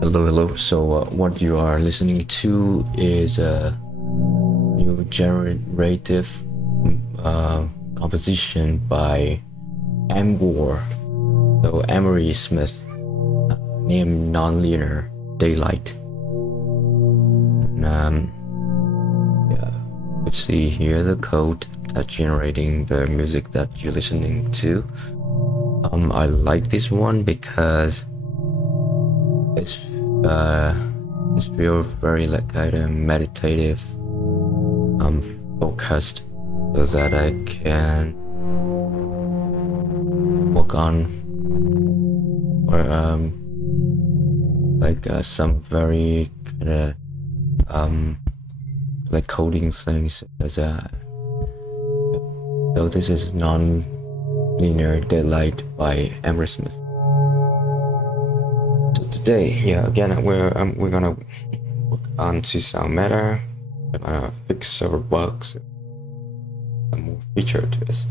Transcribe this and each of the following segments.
Hello. So, what you are listening to is a new generative composition by Amgor, so Emery Smith, named Nonlinear Daylight. And yeah, let's see here the code that's generating the music that you're listening to. I like this one because it's feels very like kind of meditative, focused, so that I can work on or some very kind of like coding things. As so this is Non-Linear Daylight by Emery Smith. Today, again, we're gonna work on Csound Meta, fix server bugs, some more feature to this.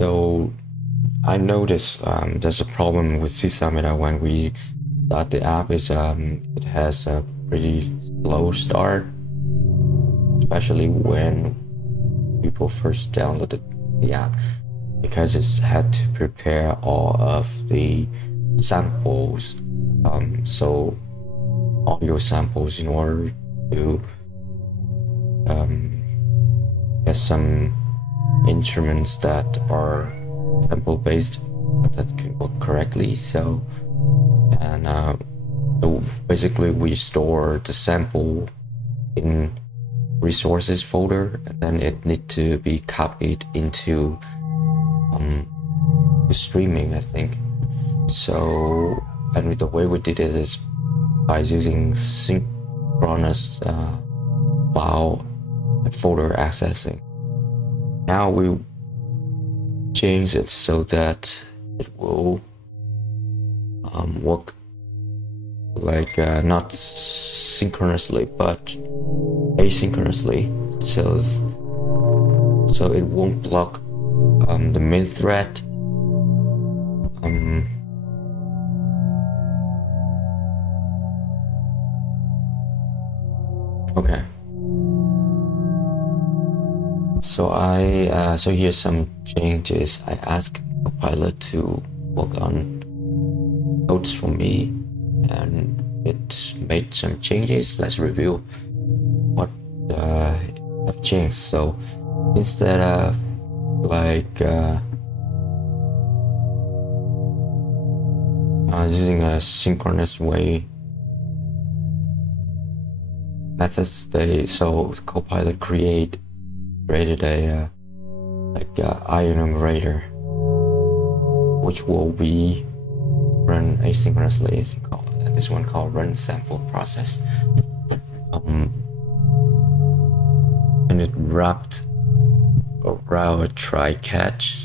So I noticed there's a problem with Csound Meta when we start the app. Is it has a pretty slow start, especially when people first downloaded the app, because it's had to prepare all of the samples. So audio samples in order to get some instruments that are sample based that can work correctly. So basically we store the sample in resources folder, and then it needs to be copied into the streaming, I think. So, and the way we did it is by using synchronous file and folder accessing. Now we change it so that it will work like not synchronously but asynchronously, so it won't block the main thread. Okay. So here's some changes. I asked Copilot to work on codes for me, and it made some changes. Let's review what have changed. So instead of using a synchronous way methods, so Copilot created a enumerator, which will be run asynchronously. This one called run sample process, and it wrapped around a try catch.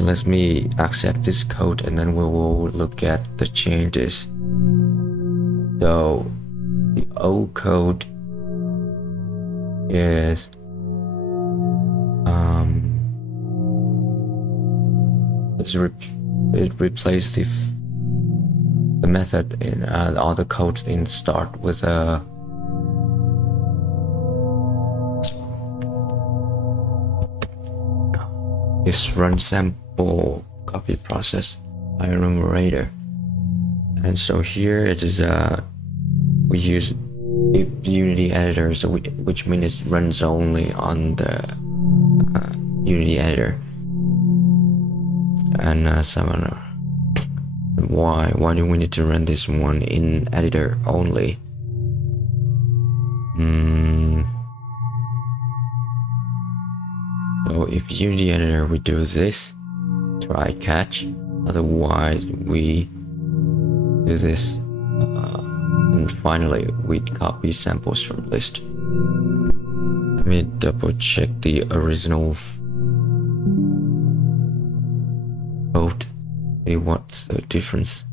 Let me accept this code, and then we will look at the changes. So the old code is it replaced the method in all the codes in start with a this run sample copy process enumerator. And so here it is we use a Unity editor, so which means it runs only on the Unity editor. And why do we need to run this one in editor only? So if Unity editor, we do this try catch, otherwise we do this, and finally we copy samples from list. Let me double check the original code. See what's the difference.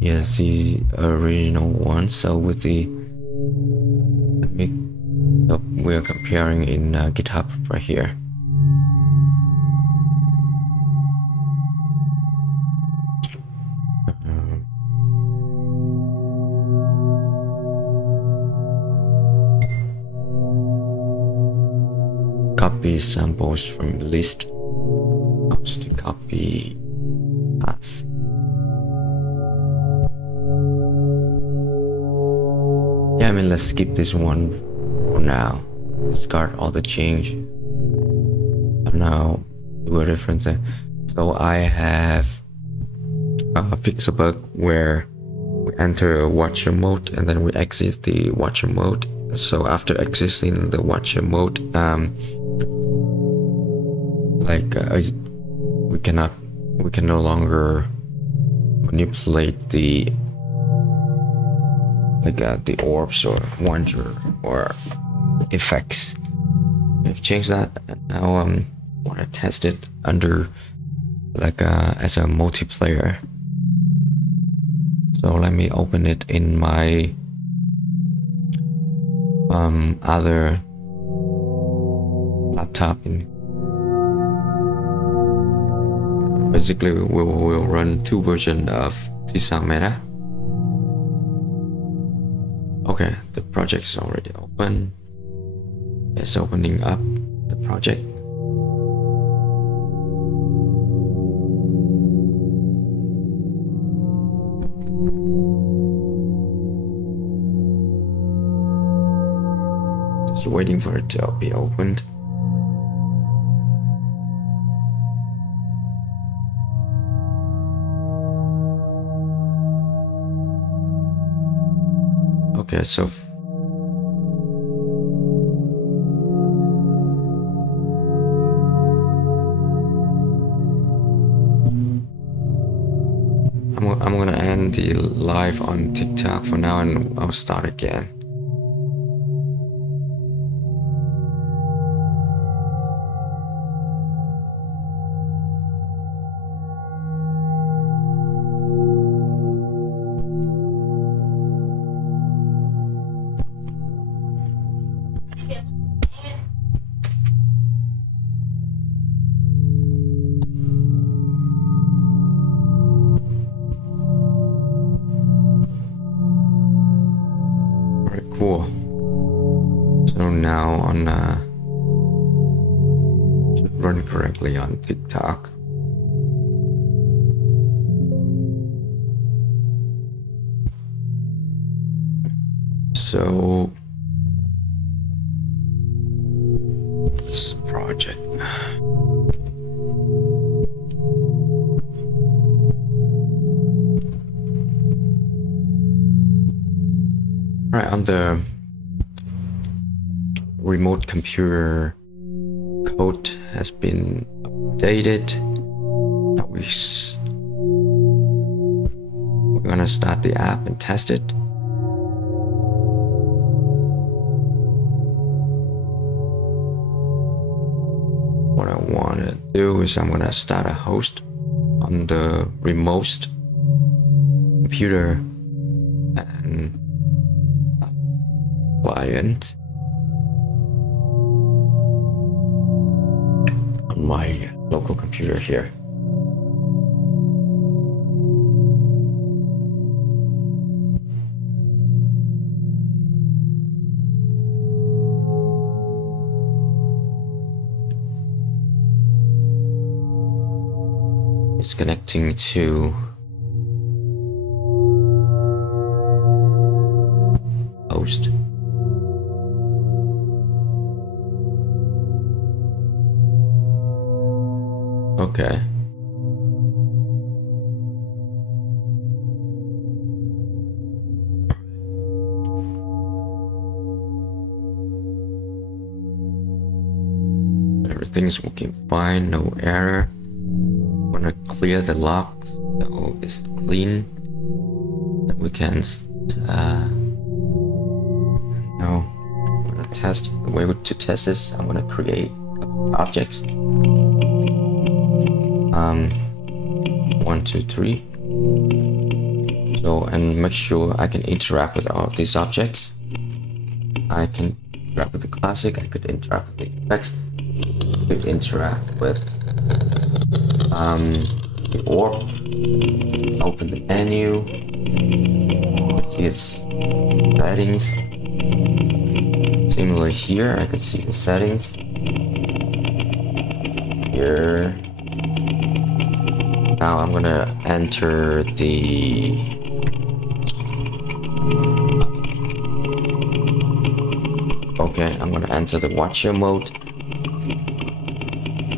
Yes, the original one. So with the So we're comparing in GitHub right here. Copy samples from the list. Post to copy path. Yeah, I mean, let's skip this one for now. Discard all the change. And now do a different thing. So I have a pixel bug where we enter a watcher mode and then we exit the watcher mode. So after exiting the watcher mode, we can no longer manipulate the orbs or wander or effects. I've changed that, and now I want to test it under as a multiplayer. So let me open it in my other laptop. Basically, we'll run two versions of Csound Meta. Okay, the project is already open. It's opening up the project. Just waiting for it to be opened. Okay, so I'm gonna end the live on TikTok for now, and I'll start again. Cool. So now on should run correctly on TikTok. So this project. Right, on the remote computer, code has been updated. Now we're gonna start the app and test it. What I want to do is I'm gonna start a host on the remote computer and client on my local computer here. It's connecting to host. Okay. Everything's working fine, no error. I'm gonna clear the logs so it's clean. That we can now I'm gonna test the way to test this. I'm gonna create objects. 1, 2, 3. So, and make sure I can interact with all of these objects. I can interact with the classic, I could interact with the effects, I could interact with the orb, open the menu, let's see its settings. Similar here, I could see the settings. Here. Now I'm gonna enter the okay, I'm gonna enter the watcher mode,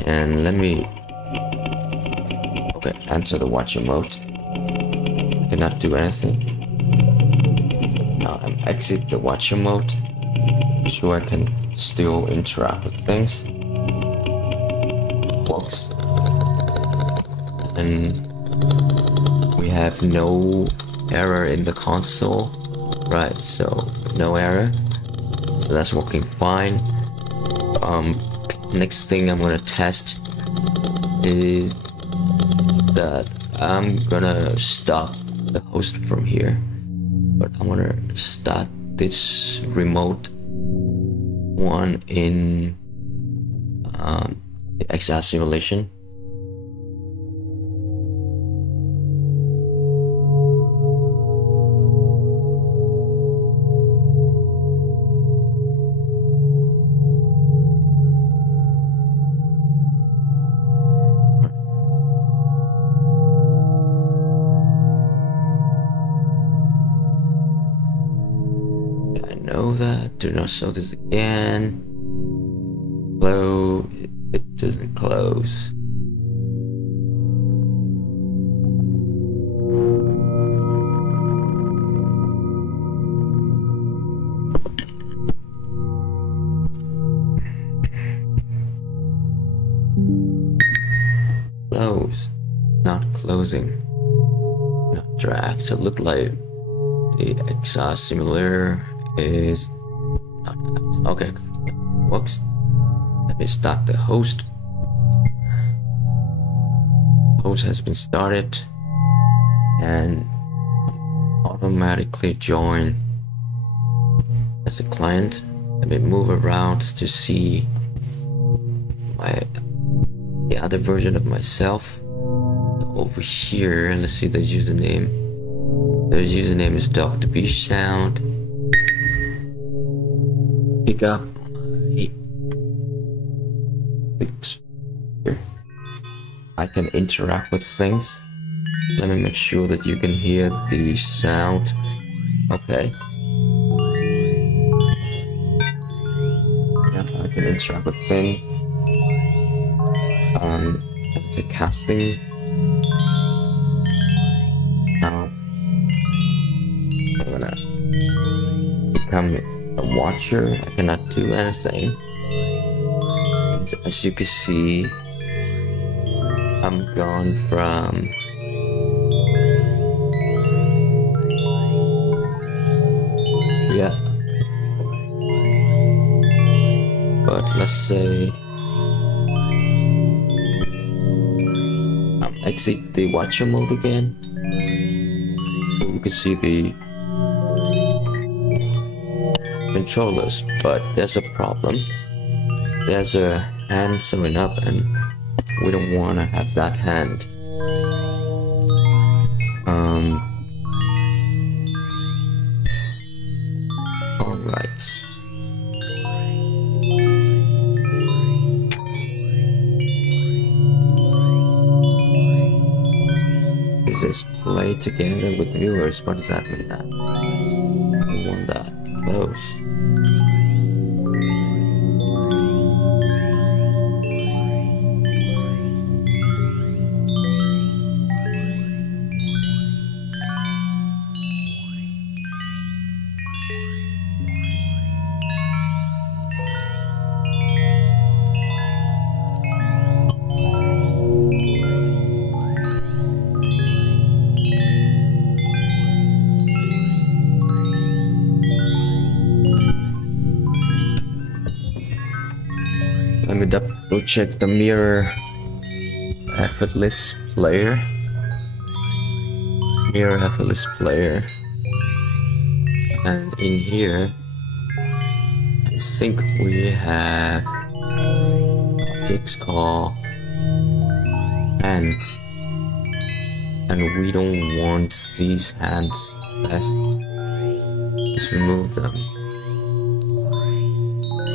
and let me enter the watcher mode. I cannot do anything. Now I'm exit the watcher mode, so I can still interact with things. Works. And we have no error in the console, right? So no error, so that's working fine. Next thing I'm gonna test is that I'm gonna stop the host from here, but I'm gonna start this remote one in the XR simulation. That do not show this again. Close. It doesn't close. Close, not closing, not drag. So it looked like the XR simulator is not active. Okay, works. Let me start the host. Host has been started and automatically join as a client. Let me move around to see the other version of myself. Over here, let's see the username. The username is Dr. B Sound. Pick up here. I can interact with things. Let me make sure that you can hear the sound. Okay. Yeah, I can interact with things. To casting. Now I'm gonna become a watcher. I cannot do anything. And as you can see, I'm gone from but let's say exit the watcher mode again. You can see the controllers, but there's a problem. There's a hand showing up and we don't want to have that hand. Alright. Is this play together with viewers? What does that mean? That I want that close. Let me double check the mirror effortless player. Mirror effortless player. And in here, I I think we have objects called hands, and we don't want these hands. Let's remove them.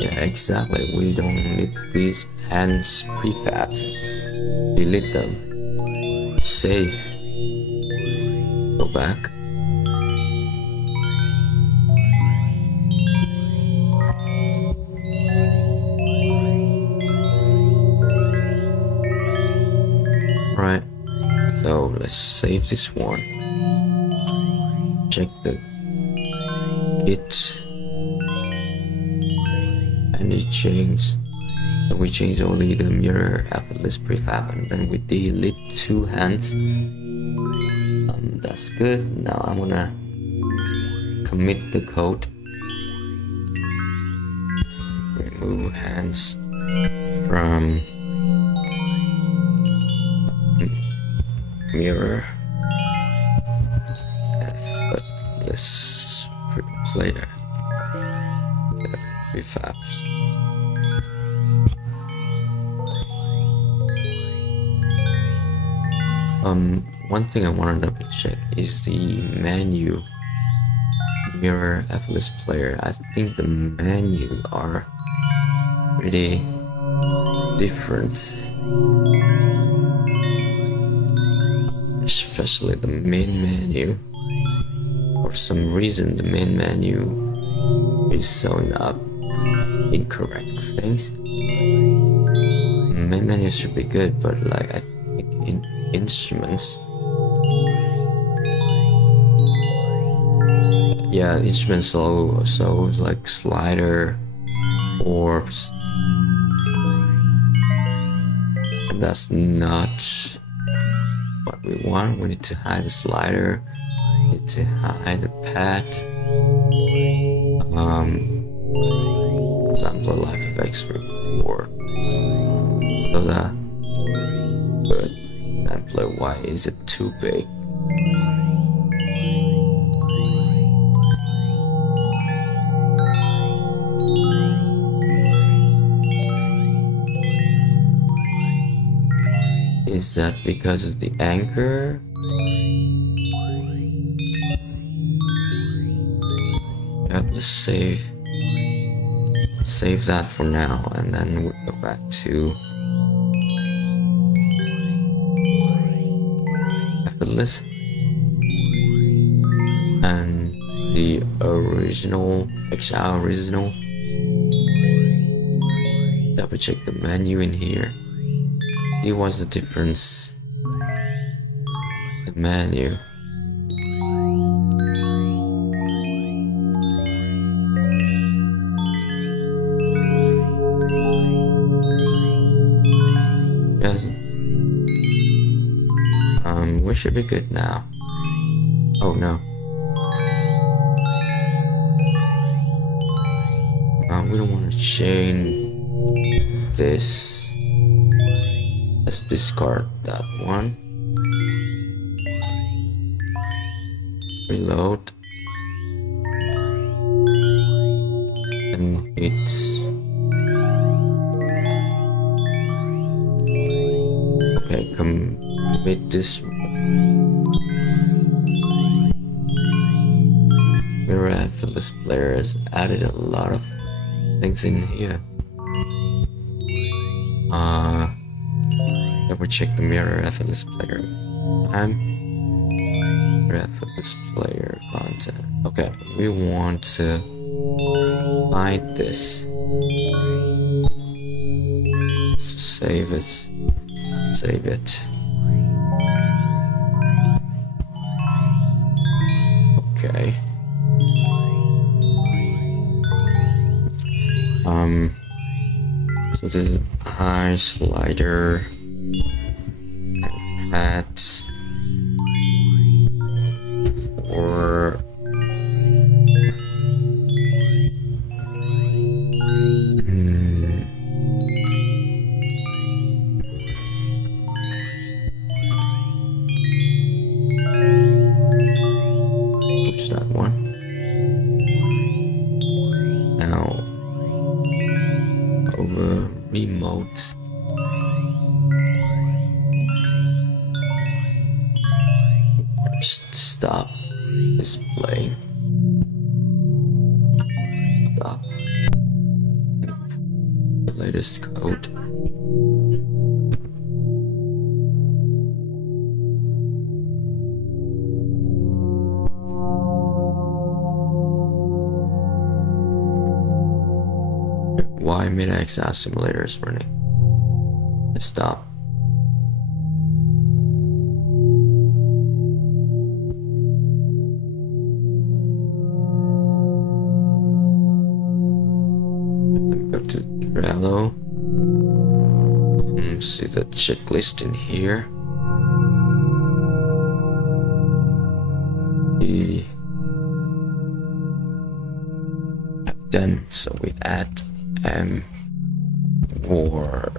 Yeah, exactly. We don't need these hands prefabs. Delete them. Save. Go back. Right. So let's save this one. Check the Git. Any change. So we change only the mirror effortless prefab, and then we delete 2 hands. That's good. Now I'm gonna commit the code. Remove hands from mirror effortless player prefabs. One thing I want to double check is the menu. Mirror effortless player. I think the menu are pretty different, especially the main menu. For some reason, the main menu is showing up incorrect things. Main menu should be good, but like I think in instruments, yeah, instruments so like slider, orbs, and that's not what we want. We need to hide the slider, we need to hide the pad, sampler live effects report. So that good. Sampler, why is it too big? Is that because of the anchor? Yeah, let's save that for now, and then we'll go back to effortless and the original Csound original. Double check the menu in here. See what's the difference. The menu. Yes. We should be good now. Oh no. We don't want to change this. Let's discard that one. Reload. And hit. Okay, commit this. Mirror effortless player has added a lot of things in here. Double check the mirror effortless player. Mirror effortless player content. Okay, we want to hide this. So save it. Save it. Okay. So this is eye slider and hat or push that one. Now remote. Stop display. Stop. The latest code. Why mid-XR simulator is running? Let's stop. Let me go to Trello. See the checklist in here. We have done so with add for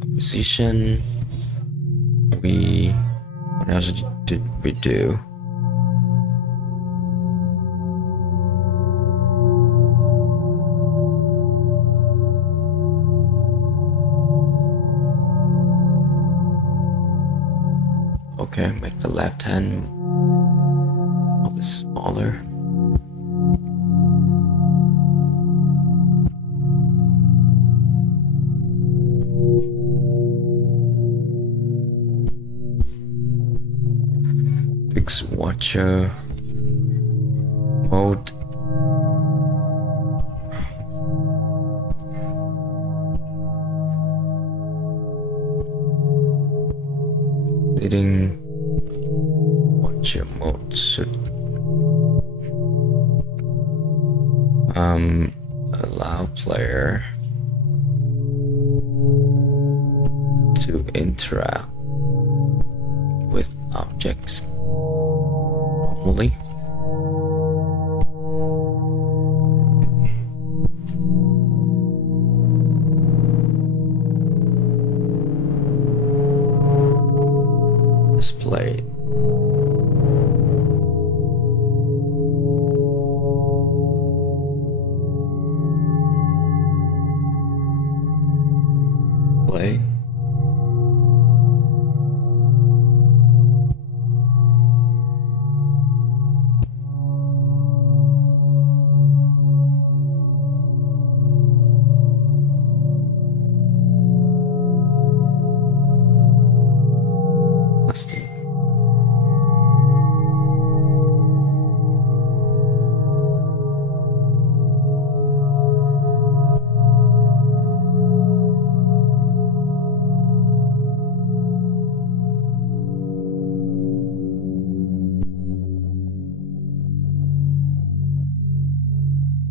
composition. What else did we do? Okay, make the left hand a little smaller. Fix watcher mode. Leading watcher mode should allow player to interact with objects normally. Display. Play.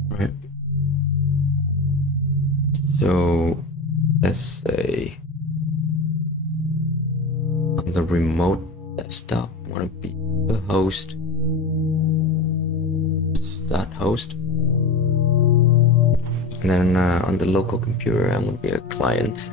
Right. So let's say on the remote desktop, want to be the host. Start host. And then on the local computer, I'm gonna be a client.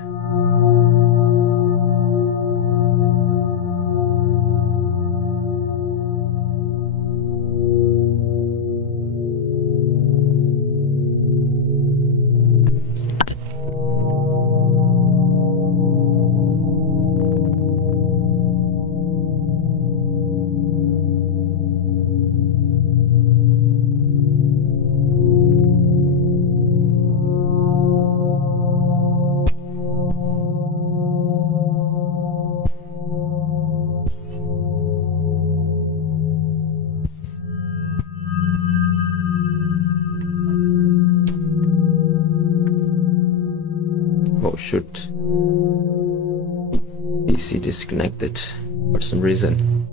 Oh shoot. PC disconnected for some reason.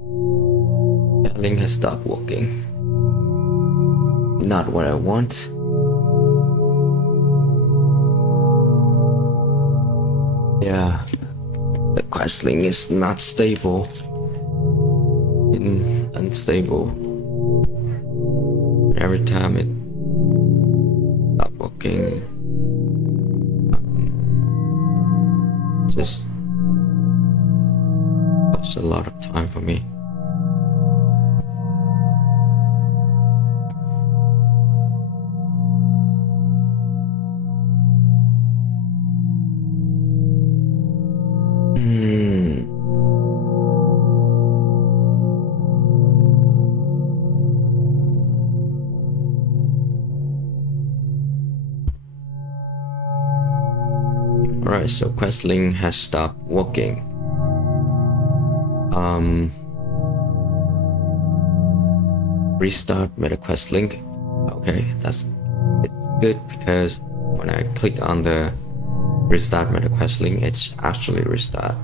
Yeah, link has stopped working. Not what I want. Yeah, the quest link is not stable. Unstable. Every time it stops working, just costs a lot of time for me. Alright, so Questlink has stopped working. Restart Meta Questlink. Okay, it's good because when I click on the restart Meta Questlink, it's actually restart.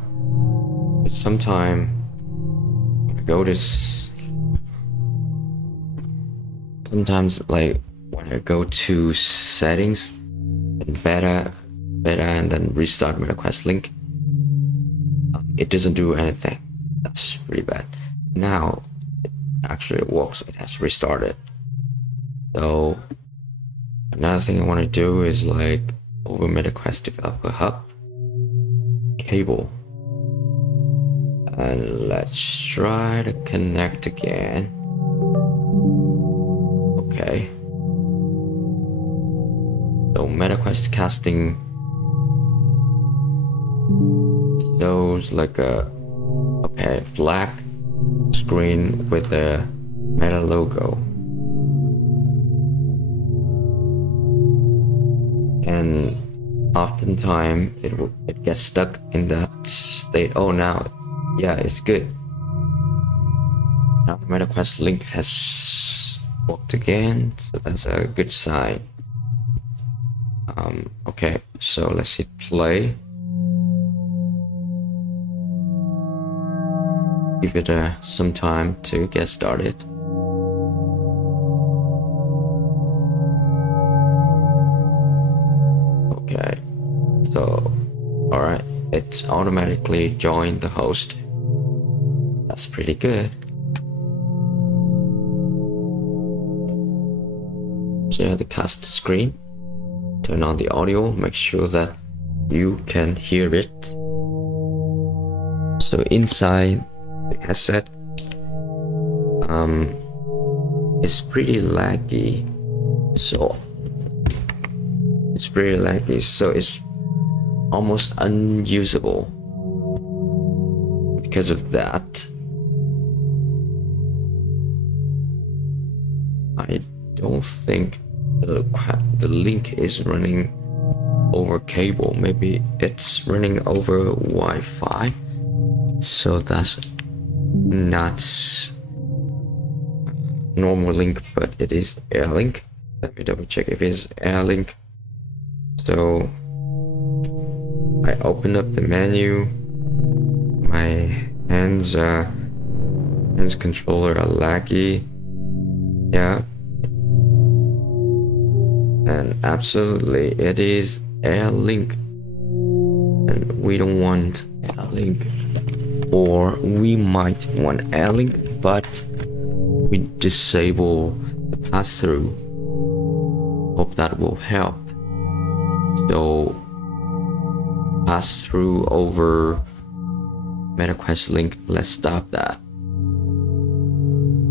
But sometimes when I go to like when I go to settings and beta and then restart Meta Questlink, it doesn't do anything. That's pretty bad. Now it actually works. It has restarted. So another thing I want to do is like over MetaQuest Developer Hub cable, and let's try to connect again. Okay. So MetaQuest casting shows like a black screen with the Meta logo, and oftentimes it gets stuck in that state. Oh, now, yeah, it's good. Now the MetaQuest link has worked again, so that's a good sign. Okay, so let's hit play. Give it some time to get started. Okay, so alright, it's automatically joined the host. That's pretty good. Share the cast screen. Turn on the audio, make sure that you can hear it. So inside the headset, it's pretty laggy. So it's almost unusable. Because of that, I don't think the link is running over cable. Maybe it's running over Wi-Fi, so that's not normal link, but it is Airlink. Let me double check if it's Airlink. So I open up the menu. My hands controller are laggy. Yeah. And absolutely, it is Airlink, and we don't want Airlink, or we might want Airlink, but we disable the pass-through. Hope that will help. So pass-through over MetaQuest link. Let's stop that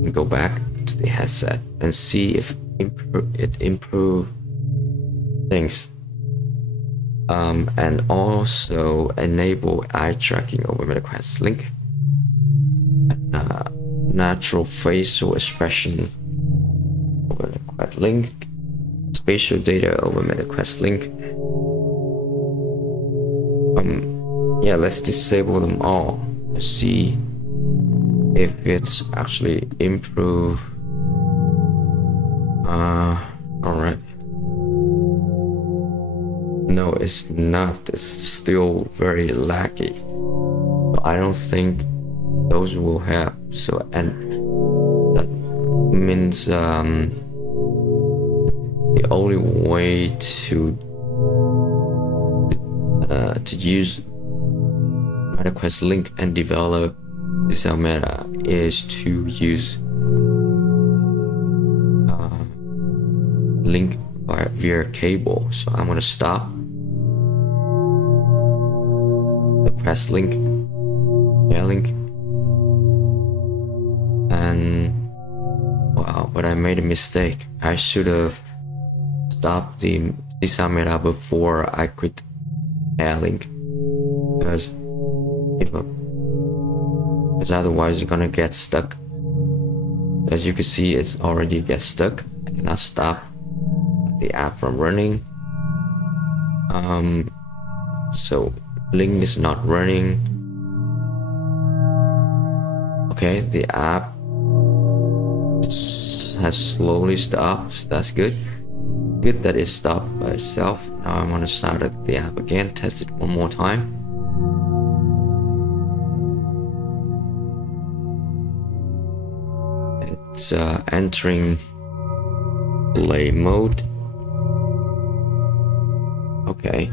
and go back to the headset and see if it improves things, and also enable eye tracking over MetaQuest link, natural facial expression over MetaQuest link, spatial data over MetaQuest link. Yeah, let's disable them all. Let's see if it's actually improved. Alright. No, it's not. It's still very laggy. I don't think those will help. So, and that means the only way to use MetaQuest link and develop Csound Meta is to use link via cable. So I'm gonna stop the Quest link, Airlink, and wow, but I made a mistake. I should have stopped the Csound Meta before I quit Airlink, because otherwise you're gonna get stuck. As you can see, it's already gets stuck. I cannot stop the app from running. So so link is not running. Okay, the app has slowly stopped, so that's good. Good that it stopped by itself. Now I'm gonna start the app again, test it one more time. It's entering play mode. Okay,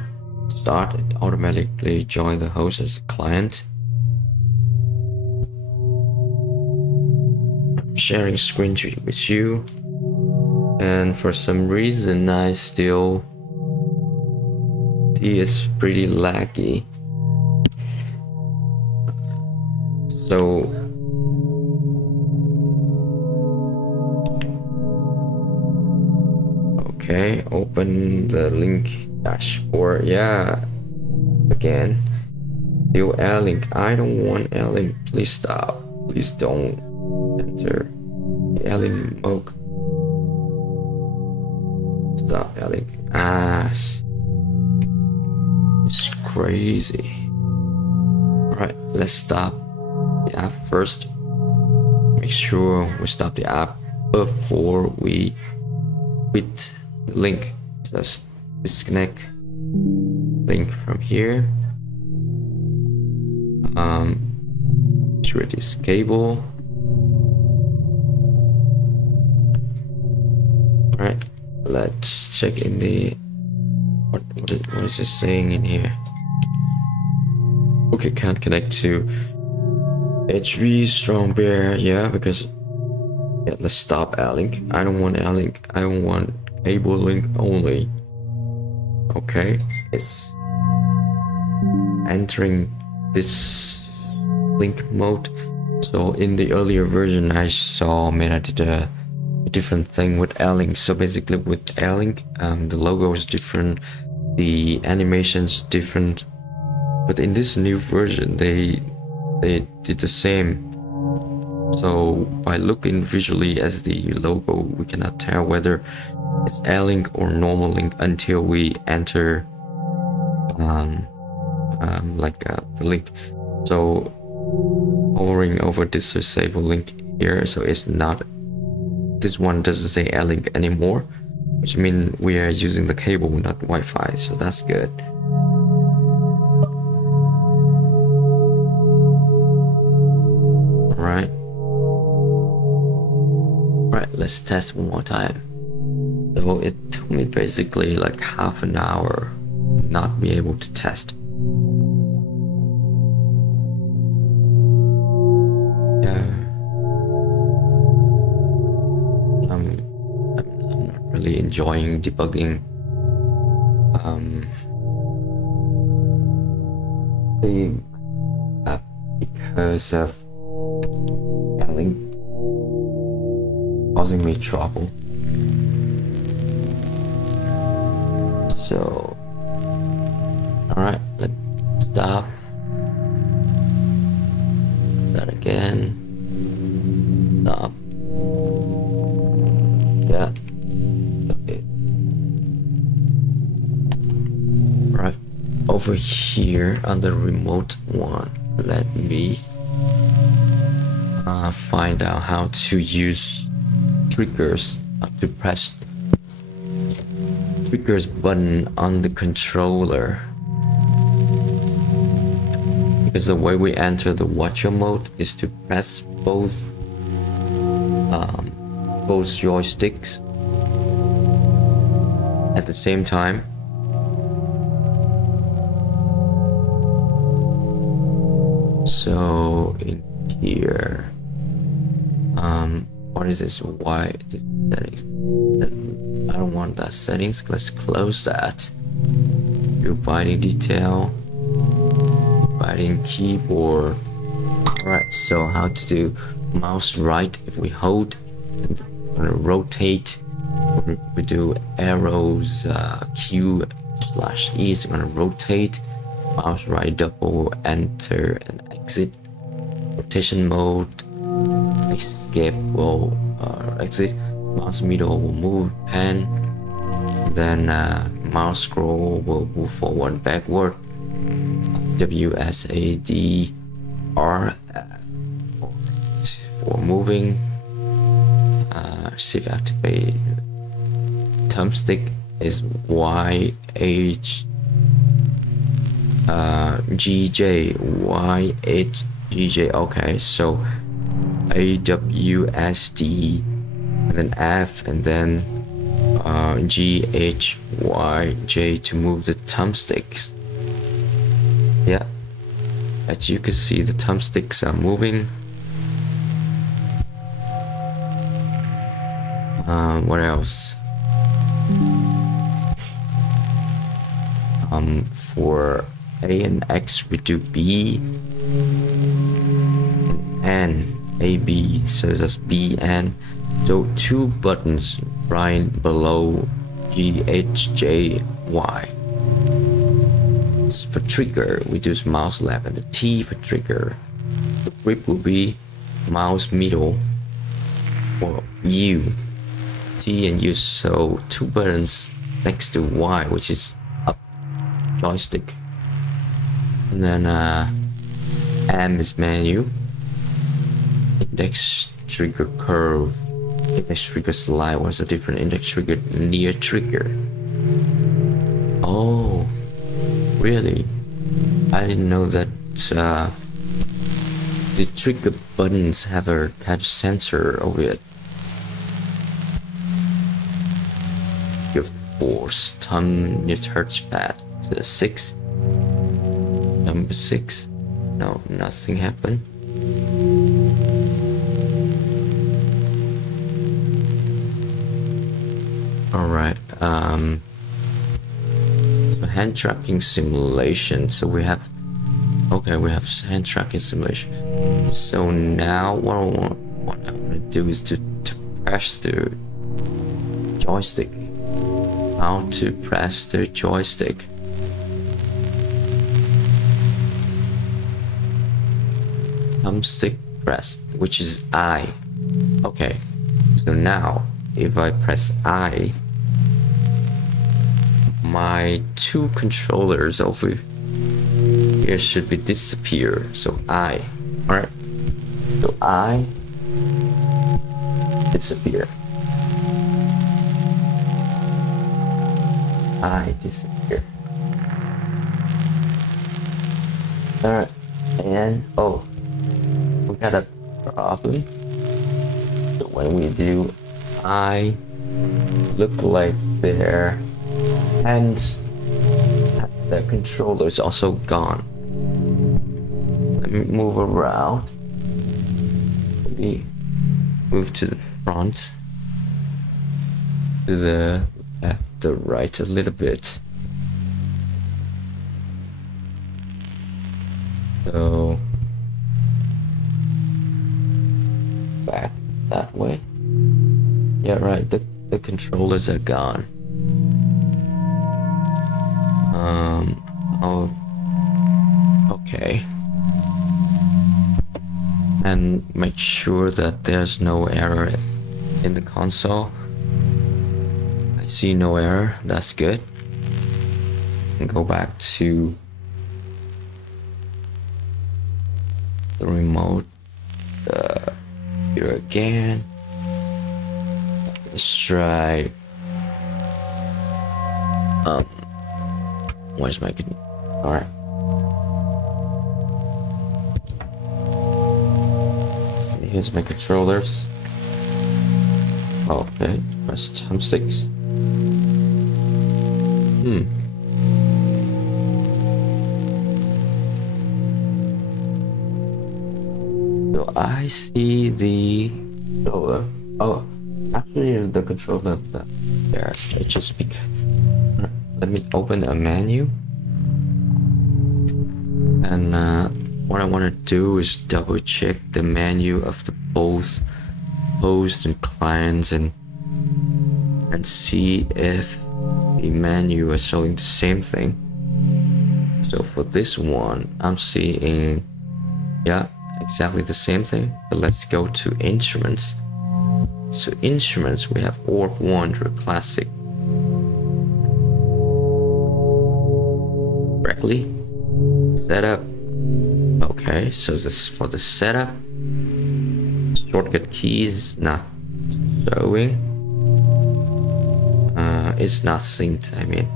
start. It automatically join the host as a client. I'm sharing screen with you, and for some reason I still see it's pretty laggy. So okay, open the link dashboard. Yeah, again, still Airlink. I don't want Airlink. Please stop. Please don't enter the Airlink mode. Stop Airlink. It's crazy. Alright, let's stop the app first. Make sure we stop the app before we quit the link. Just disconnect link from here. Sure this cable. Alright, let's check in the what is this saying in here? Okay, can't connect to HV strongbear. Yeah, because yeah, let's stop Airlink. I don't want Airlink. I want cable link only. Okay, it's entering this link mode. So in the earlier version I saw Meta did a different thing with Airlink. So basically with Airlink, the logo is different, the animation's different, but in this new version they did the same. So by looking visually as the logo, we cannot tell whether it's Airlink or normal link until we enter the link. So hovering over this disable link here, so it's not, this one doesn't say Airlink anymore, which means we are using the cable, not Wi-Fi, so that's good. Alright, let's test one more time. So it took me basically like half an hour not be able to test. Yeah, I'm not really enjoying debugging the app because of Airlink causing me trouble. So, alright, let's stop that again. Stop. Yeah. Okay. Right over here on the remote one, let me find out how to use triggers, to press triggers button on the controller, because the way we enter the watcher mode is to press both joysticks at the same time. So in here, what is this? Why this settings? I don't want that settings. Let's close that. Your binding detail, binding keyboard. Alright, so how to do mouse right? If we hold and rotate, we do arrows, Q/E is gonna rotate. Mouse right double enter and exit. Rotation mode, escape will exit. Mouse middle will move pen. Then mouse scroll will move forward, backward. WSADRF for moving. Shift activate. Thumbstick is YH GJ YHGJ. Okay, so AWSD and then F and then GHYJ to move the thumbsticks. Yeah, as you can see, the thumbsticks are moving. What else? For A and X we do B and AB, so that's B and, so 2 buttons right below GHJY. For trigger we do mouse left, and the T for trigger. The grip will be mouse middle or U, T and U, so 2 buttons next to Y, which is up joystick. And then M is menu, index trigger curve, index trigger slide. What's the different? Index trigger near trigger. Oh, really? I didn't know that the trigger buttons have a touch sensor over it. Your force, turn your touchpad to 6. Number 6. No, nothing happened. Alright, so hand tracking simulation. So we have, okay, we have hand tracking simulation. So now what I want to do is to press the joystick. How to press the joystick. Thumbstick pressed, which is I. Okay, so now if I press I, my 2 controllers over here should be disappear. So I, alright, so I disappear. I disappear. Alright, and oh, we got a problem. So when we do I, look like their hands, the controller is also gone. Let me move around. Maybe move to the front, to the left, the right a little bit. So back that way. Yeah, right, the controllers are gone. Oh, okay. And make sure that there's no error in the console. I see no error, that's good. And go back to the remote here again. Let's try where's my alright. Here's my controllers. Okay, press thumbsticks. So I see the controller. Oh, actually the controller there. It just because. Let me open a menu. And what I want to do is double check the menu of the both host and clients and see if the menu is showing the same thing. So for this one, I'm seeing, yeah, exactly the same thing. But let's go to instruments. So instruments, we have Orb Wonder Classic. Correctly. Setup. Okay, so this for the setup. Shortcut keys not showing. It's not synced, I mean.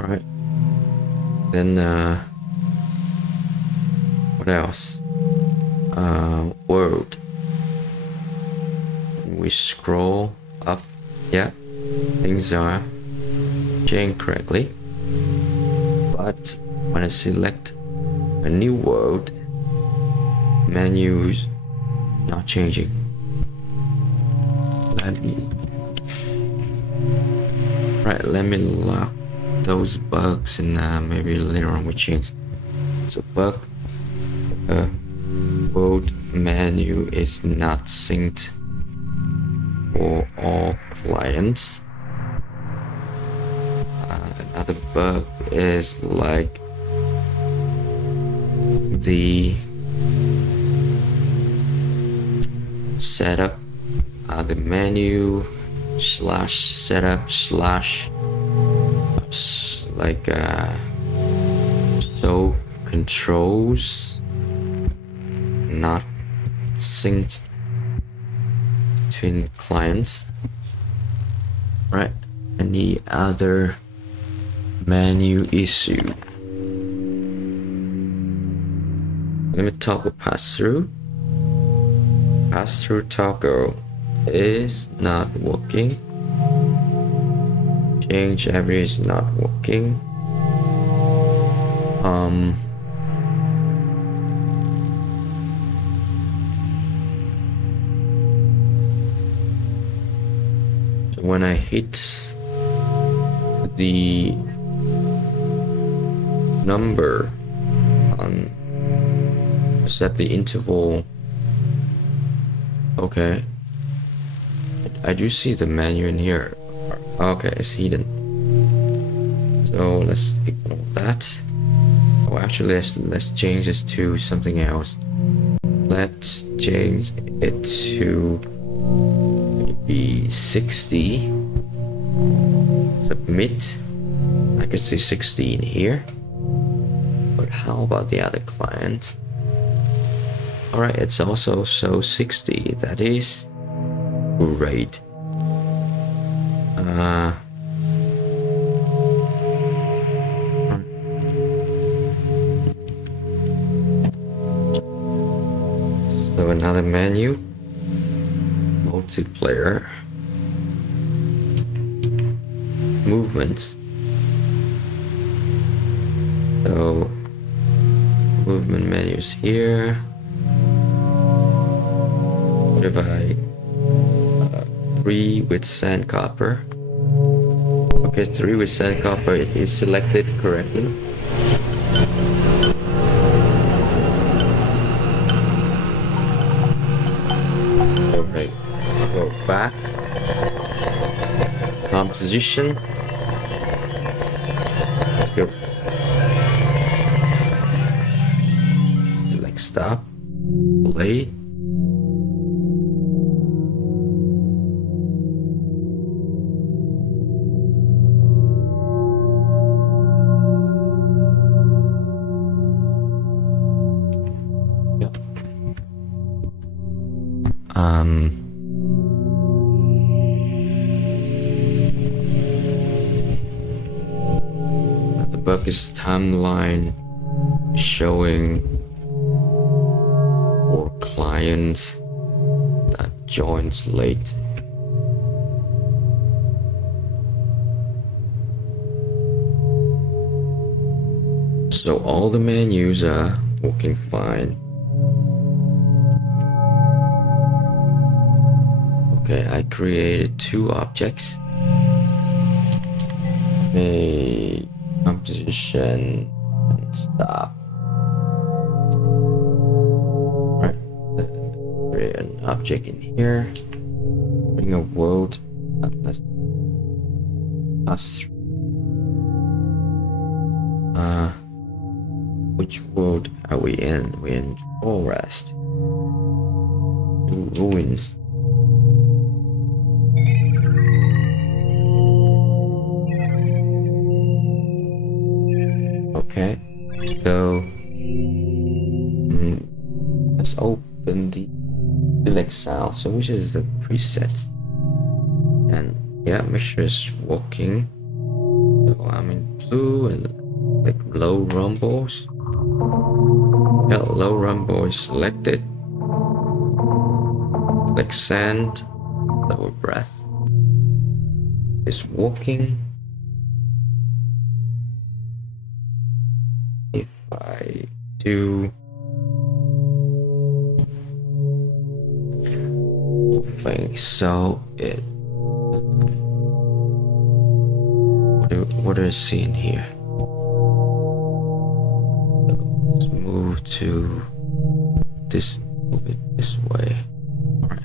Right. Then what else? World. We scroll up. Yeah, things are changed correctly. But when I select a new world, menu's not changing. Let me lock those bugs, and maybe later on we change. So bug, world menu is not synced for all clients. Another bug is like the setup, the menu slash setup slash like so controls not synced between clients. Right. Any other menu issue? Let me toggle pass through. Pass through toggle is not working. Change every is not working. So when I hit the number on set the interval. Okay, I do see the menu in here. Okay, it's hidden, so let's ignore that. Oh, actually let's change this to something else. Let's change it to maybe 60. Submit. I could see 60 in here, but how about the other client? Alright, it's also so 60. That is great. So another menu, multiplayer, movements. So movement menus here. What if I 3 with sandcopper? Okay, 3 with sandcopper, it is selected correctly. Alright, go back. Composition. Let's go. Select stop. Play. The bug is timeline showing for clients that joins late. So all the menus are working fine. Okay, I created 2 objects. A composition and stop. Right, create an object in here. Bring a world. Let's pass through. Which world are we in? We're in forest. Ruins. Okay, so let's open the select sound, so which is the preset, and yeah, make sure it's working. So I'm in blue and like low rumbles. Yeah, low rumble is selected. Select sand, lower breath. It's working. If I do thing, so it what do I see in here? Let's move to this, move it this way. All right.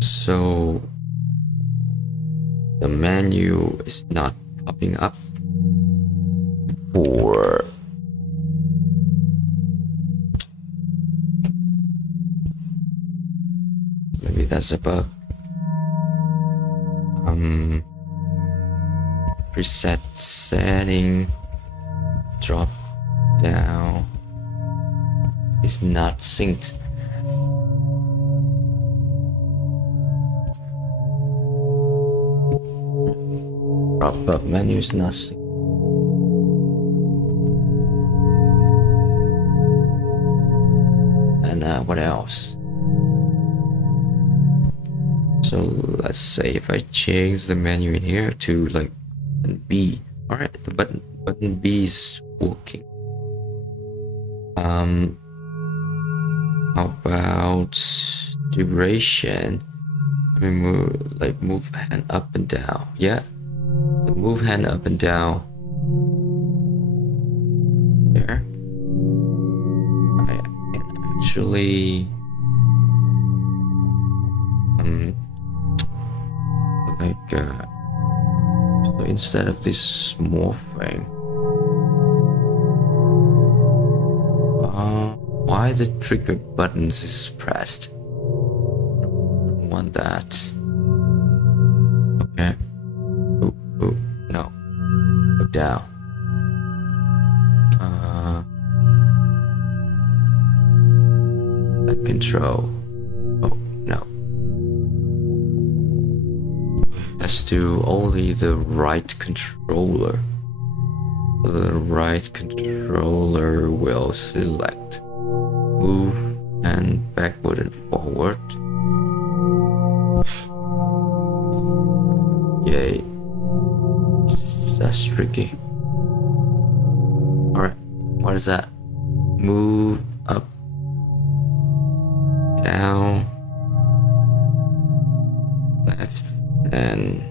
So the menu is not popping up for maybe that's a bug. Preset setting drop down is not synced. Drop-up menu is not synced. And what else? So let's say if I change the menu in here to like button B. All right, the button B is working. How about duration? Let me move hand up and down. Yeah, the move hand up and down. There. I can actually so instead of this small frame, why the trigger buttons is pressed? I don't want that. Okay. Oh, no. Go down. Control. Oh, no. Let's do only the right controller. The right controller will select move and backward and forward. Yay. That's tricky. Alright, what is that? Move up, down, left, and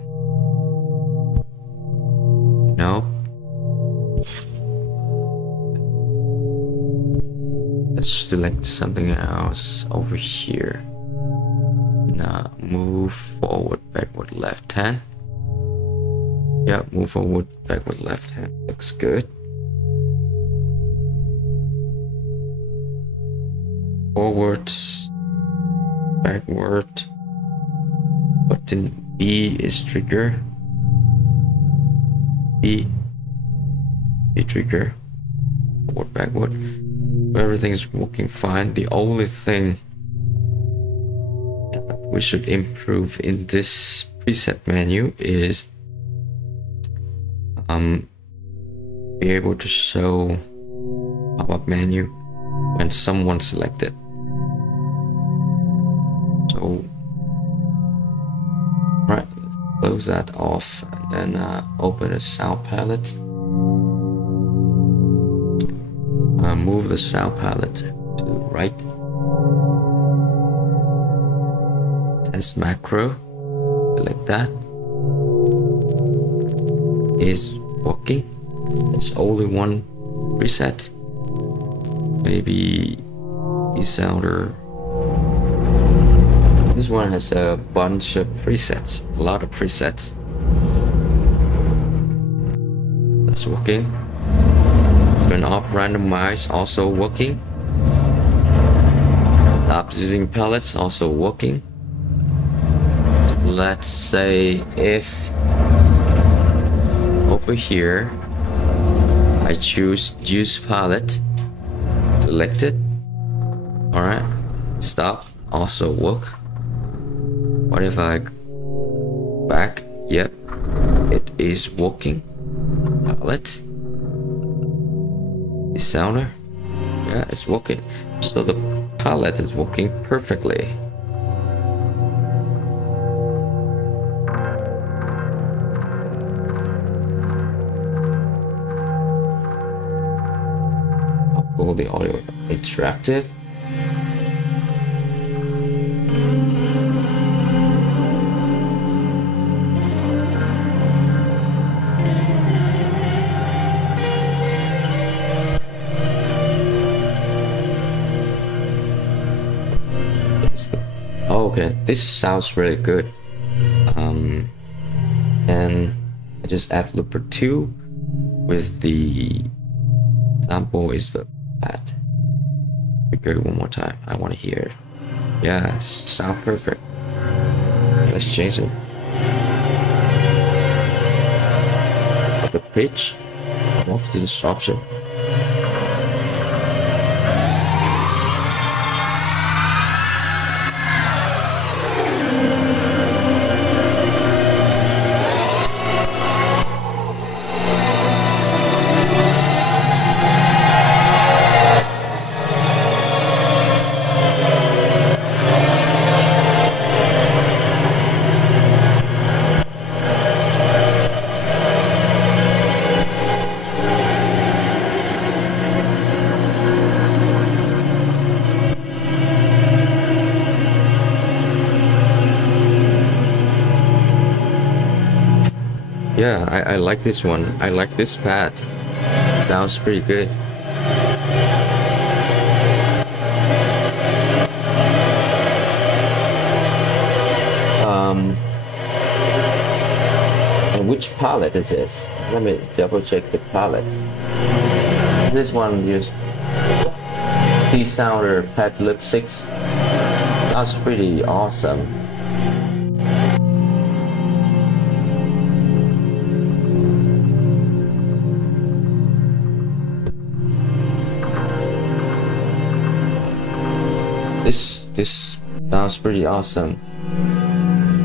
no. Let's select something else over here. Now move forward, backward, left hand. Yeah, move forward, backward, left hand. Looks good. Forward, backward. Button B is trigger. B trigger. Forward, backward. Everything's working fine. The only thing that we should improve in this preset menu is be able to show pop-up menu when someone selected. So right, let's close that off and then open a sound palette. Move the sound palette to the right. Test macro, select that. Is working. There's only one preset. Maybe the sounder. This one has a bunch of presets, a lot of presets. That's working. Turn off randomize, also working. Stop using palettes, also working. Let's say if over here, I choose use palette, select it. All right, stop, also work. What if I back? Yep, it is working. Palette, the sounder, yeah, it's working. So the palette is working perfectly. All the audio interactive. Oh, okay, this sounds really good. And I just add looper 2 with the sample is the that. Repeat it one more time. I want to hear it. Yeah, sound perfect. Let's change it. The pitch. Move to this option. Yeah, I like this one. I like this pad. Sounds pretty good. And which palette is this? Let me double check the palette. This one is Csound Pad Lip 6. That's pretty awesome. This sounds pretty awesome.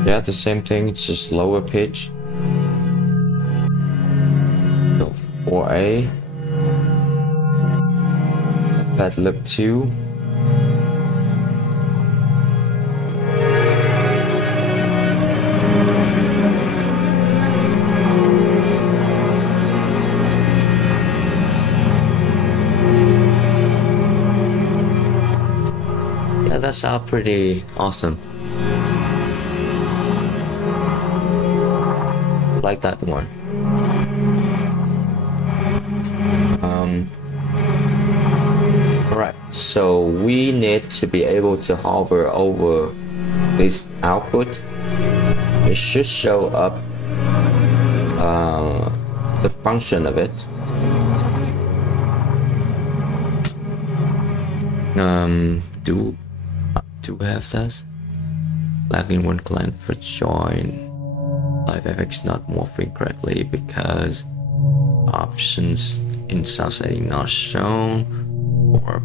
Yeah, the same thing, just lower pitch. So 4A. Pad lip 2. That sounds pretty awesome. Like that one. Alright, so we need to be able to hover over this output. It should show up the function of it. Do we have this? Lagging one client for join. Live FX not morphing correctly because options in sound setting not shown, or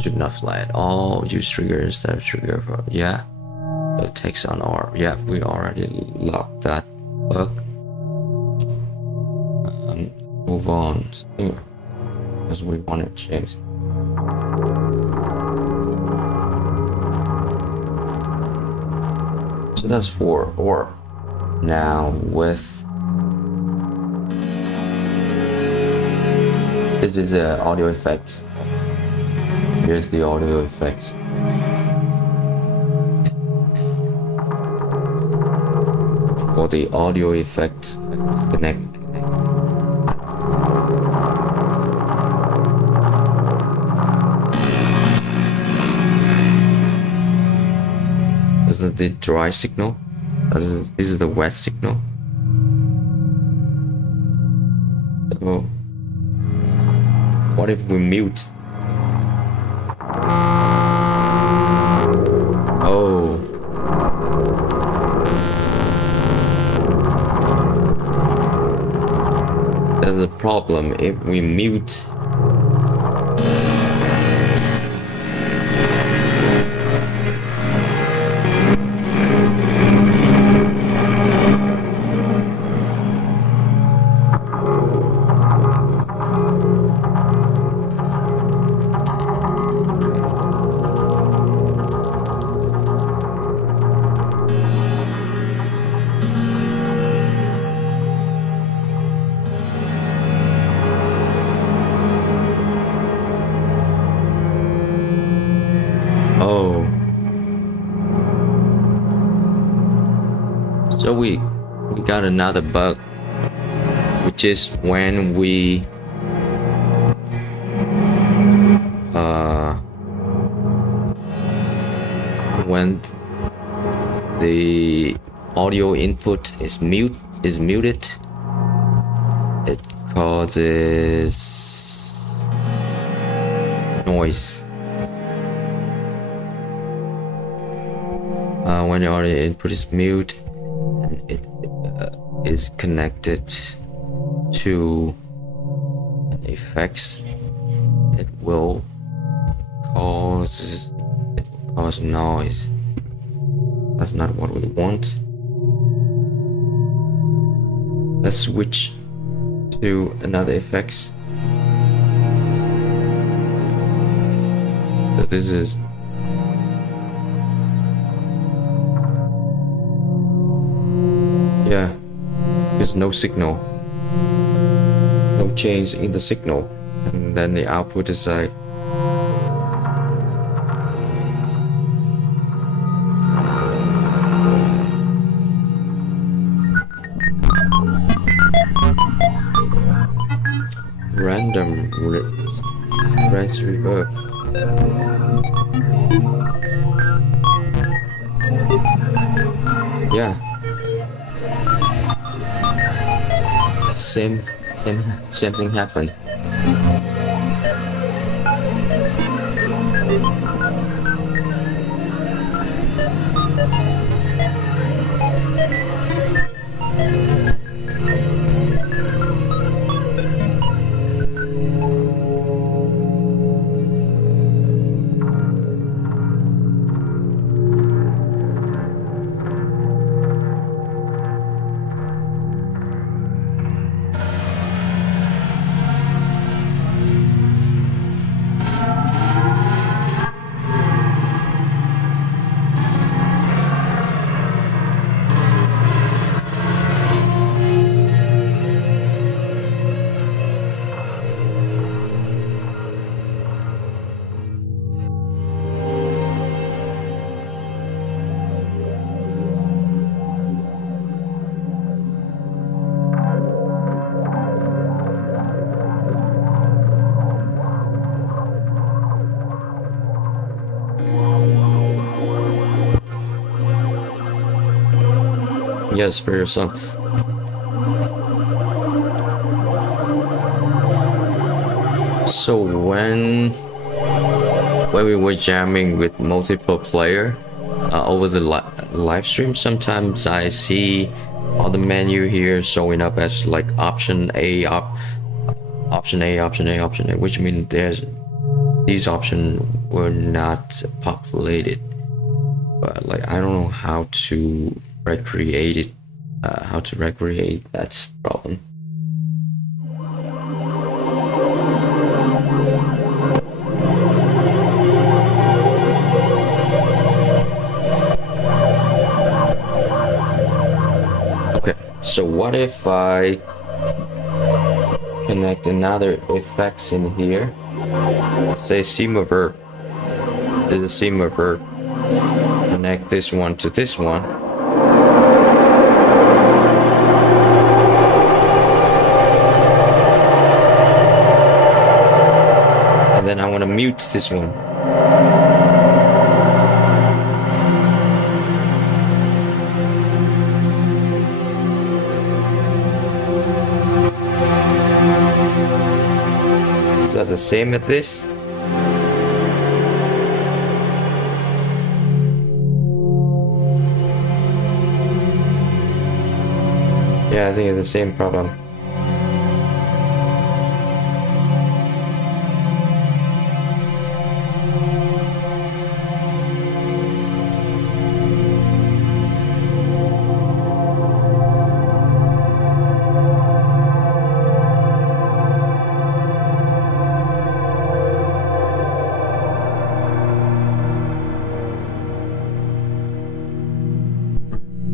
should not fly at all. Use trigger instead of trigger for the text on our we already locked that bug. Move on because we want to change. So that's for or now with this is the audio effects. Here's the audio effects. For the audio effects, connect. This is the dry signal. This is the wet signal. So, what if we mute? Oh. problem if we mute. Oh. So we got another bug, which is when we when the audio input is muted, it causes noise. When the audio input is mute and it is connected to effects, it will cause noise. That's not what we want. Let's switch to another effects. So this is there's no signal, no change in the signal, and then the output is like random res reverb. Yeah. Same thing happened. Yes, for yourself. So when we were jamming with multiple player over the live stream, sometimes I see all the menu here showing up as like option A, option A, which means these options were not populated. But like I don't know how to recreate it, how to recreate that problem. Okay, so what if I connect another effects in here? Let's say seam reverb. There's a seam reverb. Connect this one to this one. And then I want to mute this one. Is that the same as this? Yeah, I think it's the same problem.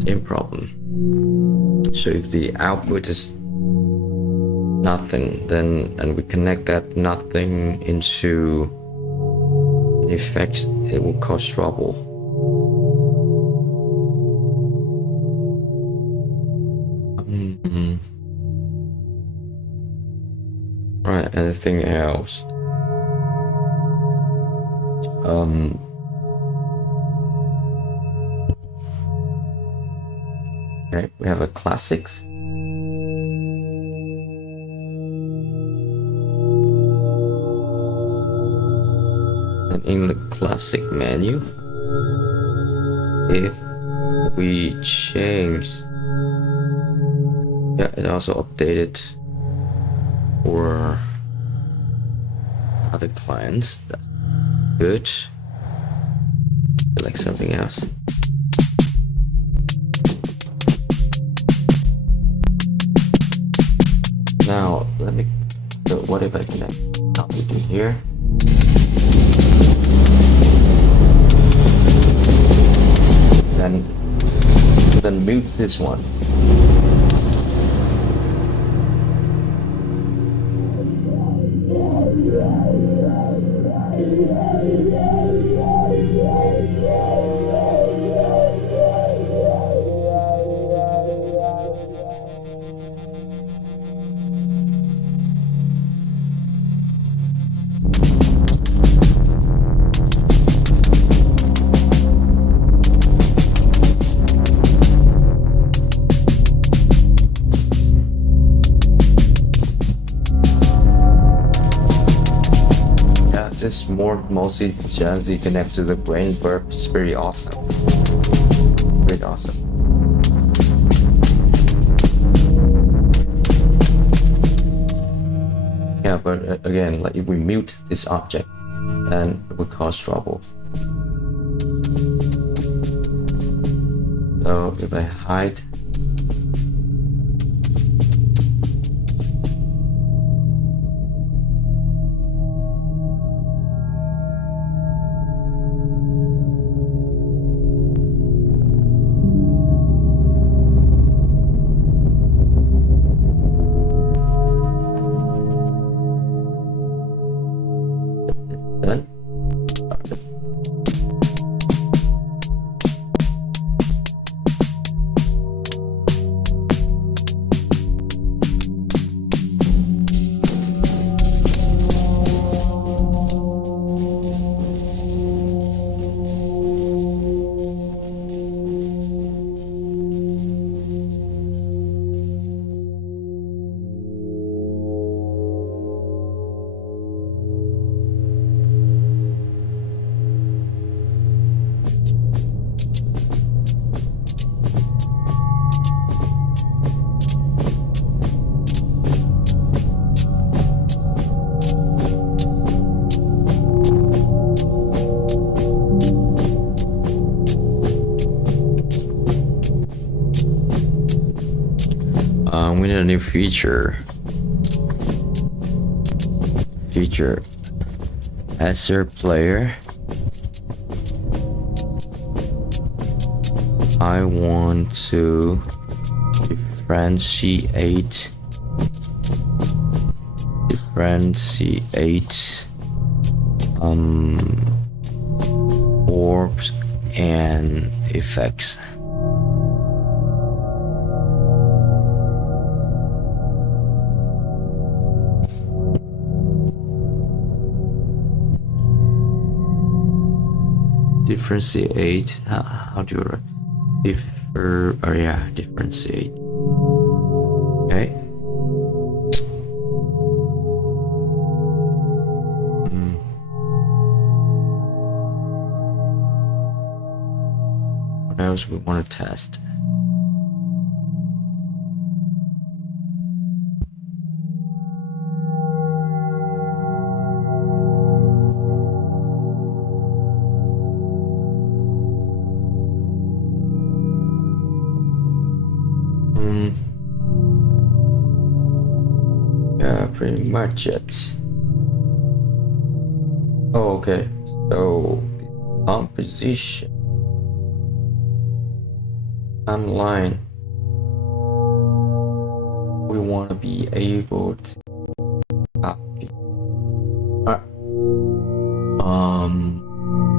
same problem. So if the output is nothing, then and we connect that nothing into effects, it will cause trouble. Right, anything else? Okay, we have a classics. And in the classic menu, if we change, yeah, it also updated for other clients. That's good. Select something else. Now let me. So what if I connect output in here? Then mute this one. This mostly jazzy connect to the brain burp is pretty awesome. Pretty awesome. Yeah, but again, like if we mute this object, then it would cause trouble. So if I hide, done. We need a new feature. As player, I want to differentiate orbs and effects. Differentiate. How do you differ? Oh yeah, differentiate. Okay. What else we want to test? Yeah, pretty much it. Oh, okay. So composition. timeline, we want to be able to copy.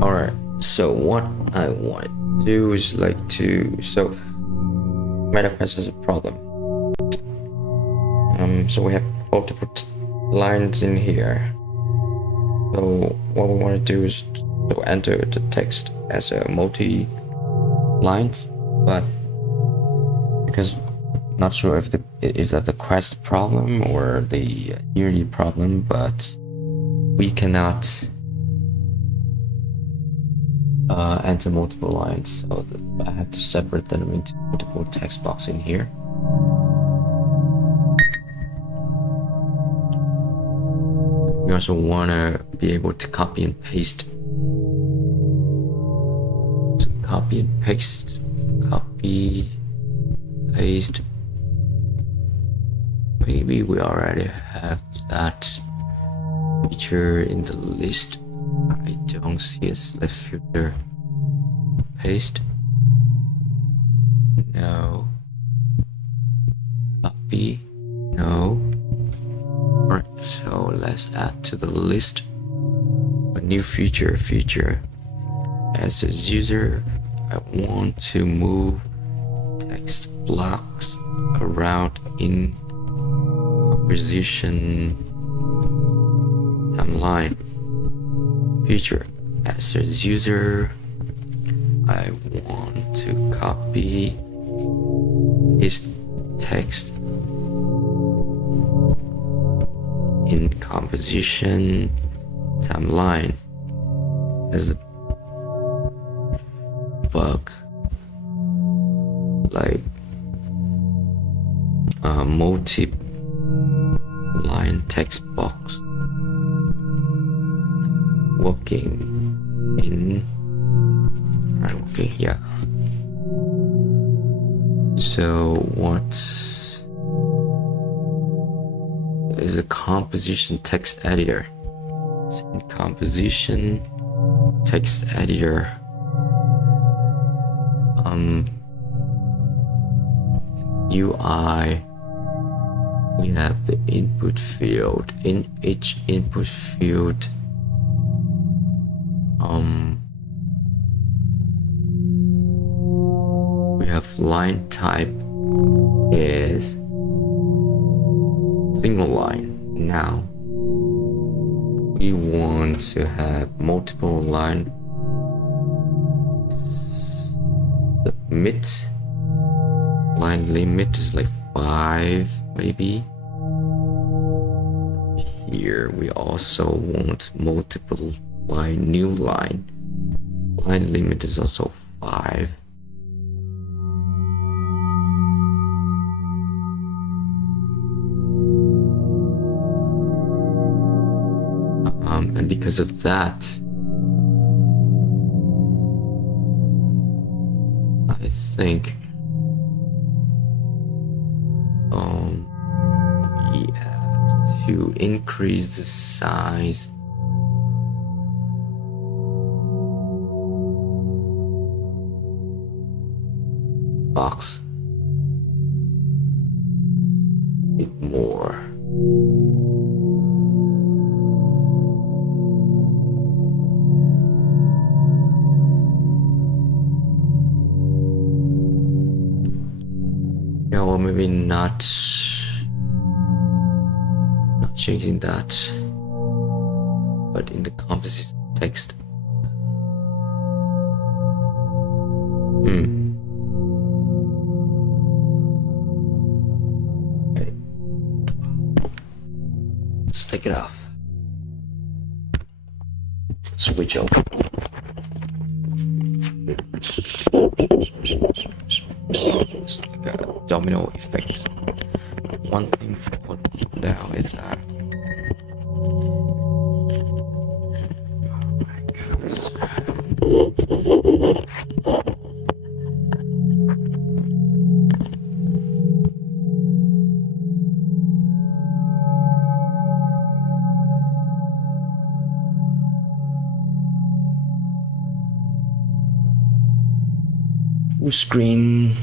Alright, so what I want to do is so MetaQuest has a problem. So we have multiple lines in here. So what we want to do is to enter the text as a multi lines, but because I'm not sure if that's the Quest problem or the Unity problem, but we cannot enter multiple lines, so I have to separate them into multiple text box in here. We also want to be able to copy and paste. So copy, paste. Maybe we already have that feature in the list. I don't see it. Let's filter. Paste. No. Copy. No. Alright, so let's add to the list a new feature. As a user, I want to move text blocks around in composition timeline. Feature as a user, I want to copy his text in composition timeline. There's a bug like multi-line text box working. Yeah. So what is a composition text editor? So in composition text editor, UI, we have the input field. In each input field, we have line type is single line. Now we want to have multiple line. The mid line limit is like 5 maybe. Here we also want multiple line, new line. Line limit is also 5. And because of that, I think we have to increase the size box a bit more. Or maybe not changing that, but in the composite text. Okay. Let's take it off. Switch over. It's like a domino effect. One thing for now is that full screen.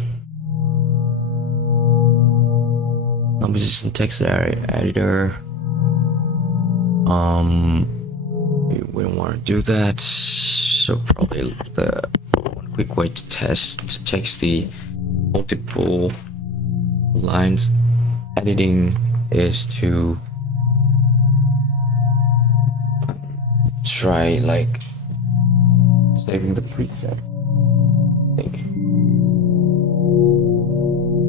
composition text editor. We don't want to do that, so probably the one quick way to test the multiple lines editing is to try like saving the preset. I think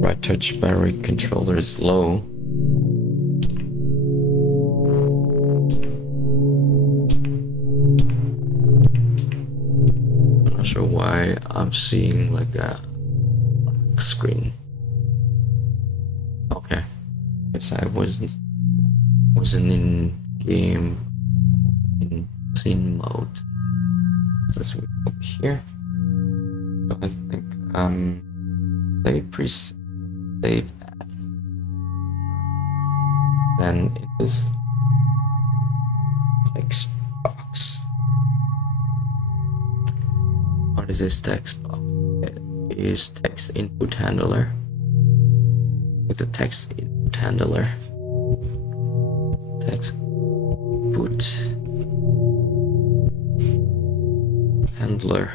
right touch battery controller is low. I'm not sure why I'm seeing like a black screen. Okay, guess I wasn't in game in scene mode. Let's go over here. So I think save preset, save as. Then in this text box. What is this text box? It is text input handler. With the text input handler. Text input handler.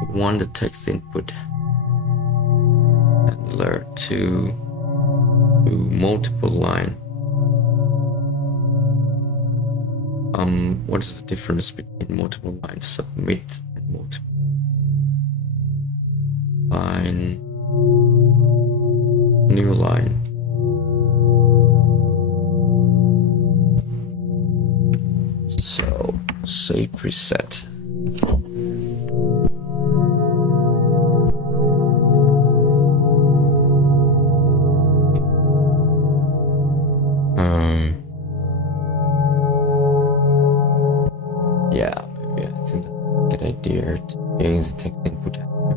We want the text input handler to do multiple line. What is the difference between multiple line submit and multiple line new line? So say preset. Yeah, maybe I think that's a good idea to change the text input handler.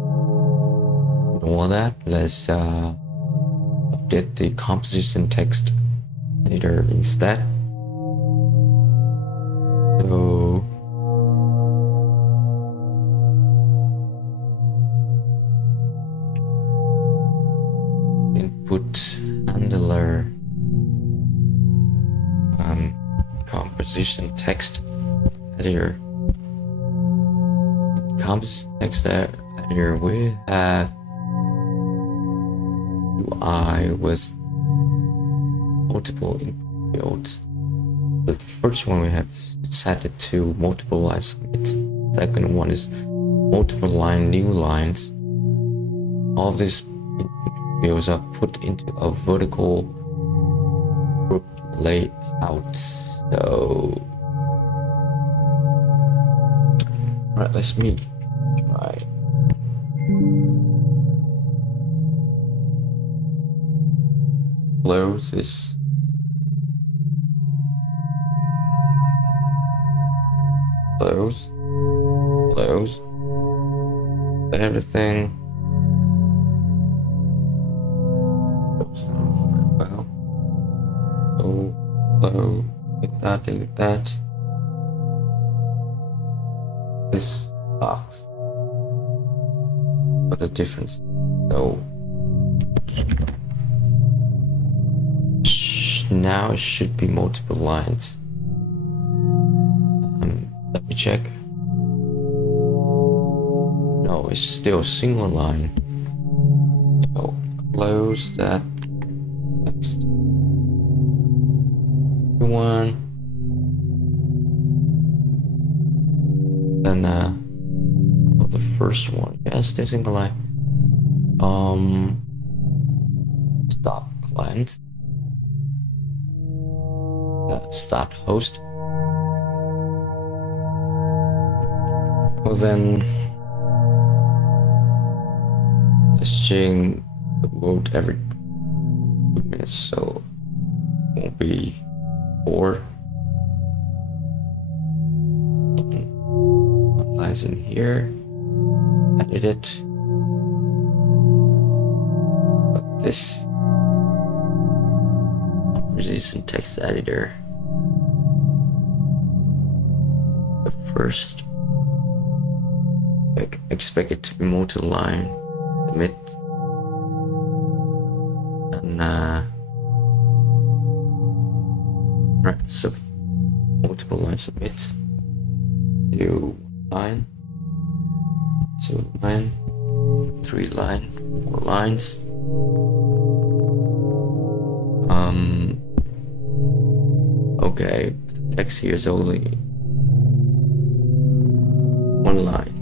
You know all that? Let's update the composition text editor instead. So input handler composition text editor. Composition text editor we have UI with multiple input fields. The first one we have set it to multiple line submit. Second one is multiple line new lines. All of these input fields are put into a vertical group layout. So right, let's try. Close this. Close. Everything. Well. So, delete that. This box. What the difference? So now it should be multiple lines. Let me check. No, it's still a single line. So close that. Next one. Then for the first one, yes, still single line. Stop client. Start host. Well then, let's change the mode every 2 minutes, so it won't be 4. Lies in here. Edit it. But this composition text editor. The first. Expect it to be multi-line submit, and and submit. New line, 2 line, 3 line, 4 lines. Okay, the text here is only 1 line.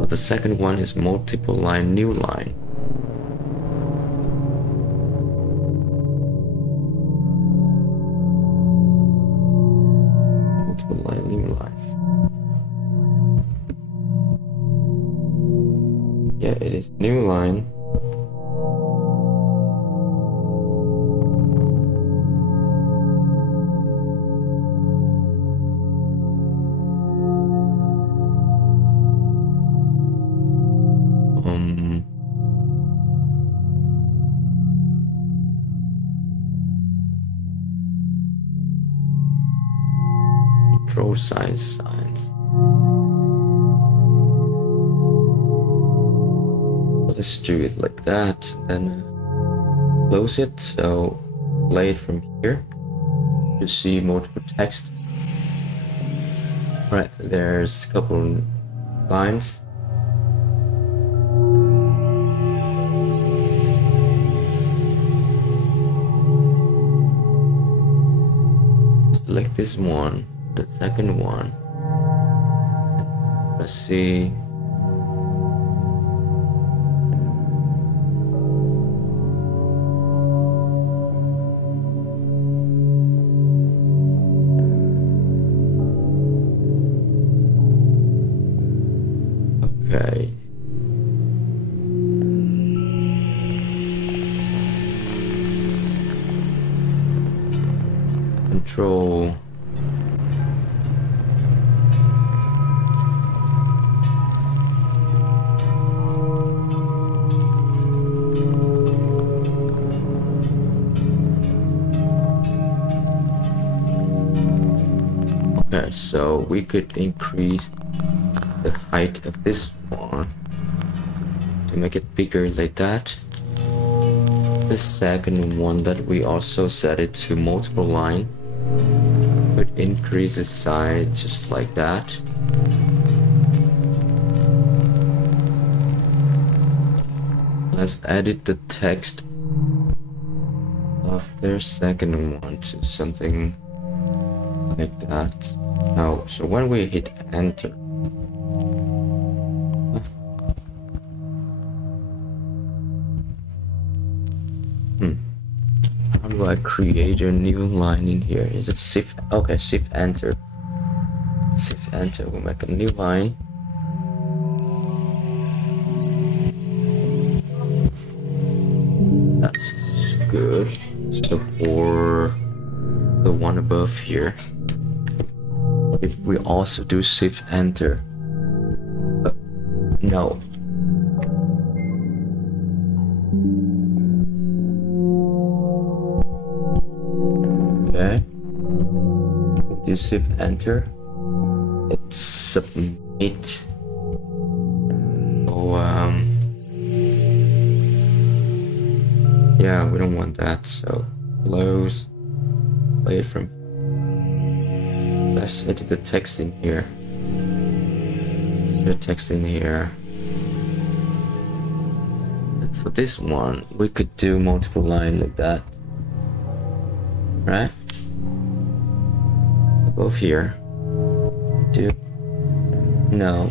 But the second one is multiple line, new line. Multiple line, new line. Yeah, it is new line. Control signs. Let's do it like that, then close it. So play it from here. You see multiple text. Right, there's a couple lines. Select this one, the second one. Let's see. Okay. Control. Okay, so we could increase the height of this one to make it bigger like that. The second one that we also set it to multiple line could increase the size just like that. Let's edit the text of their second one to something like that. Now, so when we hit enter, how do I create a new line in here? Is it shift? Okay, shift enter. Shift enter will make a new line. That's good. So for the one above here, if we also do shift enter, no. Okay. We do shift enter. It's submit. So yeah, we don't want that. So close. Play it from. Let's edit the text in here. The text in here. And for this one, we could do multiple line like that, right? Above here. Do no.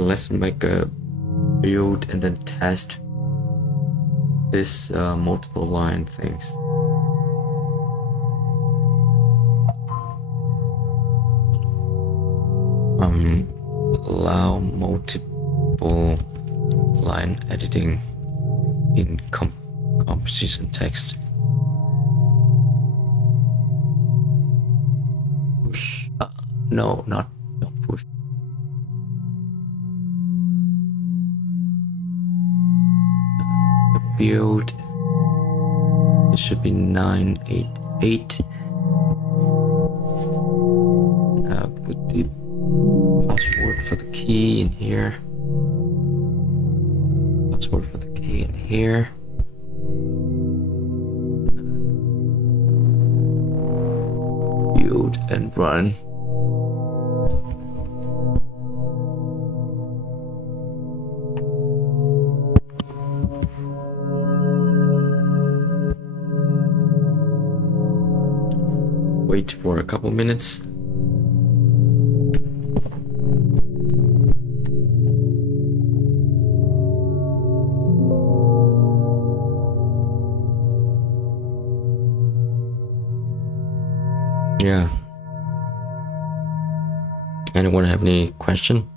Let's make a build and then test this multiple line things. Allow multiple line editing in composition text. Push. No, not push. Build. It should be 988. put the password for the key in here. Password for the key in here. Build and run. Wait for a couple minutes. Yeah. Anyone have any question?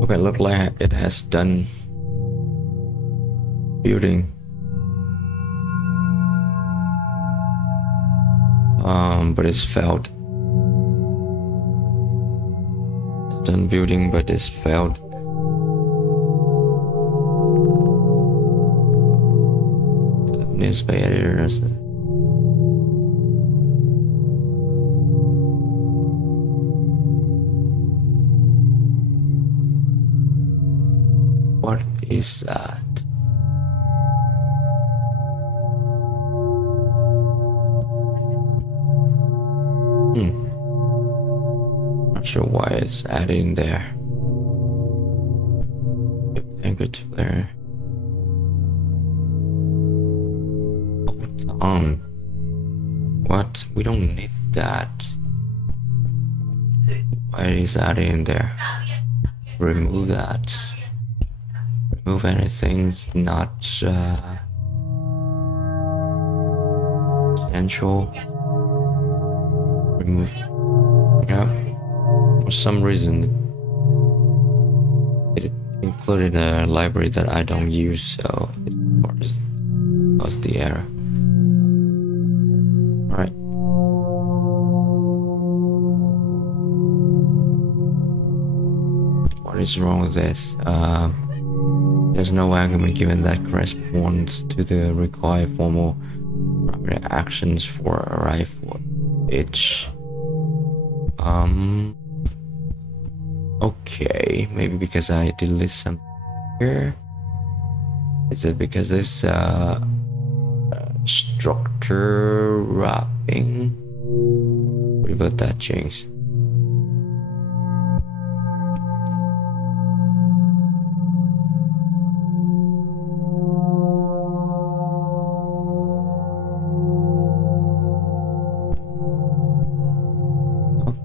Okay, look like it has done building. But it's failed. It's done building, but it's failed. The newspaper editors. What is that? Not sure why it's adding there. Anchor to there. Hold on. What? We don't need that. Why is that in there? Remove that. Remove anything's not essential. Remove. Yeah. For some reason, it included a library that I don't use, so it caused the error. Alright. What is wrong with this? There's no argument given that corresponds to the required formal primary actions for arrive for each. Okay, maybe because I delete some here. Is it because there's structure wrapping? What about that change?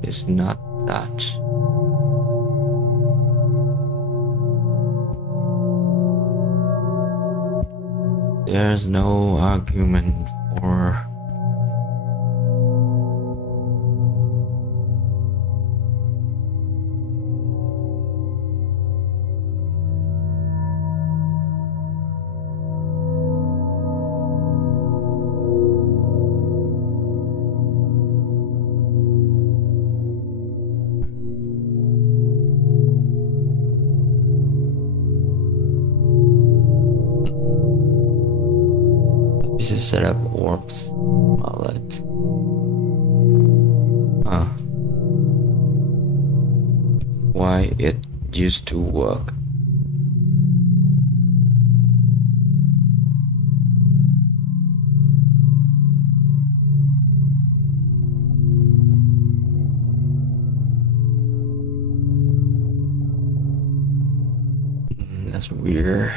It's not that. There's no argument for set up orbs wallet. Why it used to work. That's weird.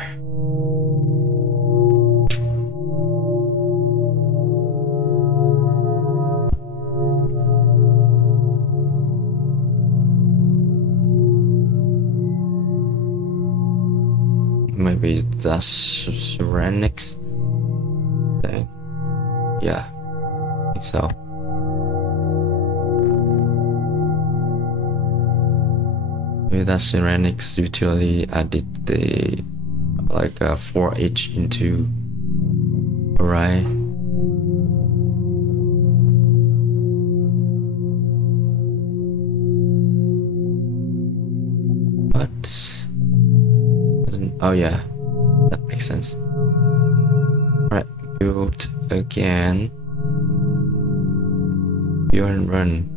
Maybe that's ceramics thing. Yeah, I think so. With that ceramics utility, I did the like a 4H into array. But oh yeah, that makes sense. Alright, build again. Build and run.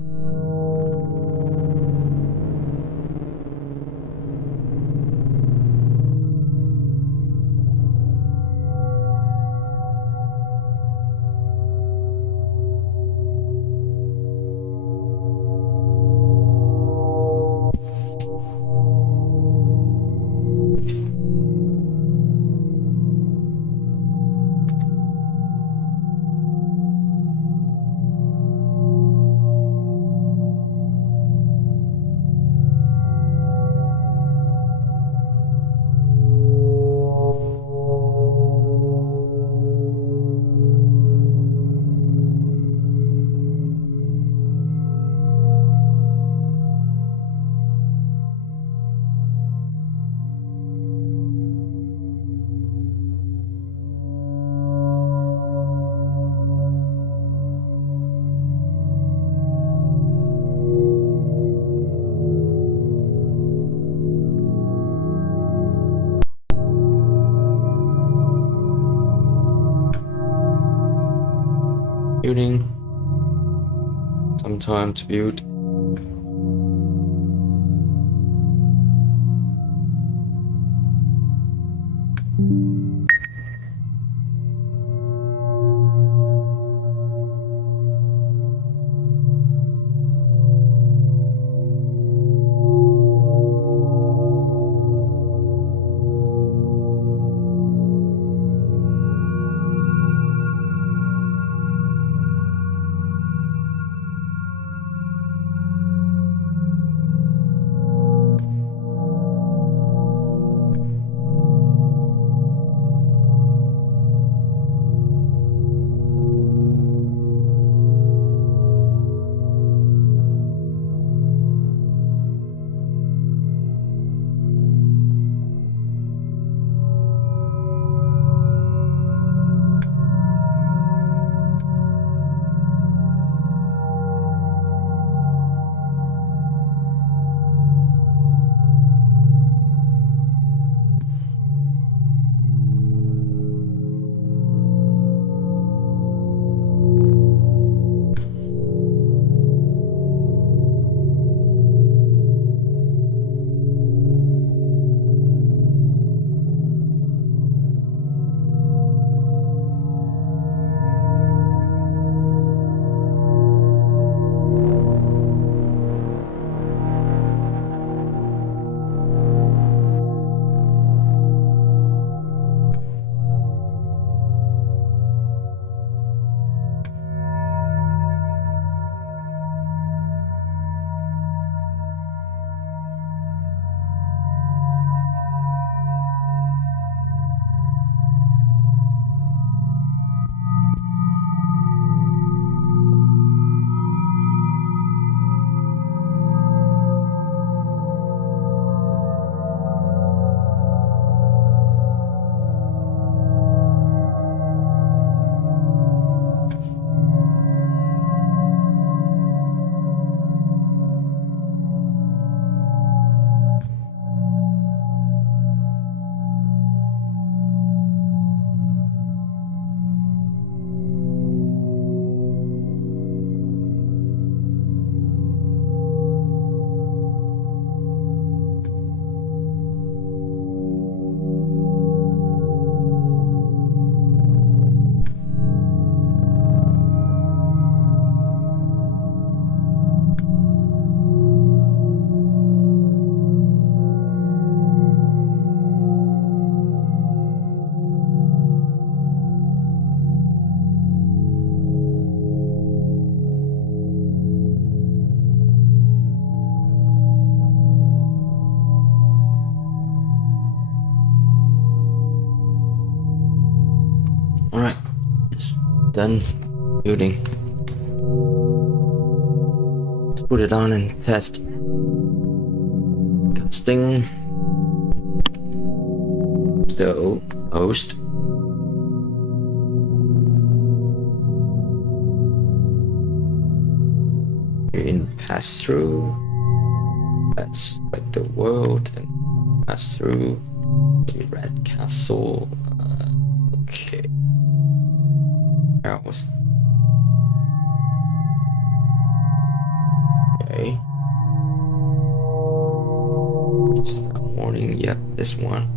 Building. Some time to build. Alright, it's done building. Let's put it on and test. Testing. So host. You're in pass through. That's like the world and pass through. Maybe red castle. Okay. House. Okay. Morning. Yep, this one.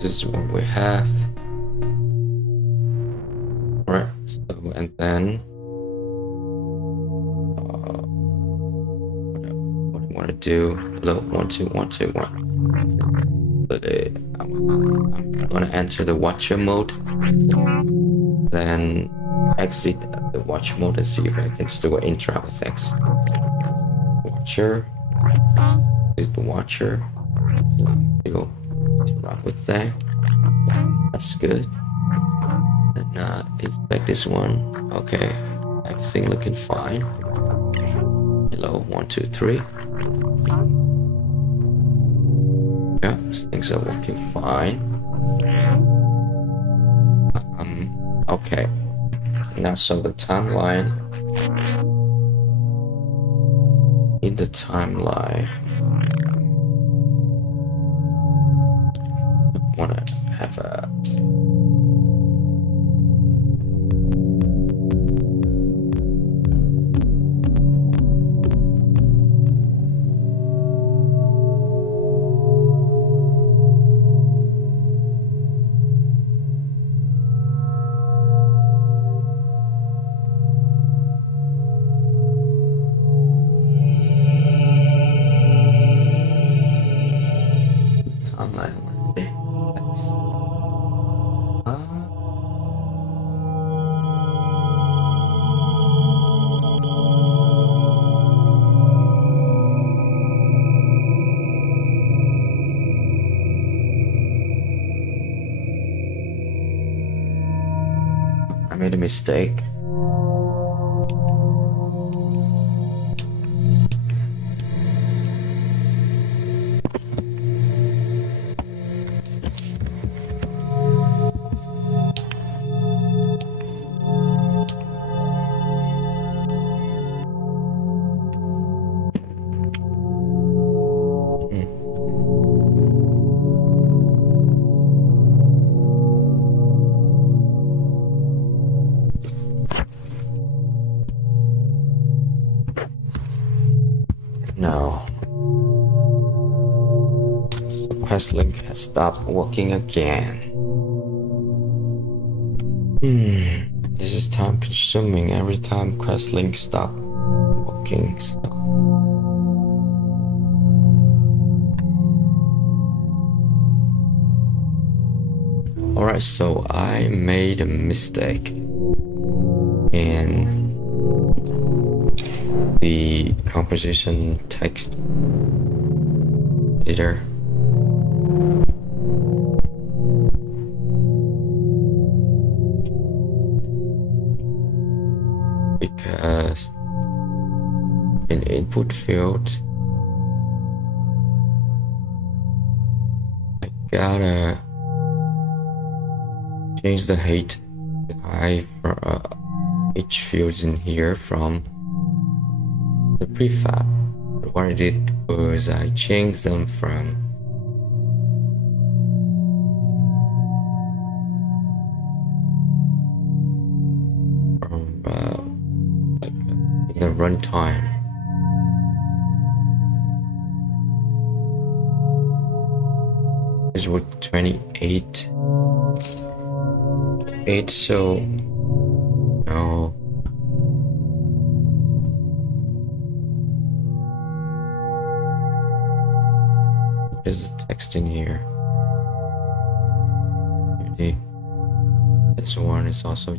This is what we have. Alright, so and then what I want to do, hello, 1 2 1 2 1. But I'm gonna enter the watcher mode, then exit the watch mode and see if I can still interact with X. Watcher, is the watcher, still interact with that. That's good. And inspect this one. Okay, everything looking fine. Hello, 1 2 3. Yeah, things are working fine. Okay. Now, so the timeline. In the timeline, I wanna have a. I made a mistake. No. So QuestLink has stopped working again. This is time consuming every time QuestLink stops working. So. Alright, so I made a mistake in the composition text editor. Because in input field, I gotta change the height for each field in here from the prefab. But what I did was I changed them from like in the runtime. This was 28. So no. What is the text in here? Maybe this one is also.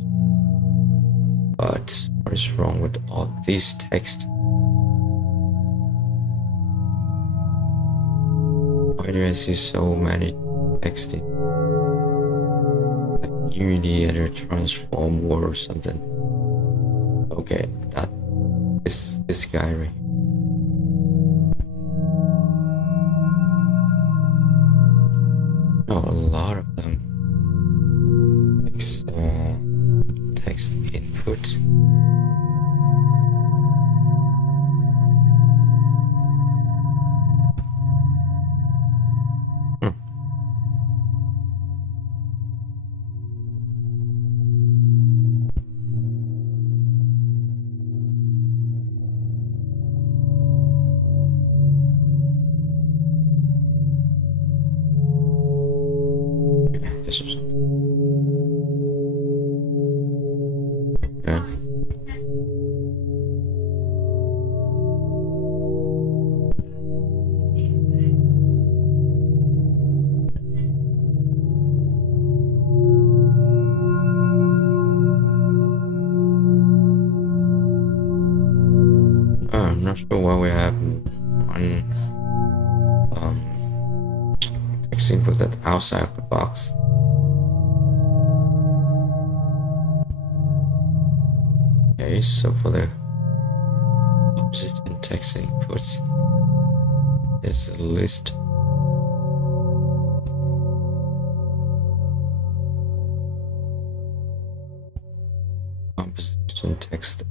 But what is wrong with all these text? Why do I see so many text in like Unity editor transform word or something? Okay, that is this guy right. Oh, a lot of them. Text input. This is okay. I'm not sure why we have one text input that's outside of the box. Okay, so for the consistent text inputs, there's a list. Composition text.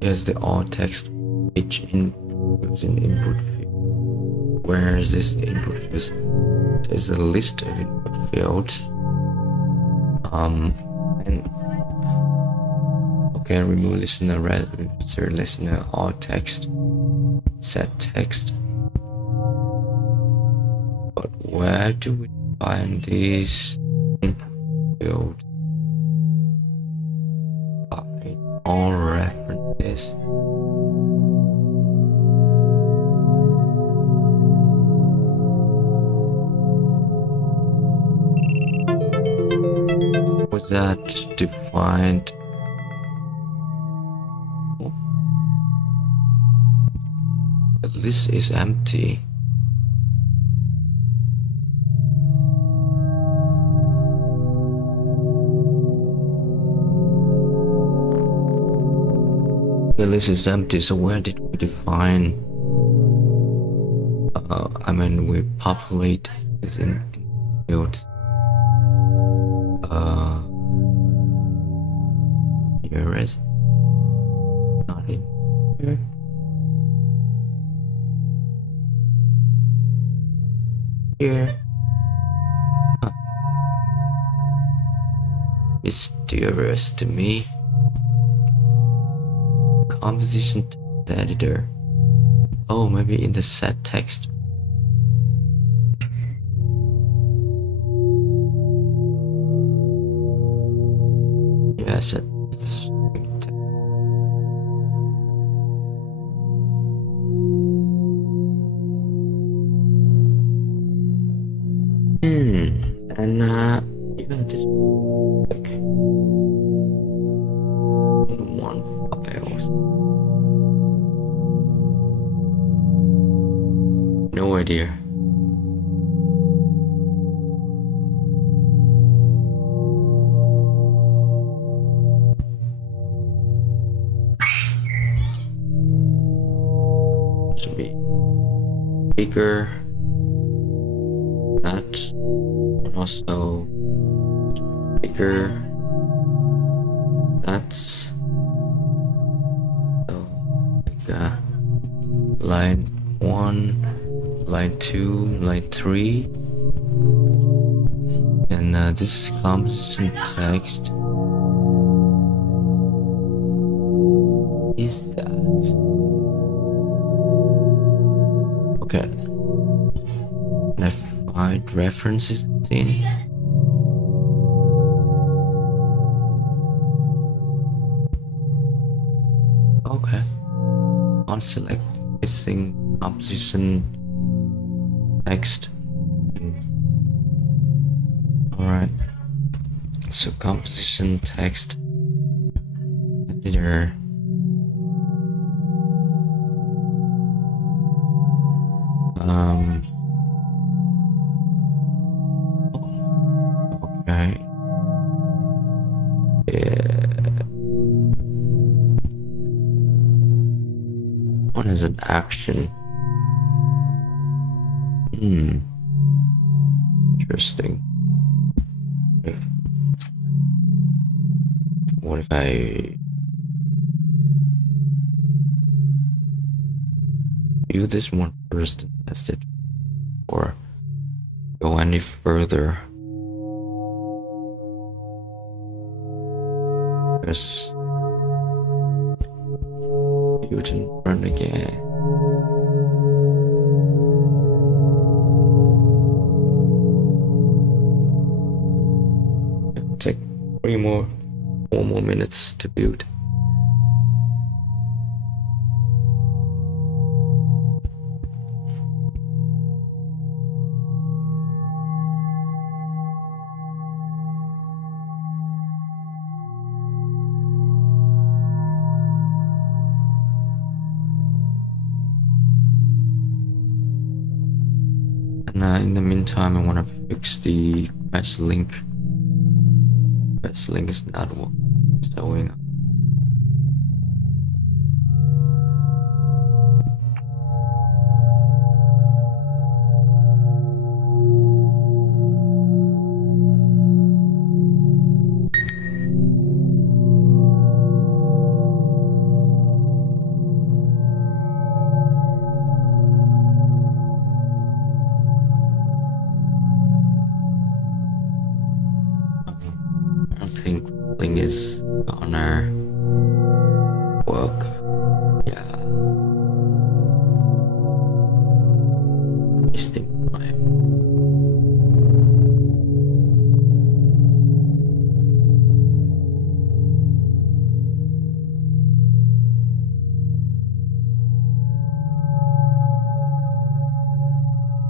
Here's the all text each input in input field. Where is this input field? There's a list of input fields. And okay, remove listener, insert listener, all text, set text. But where do we find these input fields? All references. Was that defined? The list is empty. The list is empty, so where did we define? I mean, we populate this in fields. Here is not in here. Here. Huh. Mysterious to me. Composition editor. Oh, maybe in the set text. Yeah, set. And yeah, this okay. In one files. No idea. Should be bigger. That, and also bigger. That's so like line 1, line 2, line 3, and this composition text is that. Okay, let's find references in. Okay, on select missing composition text. All right, So composition, text, editor. Okay. Yeah. One has an action. Interesting. What if I view this one first and test it, or go any further? There's build and run again. It'll take 4 more minutes to build. And in the meantime, I want to fix the quest link. Quest link is not showing up. I don't think link is gonna work. Yeah. Wasting time.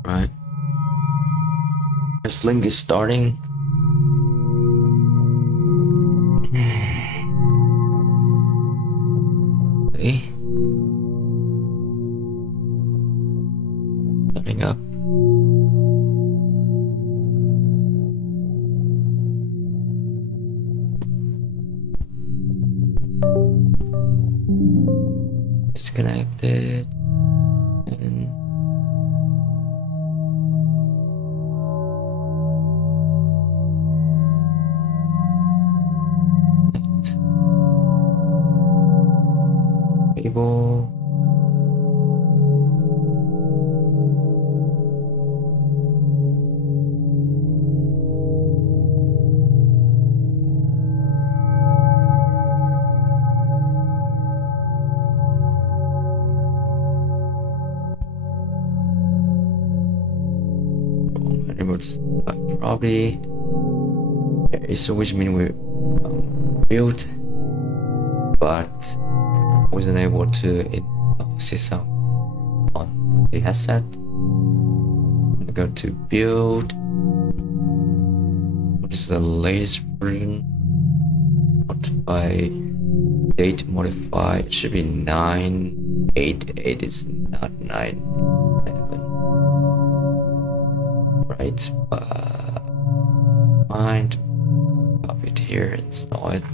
Right. This link is starting. Okay. Starting up. Disconnected. And table. Probably. Okay, so which means we built, but wasn't able to see some on the headset. I go to build. What is the latest version? Modify date modify. It should be 988. It's not 97. Right, find, copy it here, install it.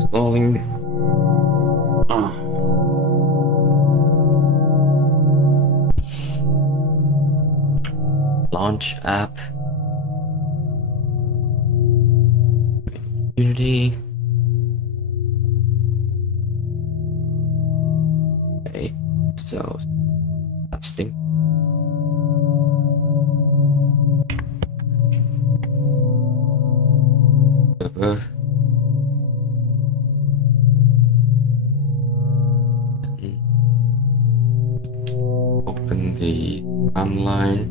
Installing. Launch app. Unity. Okay, so testing. Open the timeline.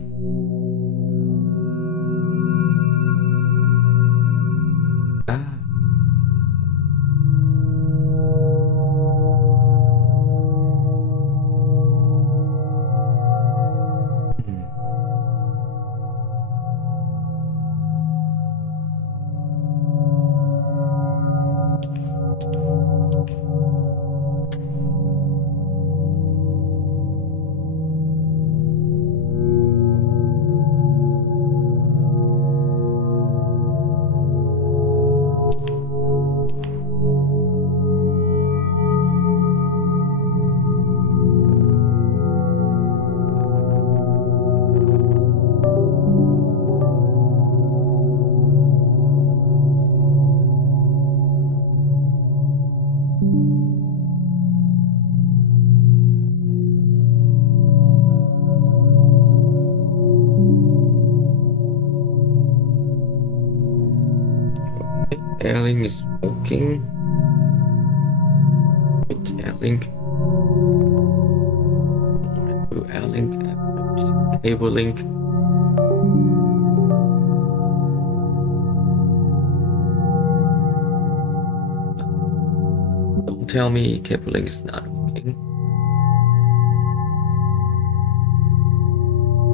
Airlink is working. With Airlink. Do Airlink, cable link. Don't tell me cable link is not working.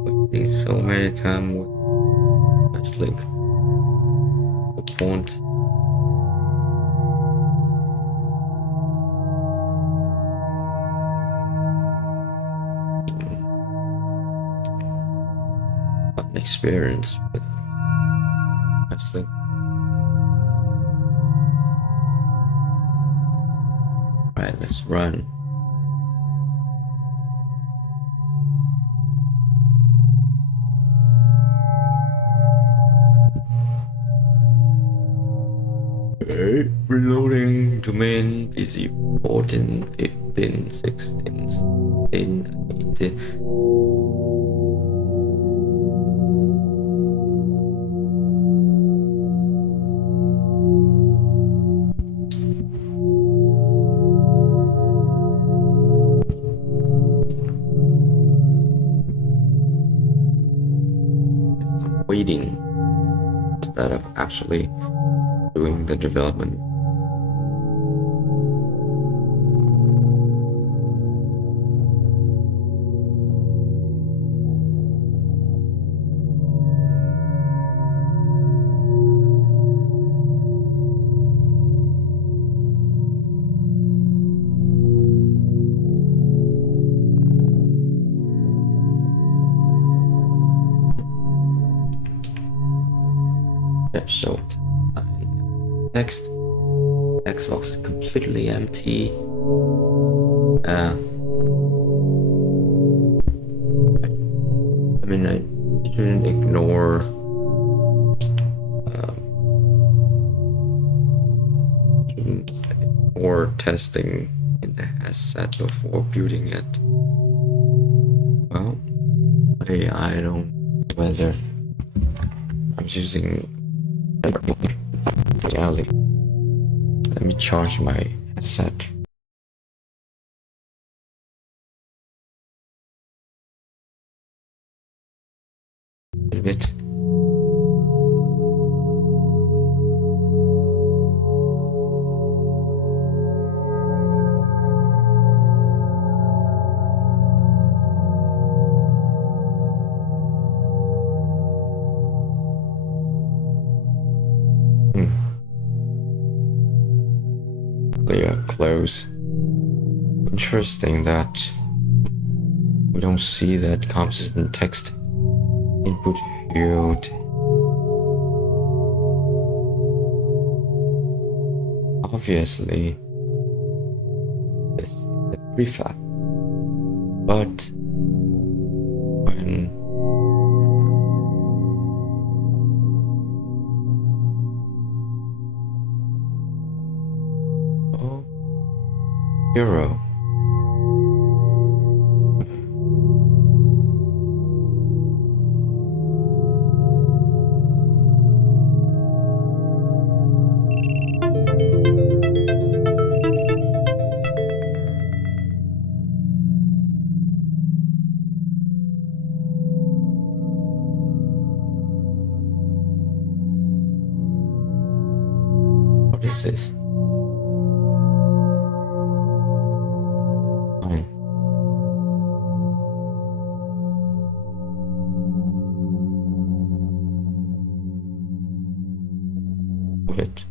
Wasting so many times with this link. The point. Experience with wrestling. Right, let's run. Okay, reloading domain busy 14, 15, 16, 17, 18. Waiting instead of actually doing the development. So text box completely empty. I mean, I shouldn't ignore testing in the headset before building it. Well, I don't know whether I'm using. Let me charge my headset. A bit. They are close. Interesting that we don't see that consistent text input field. Obviously, this is the prefab, but when Euro. What is this? Fine. Move it.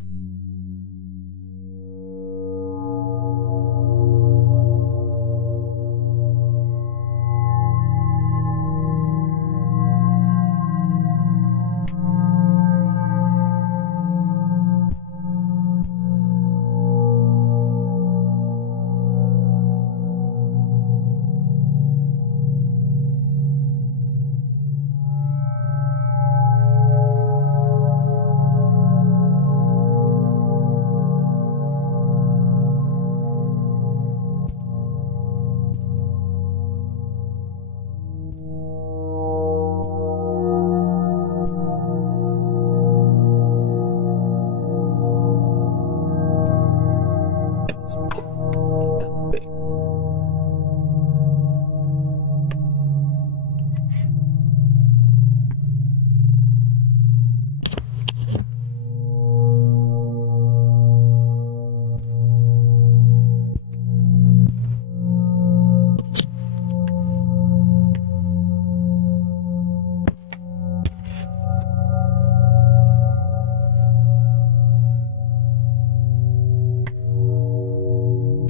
That big.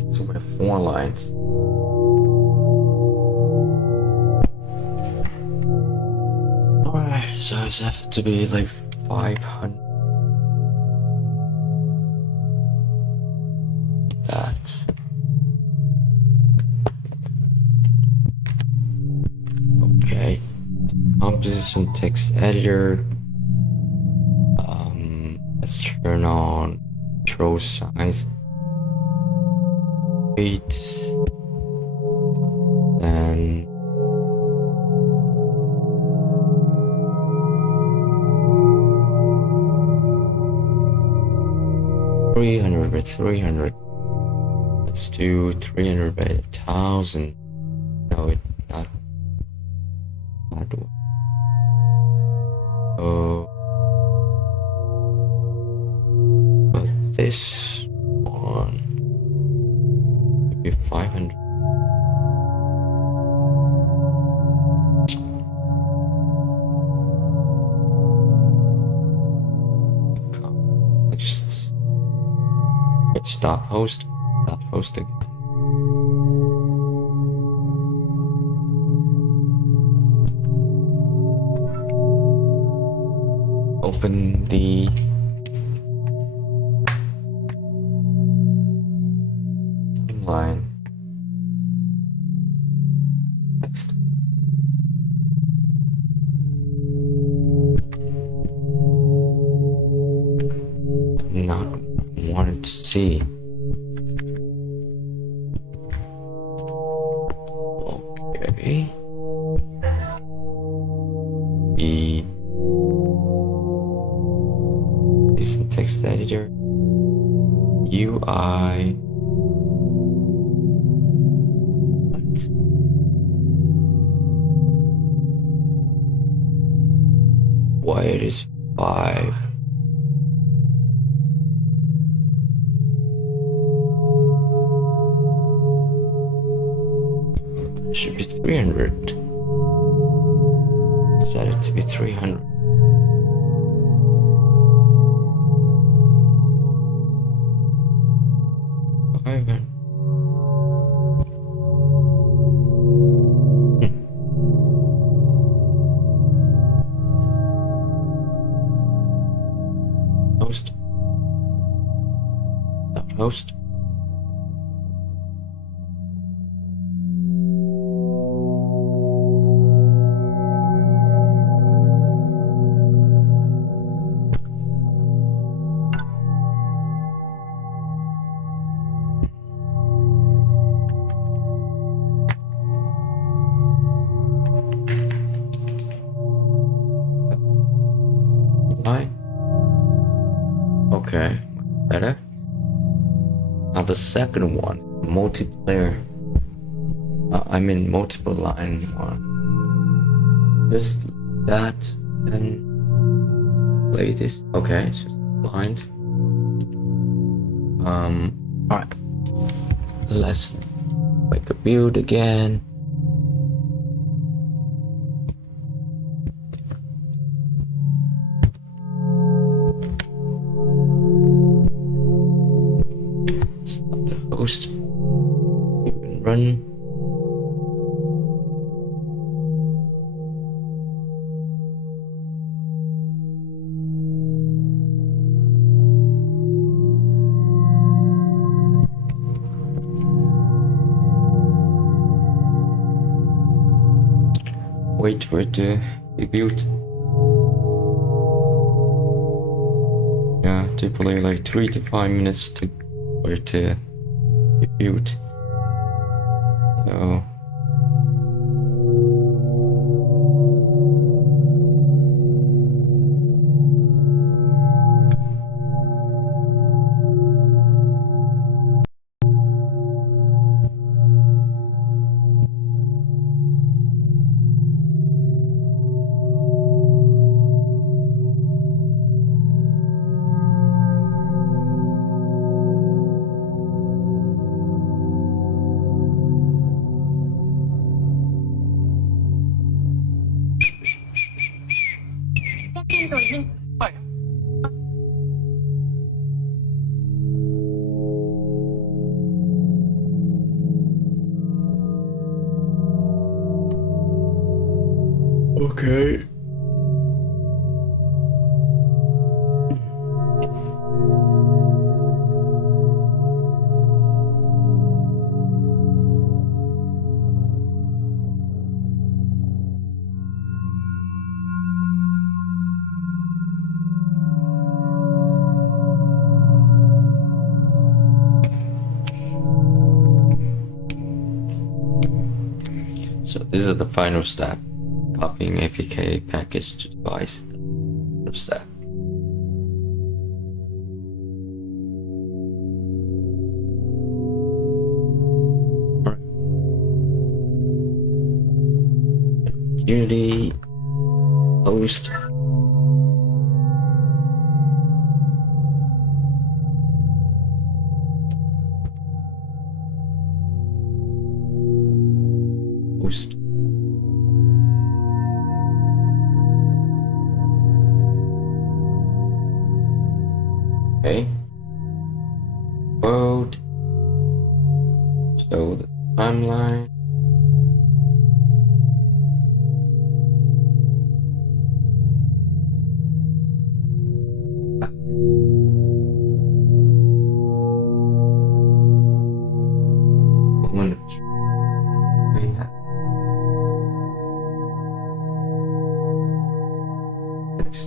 So we have 4 lines. Alright, so it's have to be like 500. That. Okay. Composition text editor. Let's turn on control size. 8. Then $300 by 300. Let's do 300 by 1,000. No, it not. Oh, but this one would be 500. Just stop hosting. Open the timeline. Next. It's not what I wanted to see. Okay. The text editor, UI. What? Why it is 5? It should be 300. Set it to be 300. Host. Not host. Okay, better. Now the second one, multiplayer. I mean multiple line one. Just that and play this. Okay, it's just lines. Alright. Let's make a build again. Host. You can run. Wait for it to be built. Yeah, typically like 3 to 5 minutes for it to be built. So rồi nhưng Okay. So this is the final step, copying APK package to device. Final step. Alright. Unity host. Host. Okay. Code. Show the timeline. I'm gonna train that. Next.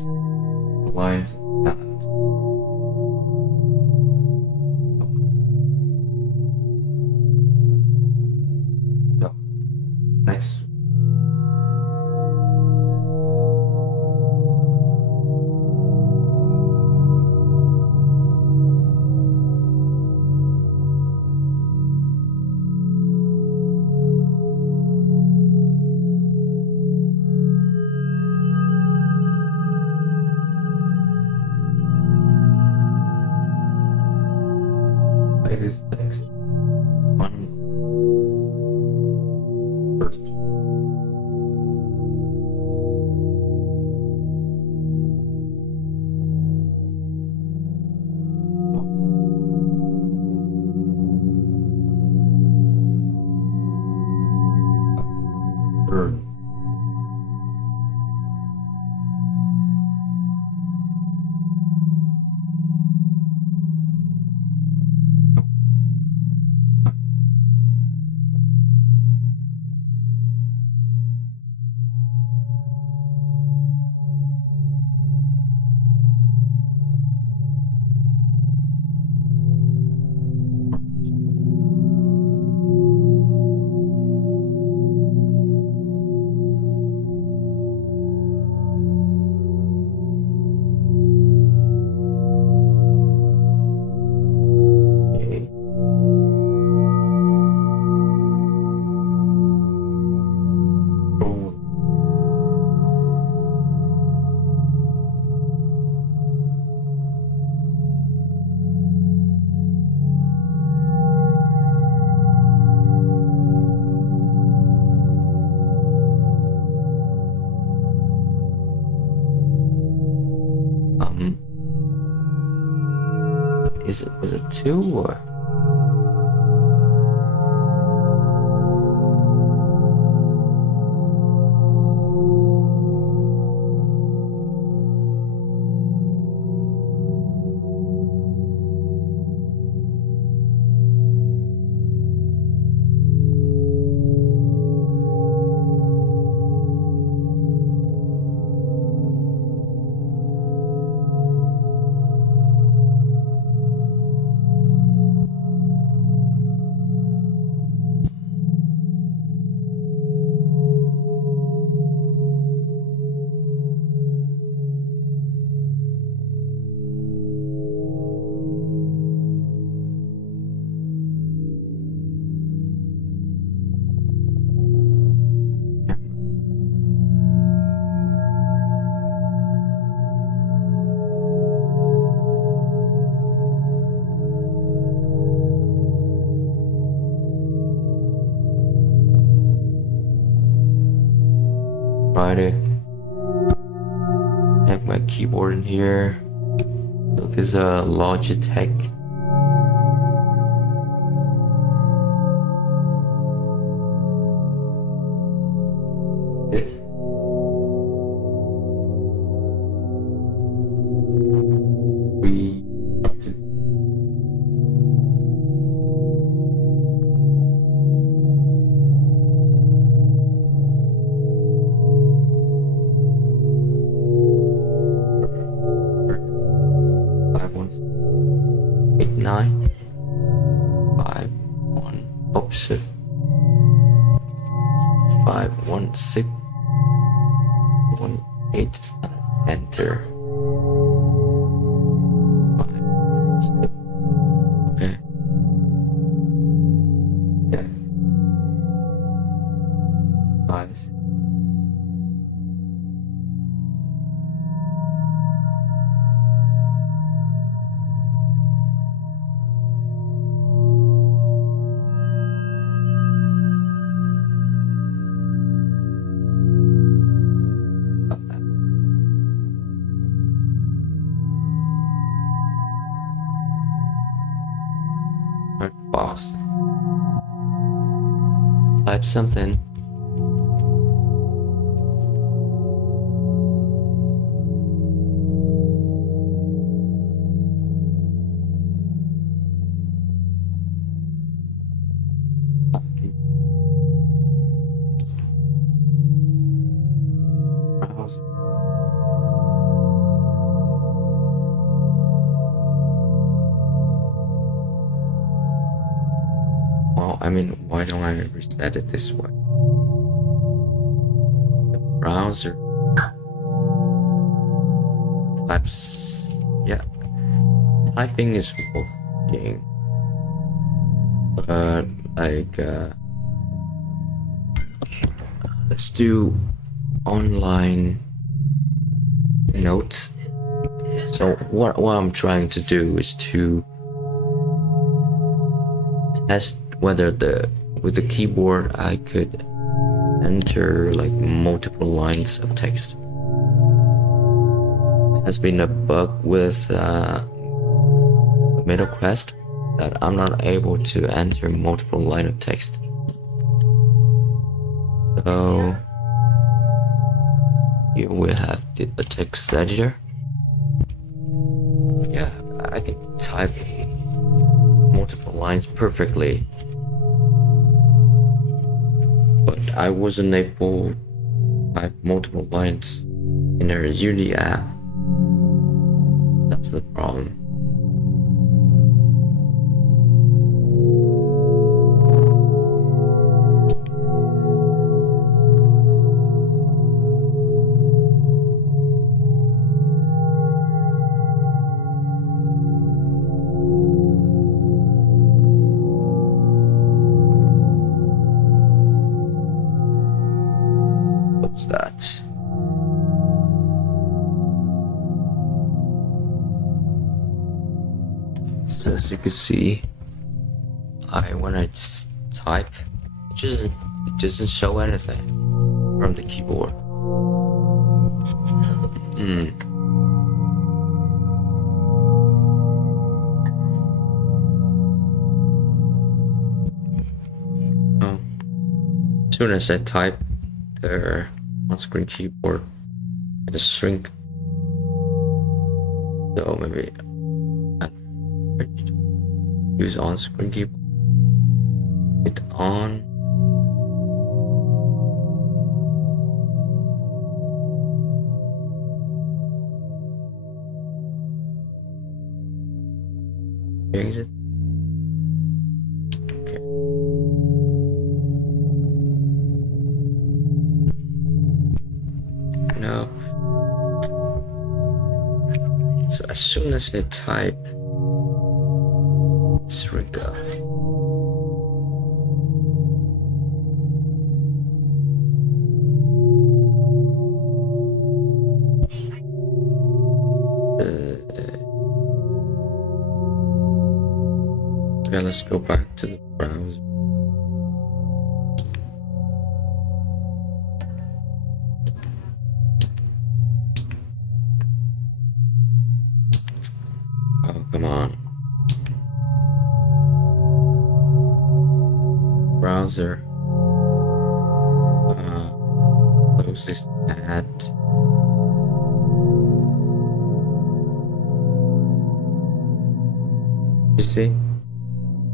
Live. So, nice. Play this text. One first. Third. Okay. Control. Was it 2 or? Friday. Check my keyboard in here. So this is a Logitech. This. Option 51618, enter. 516. Okay. Yes. 5. Box. Type something. Well, I mean, why don't I reset it this way? The browser types, yeah, typing is working, but like, let's do online notes. So what I'm trying to do is to test whether with the keyboard I could enter like multiple lines of text. It has been a bug with Middle Quest that I'm not able to enter multiple line of text. So here we have the text editor. Yeah, I can type multiple lines perfectly, but I wasn't able to type multiple lines in our Unity app. That's the problem. That. So as you can see, when I type, it doesn't show anything from the keyboard. As soon as I type there on-screen keyboard, I just shrink. So maybe I use on-screen keyboard. Hit on. Change it. No. So as soon as I type, shrink up. Okay, let's go back to the browser. on. Browser. Close this tab. You see?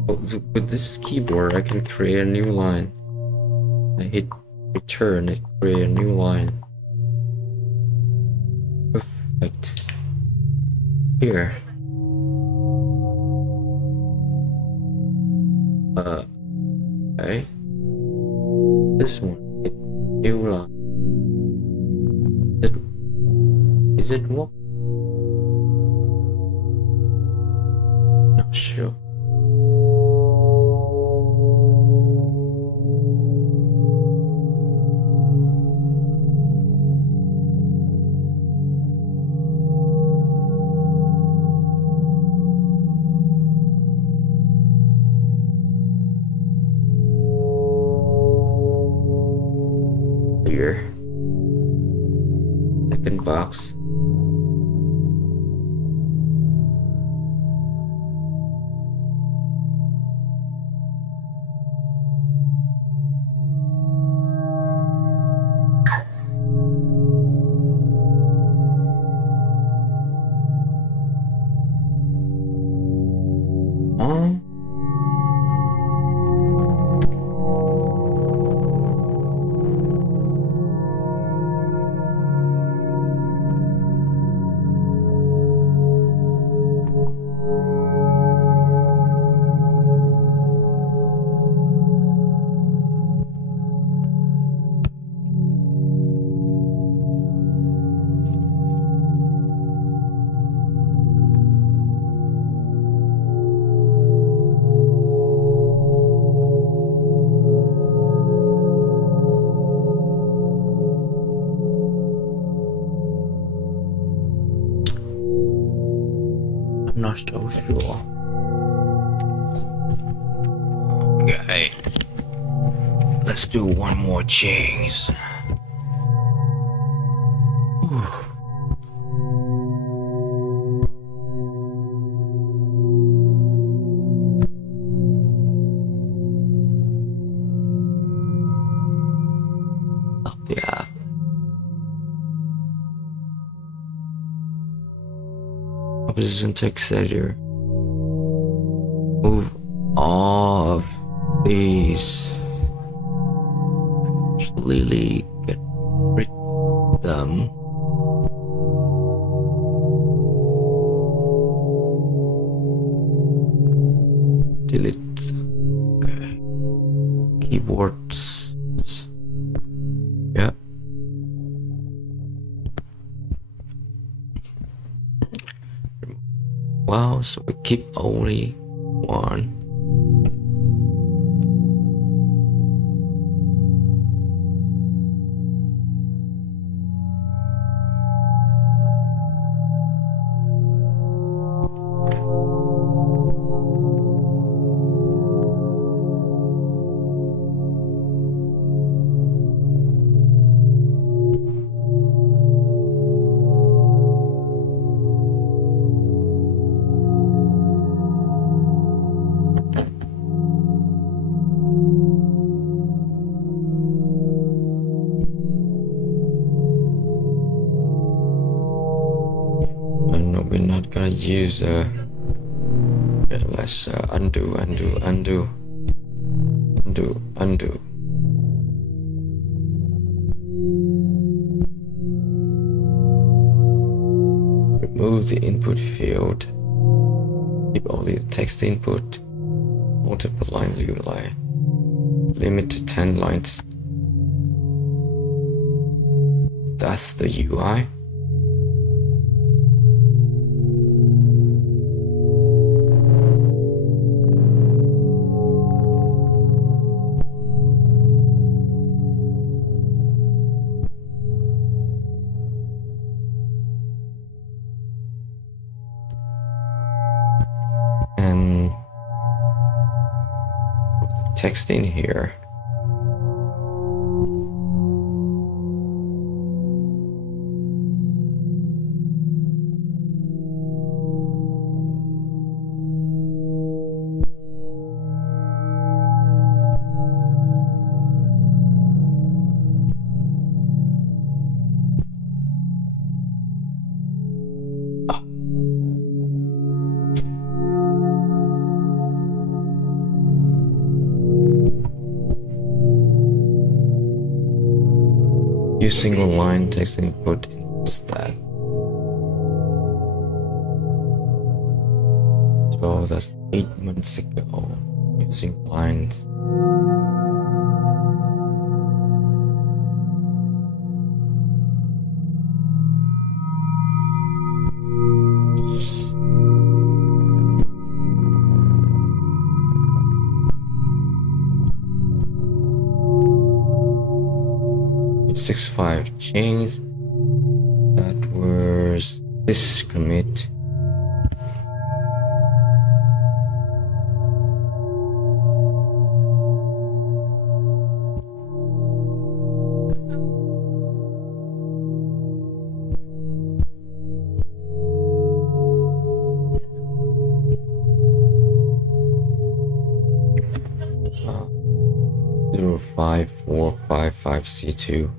With this keyboard, I can create a new line. I hit return, it create a new line. Perfect. Here. Okay. This one, hit new line. Is it what? Not sure. Here. Second box. I'm not so sure. Okay. Let's do one more change. Yeah. Opposition text editor. Move all of these. Completely get rid of them. Delete. Okay. Keyboards. Yeah. Wow, so we keep only one. We're not gonna use let's undo. Remove the input field. Keep only the text input. Multiple line UI. Limit to 10 lines. That's the UI. And text in here. use single line text input instead. So that's 8 months ago, using lines. It's 6.5 chains. That was this commit. Uh, 05455C2.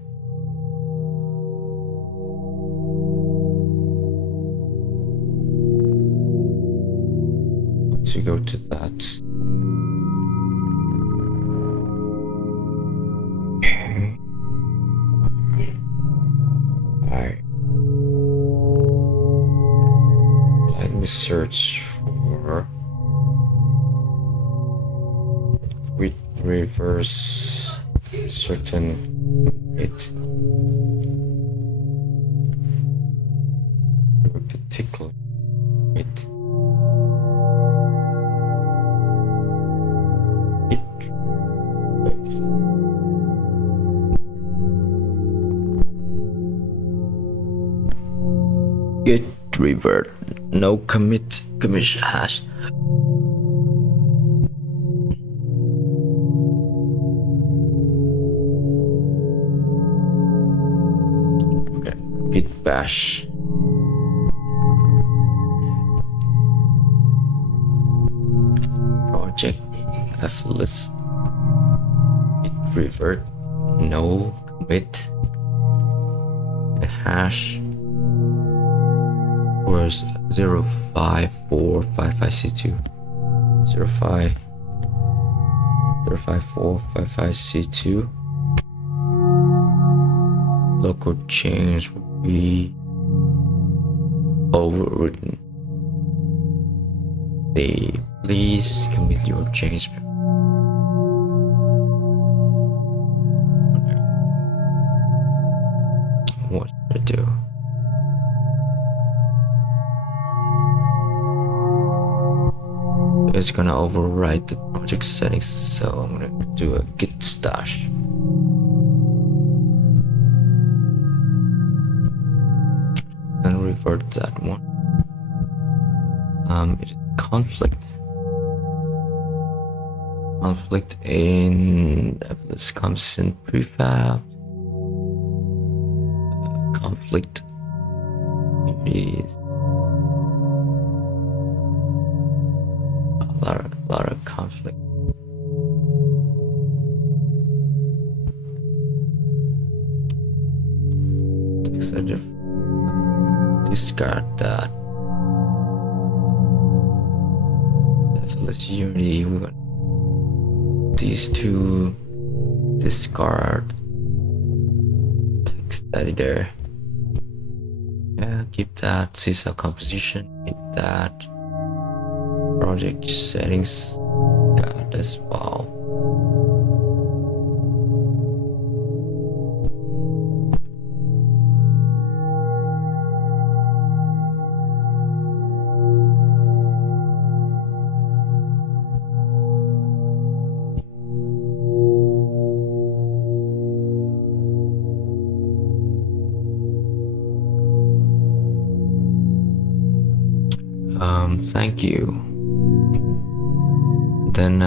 To go to that. Okay. Alright. Let me search for reverse certain it particular it. Git revert no commit hash. Okay, git bash. Project flist git revert no commit. The hash was 05455C2. 05455C2. Local change will be overwritten. Please commit your change. What should I do? It's gonna overwrite the project settings, so I'm gonna do a git stash. And revert that one. It is conflict in this comes in prefab. Conflict is a lot of conflict. Text editor. Discard that. Let's Unity. We got these two. Discard. Text editor. Yeah, keep that. CSL composition. Keep that. Project settings. Got as well. Thank you. Then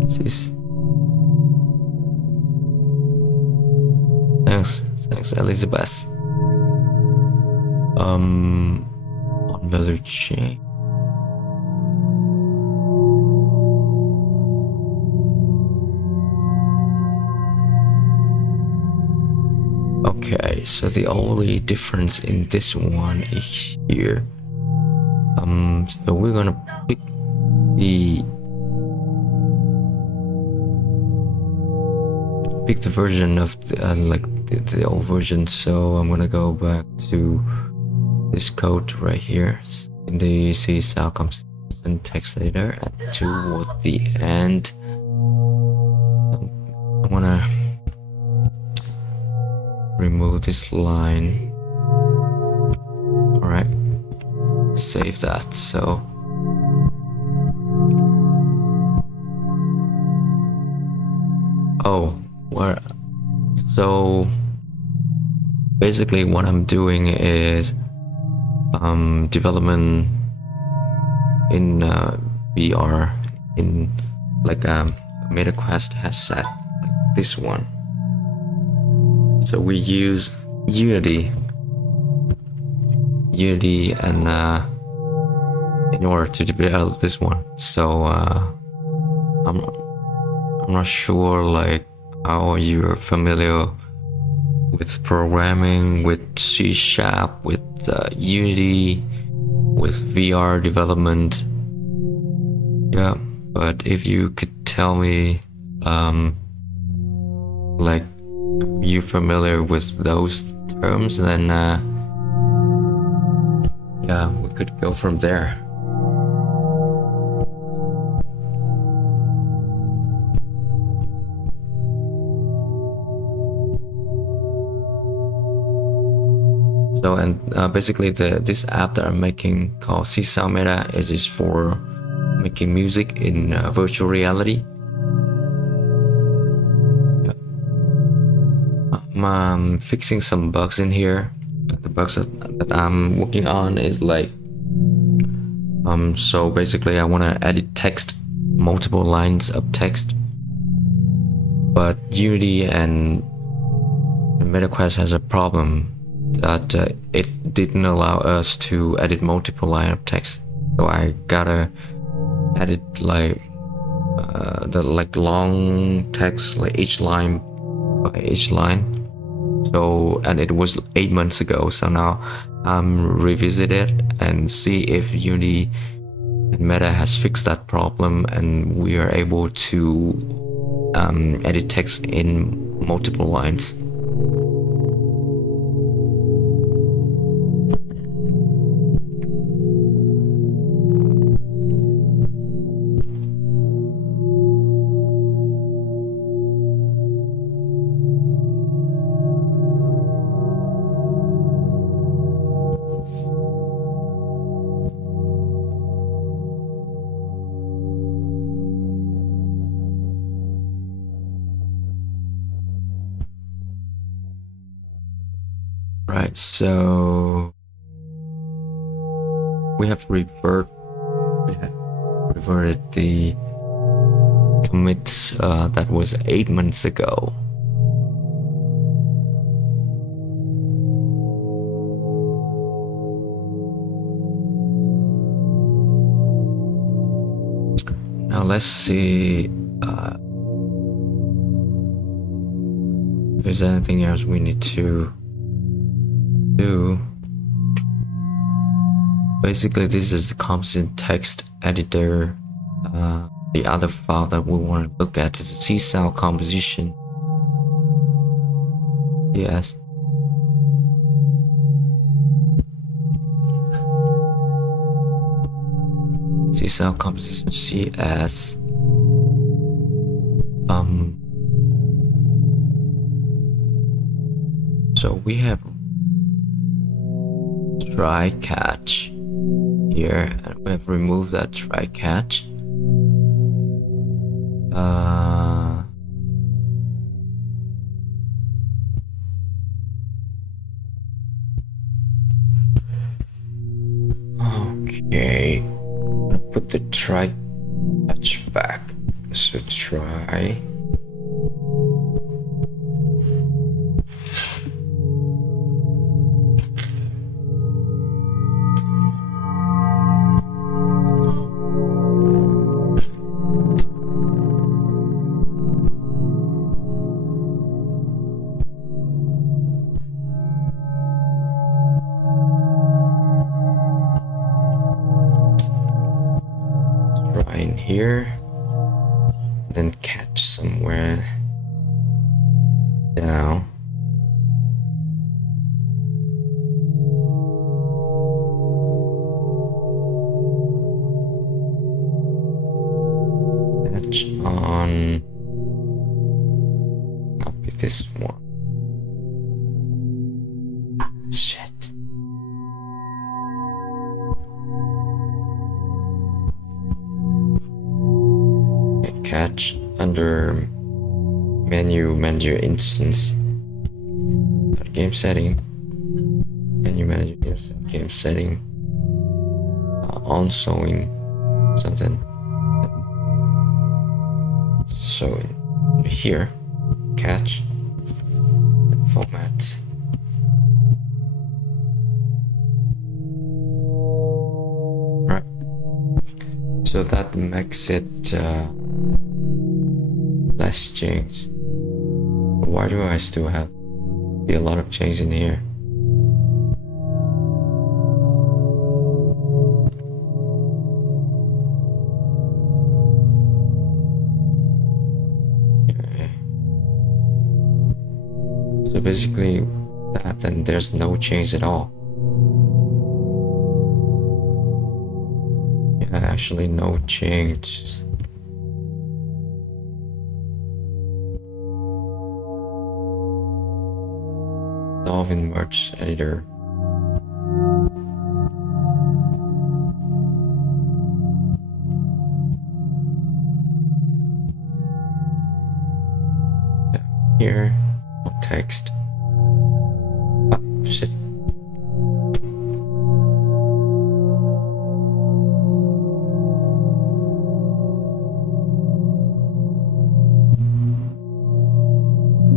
what's this? Thanks Elizabeth. On value chain. Okay, so the only difference in this one is here. So we're gonna pick picked the version of like the old version, so I'm gonna go back to this code right here in the Csound composition text editor, and toward the end I wanna remove this line. Alright, save that. So so basically what I'm doing is development in VR in like MetaQuest has set like this one. So we use Unity and in order to develop this one. So I'm not sure like how you're familiar with programming, with C#, with Unity, with VR development. Yeah, but if you could tell me like you familiar with those terms, then yeah, we could go from there. So and basically this app that I'm making called Csound Meta is for making music in virtual reality. Yeah. I'm fixing some bugs in here. The bugs that I'm working on is like so basically I want to edit text, multiple lines of text, but Unity and MetaQuest has a problem that it didn't allow us to edit multiple line of text. So I gotta edit like the like long text, like each line by each line. So and it was 8 months ago. So now I'm revisit it and see if Unity and Meta has fixed that problem, and we are able to edit text in multiple lines. Right, so we have reverted the commits that was 8 months ago. Now let's see if there's anything else we need to do. Basically this is the composite text editor. The other file that we want to look at is the Csound composition. Yes. Csound composition CS. So we have try catch here, and we have removed that try catch. Okay, I'll put the try catch back. So try. In here, then catch somewhere. down. Edge on. Copy this one. Shit. Okay, catch under manager instance. Game setting. Menu manager instance. Game setting. On showing something. Showing here. Catch. And format. Right. So that makes it less change. Why do I still have a lot of change in here? Okay. So basically that, then there's no change at all. Yeah, actually no change. In merge editor. Yeah, here, no text. Ah, shit.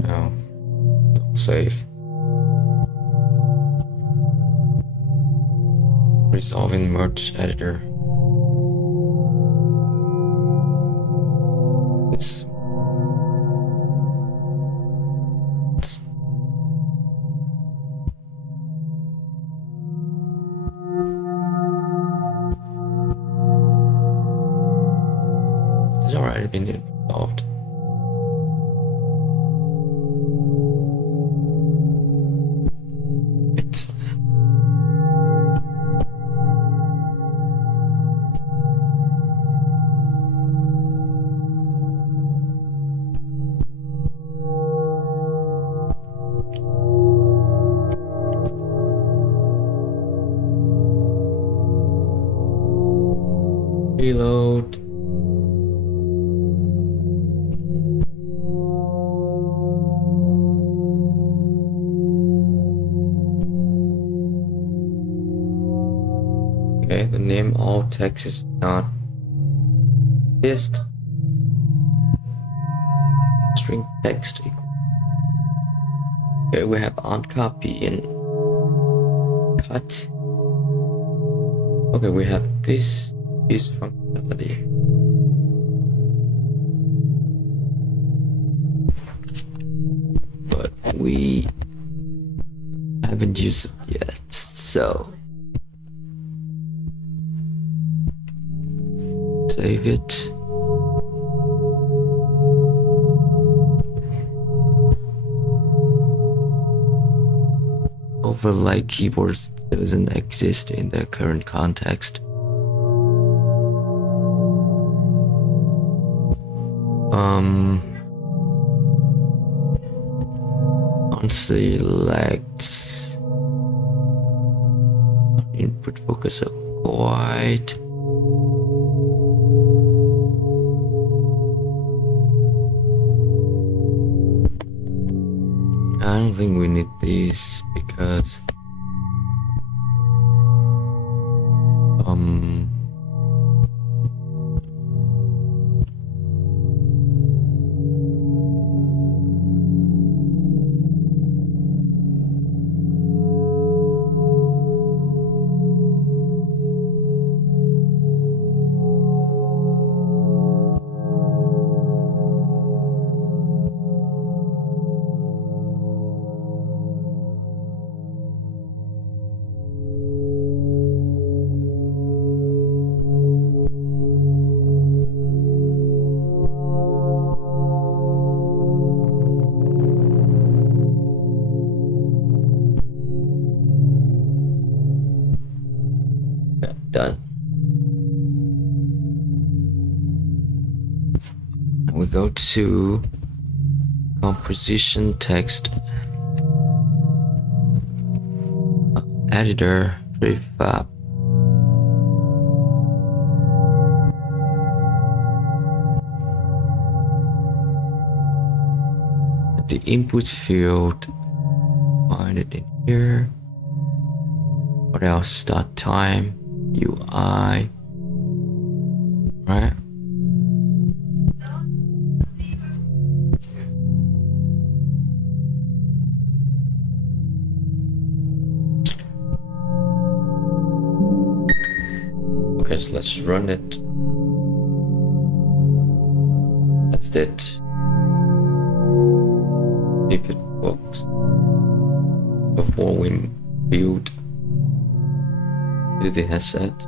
No, don't save. Resolve in merge editor. It's already been resolved. It's reload. Okay, the name all text is not list. String text equal. Okay, we have on copy and cut. Okay, we have this functionality. But we haven't used it yet, so save it. Overlay keyboards doesn't exist in the current context. On select input focus quite. I don't think we need these because We go to composition text editor prefab. The input field, find it in here. What else? Start time, UI, right? Okay, so let's run it. That's it. If it works before we build the headset.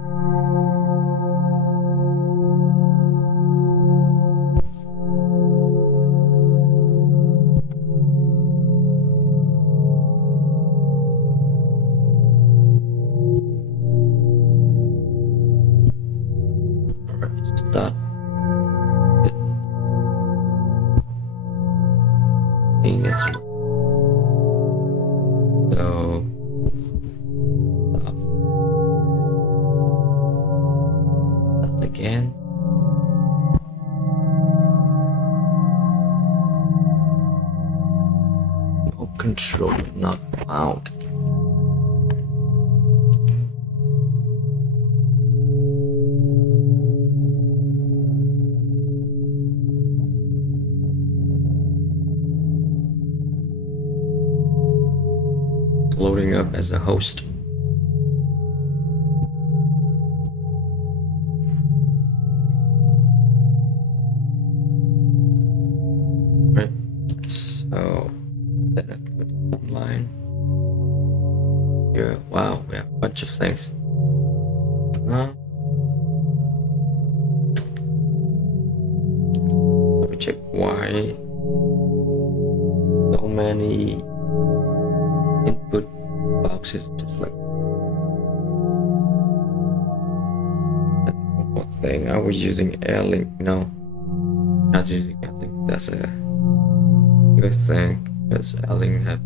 Alright, start it. Thing is so start again. No control not found. Loading up as a host. Right, so then I put it online. Here, wow, we have a bunch of things. Let me check why so many input boxes, just like that. One thing, I was using Airlink. No, not using Airlink. That's a good thing because Airlink have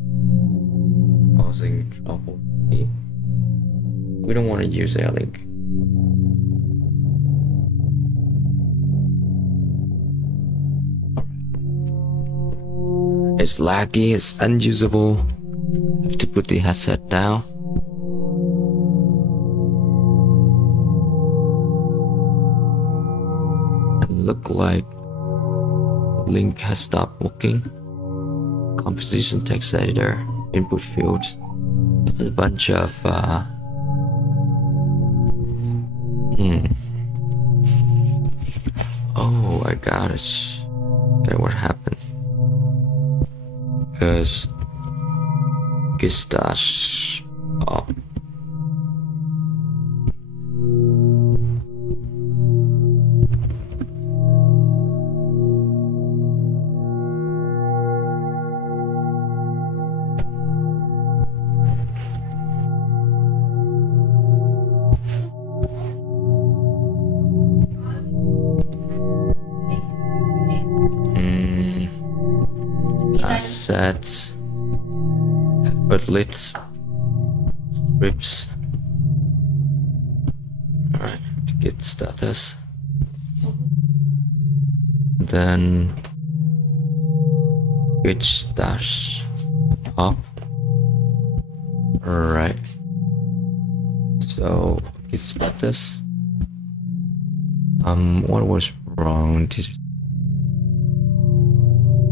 causing trouble. We don't want to use Airlink. It's laggy, it's unusable. I have to put the headset down. It look like link has stopped working. Composition text editor, input fields. There's a bunch of Oh, I got it. Okay, what happened? Because git stash up. Assets, applets, scripts. Alright, git status. Then git stash up. Alright. So git status. What was wrong?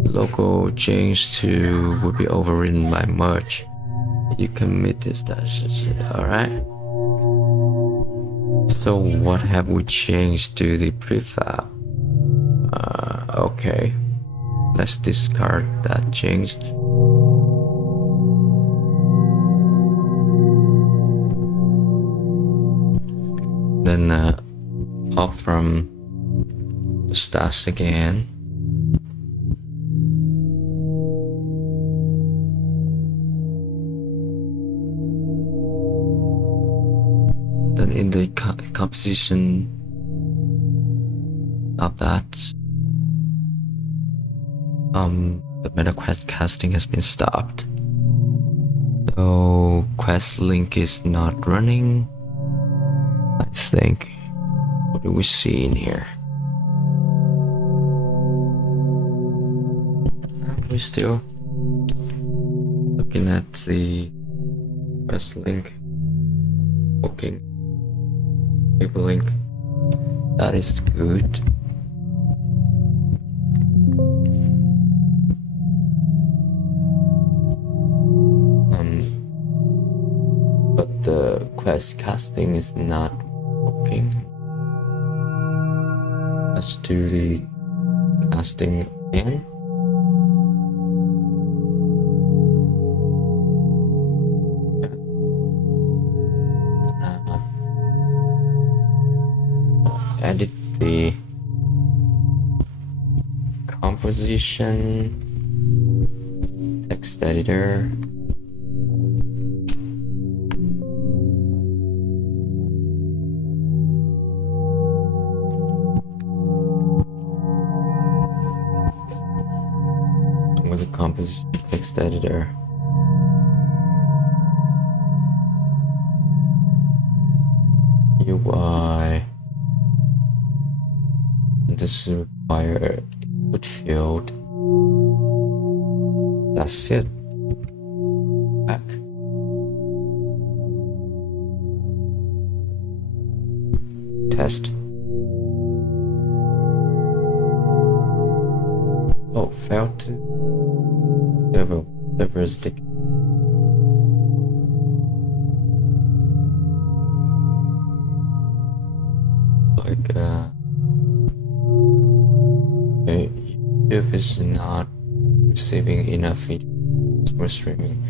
Local change to would be overridden by merge. You commit this dashes. Alright. So what have we changed to the prefab? Okay. Let's discard that change. Then pop from the stash again. Then in the composition of that, the meta quest casting has been stopped. So quest link is not running. I think. What do we see in here? We're still looking at the quest link. Booking. Table link. That is good. But the quest casting is not working. Let's do the casting again. Edit the composition, text editor. With the composition text editor. UI. This require input field. That's it. Back. Test. Oh, failed to stick. Like okay, YouTube is not receiving enough video for streaming.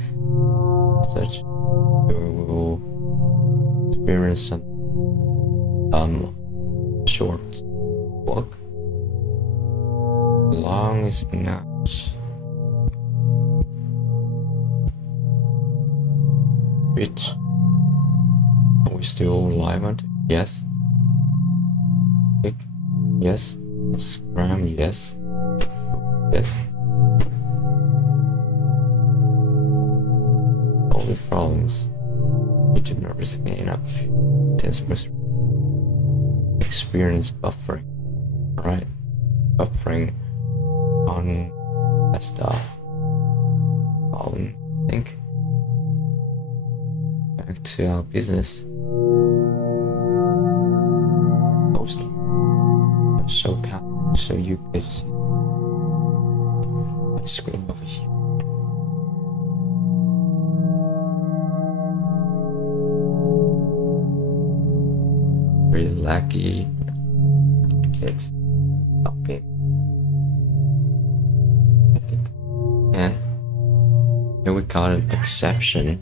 Such you will experience some short work. Long is not. Which are we still live on? Yes. Click. Yes. Instagram. Yes. Yes. All the problems. YouTube not receiving enough intense experience buffering. Right. Buffering on desktop. I think. Back to our business. Post. So you can see my screen over here. Really laggy. It's okay. And here we got an exception.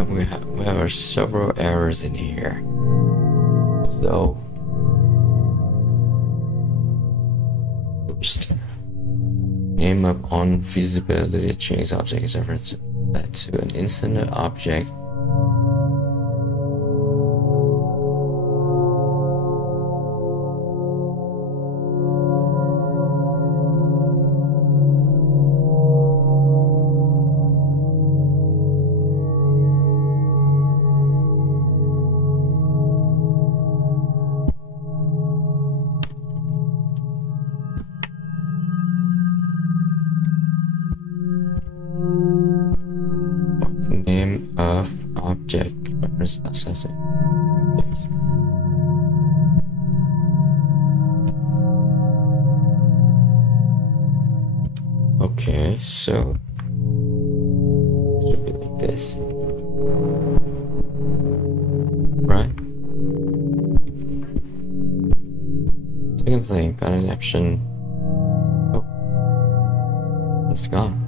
And we have several errors in here. So first, name of on feasibility change object is reference that to an instance object. Name of object reference accessing. Yes. Okay, so it should be like this, right? Second thing, got an option. Oh, it's gone.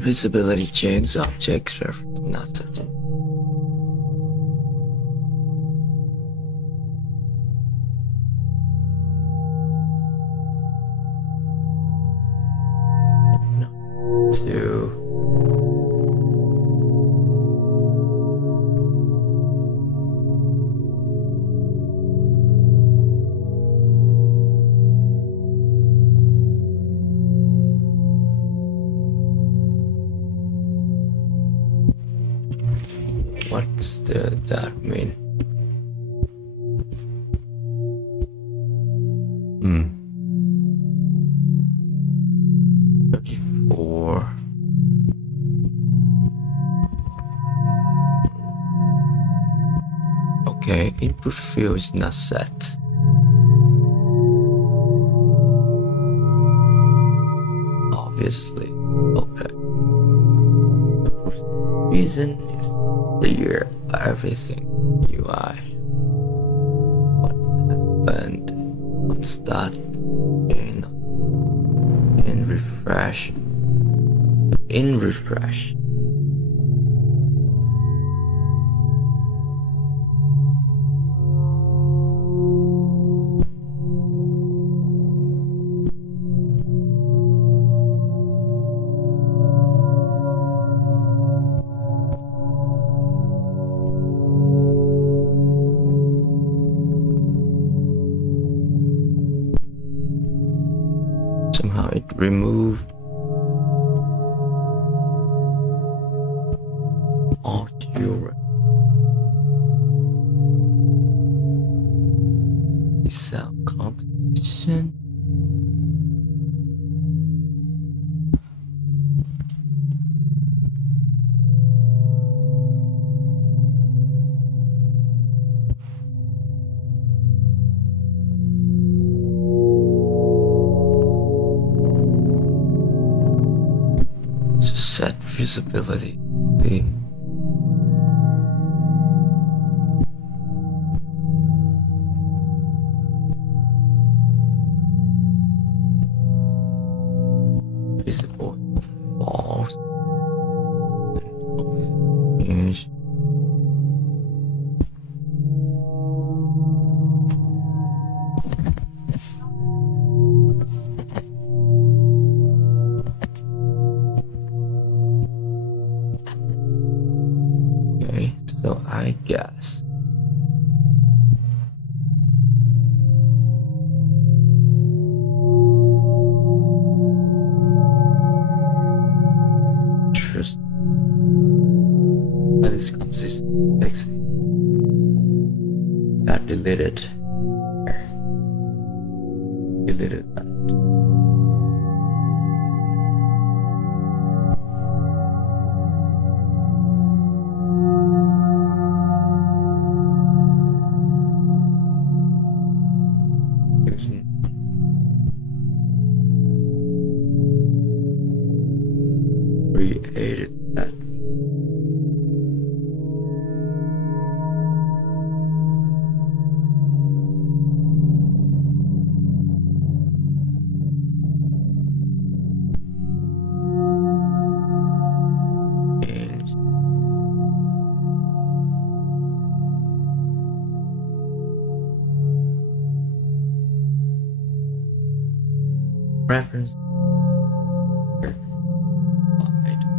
visibility change objects reference not certain. To what's that mean? 34. Okay, input field is not set. Obviously, okay. The reason is clear everything UI. What happened? What's that? In refresh. In refresh. Somehow it removed audio sound composition. Set visibility. See? Visible false. Image. So I guess just that is composition fixing that deleted that. Created that. And reference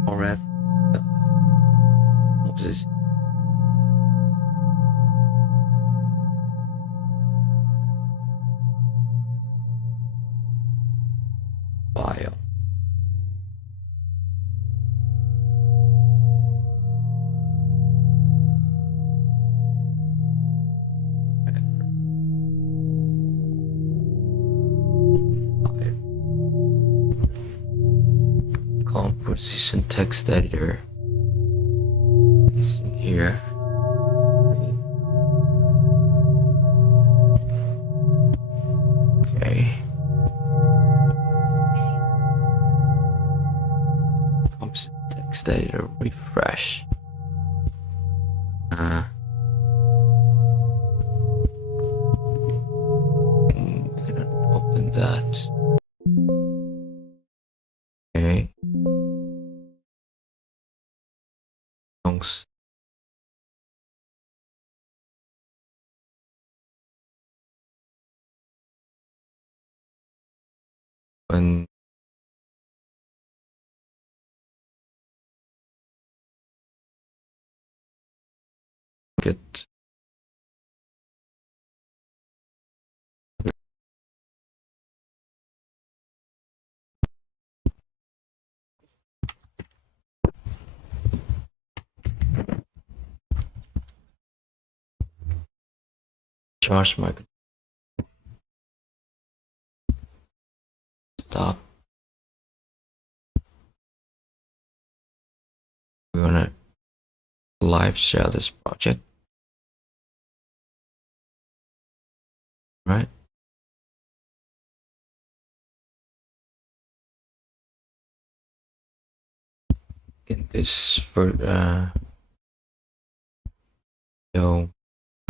or opposite file. Composition text editor is in here. Okay. Composition text editor refresh. We cannot open that. Okay. songs. And get charge my stop. We're gonna live share this project, right? In this for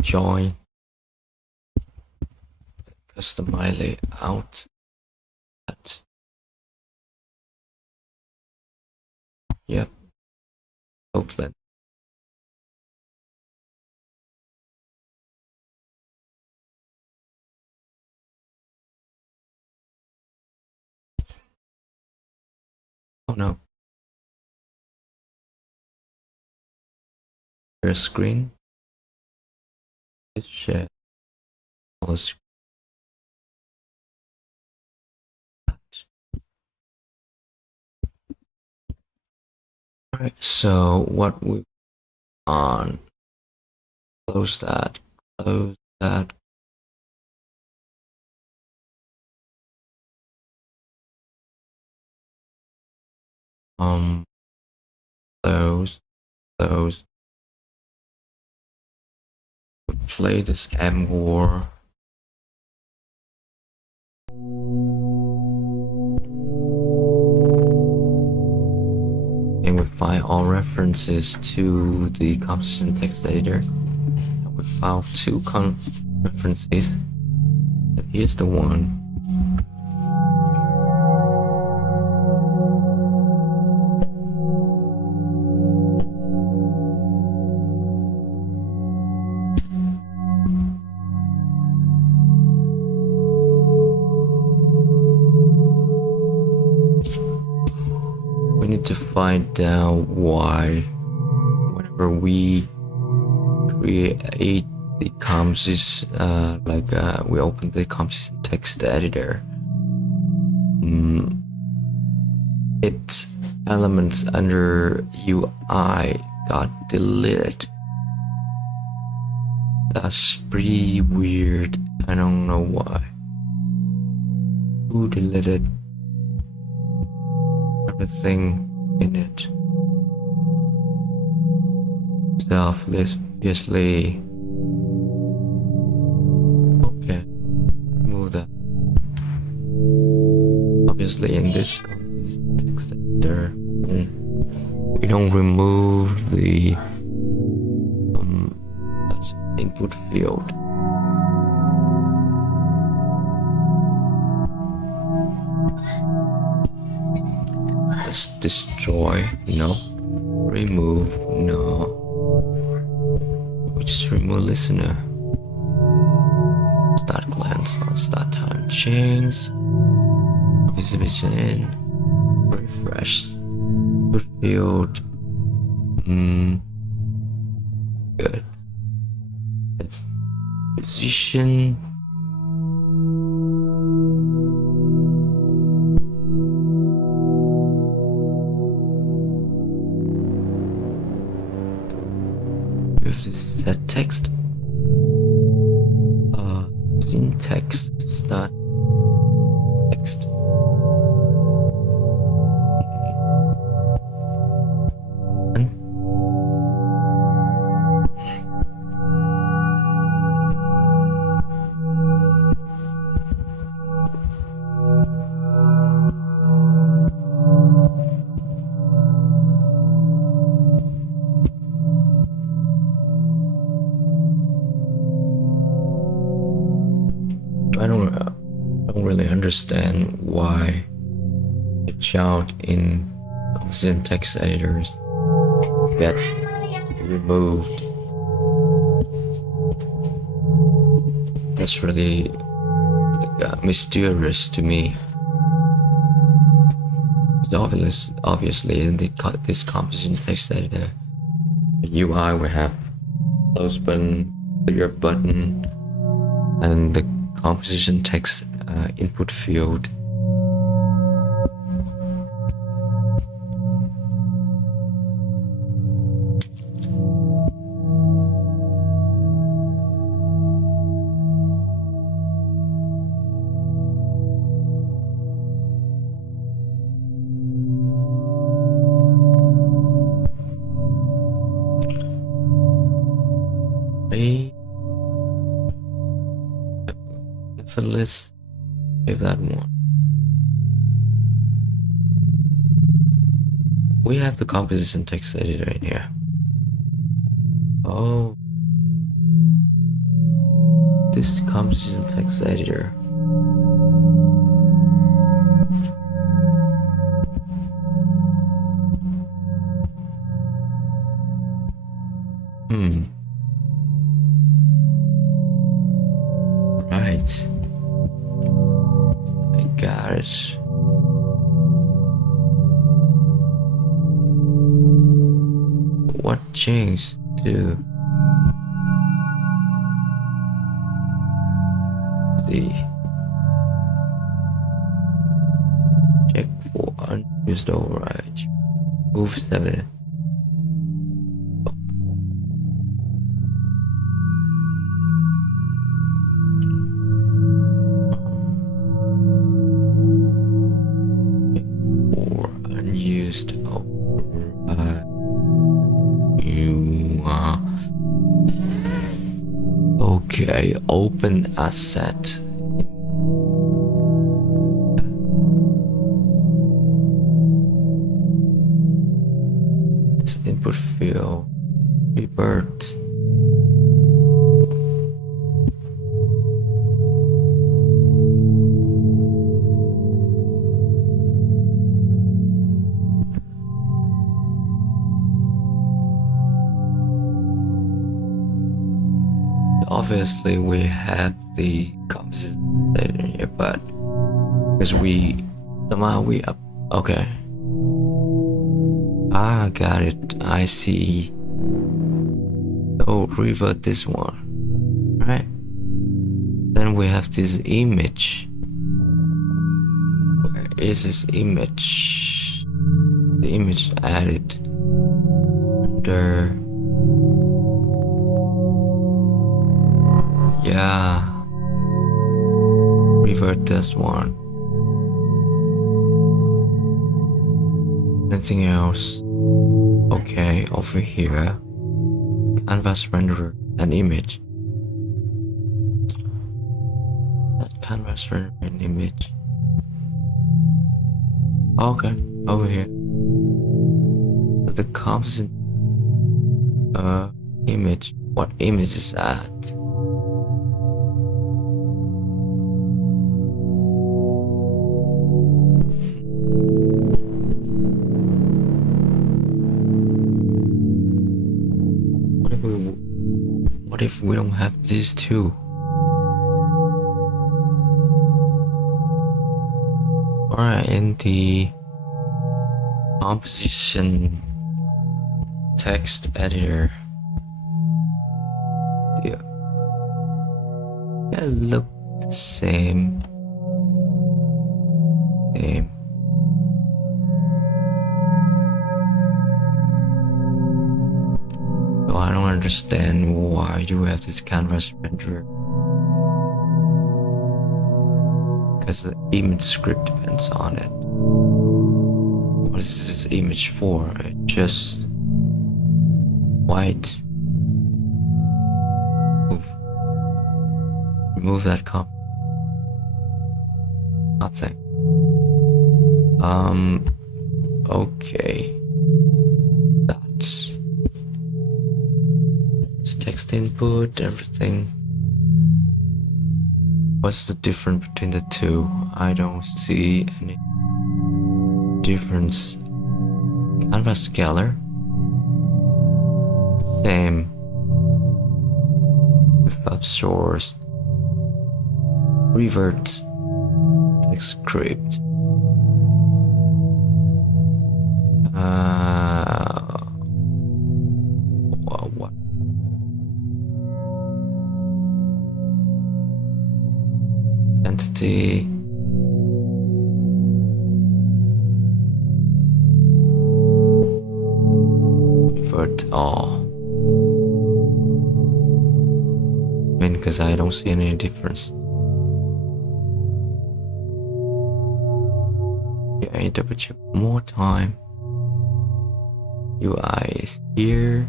join customize layout. Yep. Open. Oh no. Share screen. Let's share. Alright, so what we on, close that, close that. Those. Play this M War. And we find all references to the composition text editor. And we found two references. Here's the one. We need to find out why whenever we create the composition, we open the composition text editor, its elements under UI got deleted. That's pretty weird. I don't know why. Who deleted everything in it? Obviously. Okay, move that. Obviously, in this text editor, we don't remove the input field. Let's destroy, no. Remove, no. We just remove listener. Start glance, start time change. Visibility, refresh, input field. Good. Position. If this is that text, syntax start text. I don't really understand why the child in composition text editors get removed. That's really like, mysterious to me. So obviously in this composition text editor, the UI we have close button, clear button, and the composition text input field. Let's give that one. We have the composition text editor in here. Oh, this composition text editor. Right. I got it. What changed to see? Check for unused override. Move 7. Okay, open asset. This input field revert. Obviously we have the composition here, but because we somehow we up. Okay, I got it. I see. So revert this one, right? Then we have this image. Where is this image? The image added under. Yeah, revert this one. Anything else? Okay, over here, canvas renderer an image. That canvas render an image. Okay, over here. So the composite image. What image is that? What if we don't have these two? Alright, in the composition text editor, yeah, they look the same. So I don't understand why you have this canvas renderer. Because the image script depends on it. What is this image for? It's just white. Remove that comp. Nothing. Okay. That's text input, everything. What's the difference between the two? I don't see any difference. Canvas scalar. same web source, revert text script. What? Entity. Revert all. I mean, because I don't see any difference. Yeah, I double check one more time. UI is here.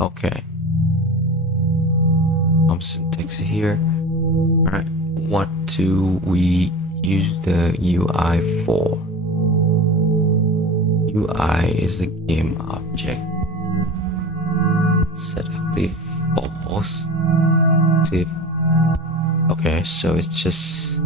Okay. Syntax here. Alright, what do we use the UI for? UI is the game object. Set active false. Active. Okay, so it's just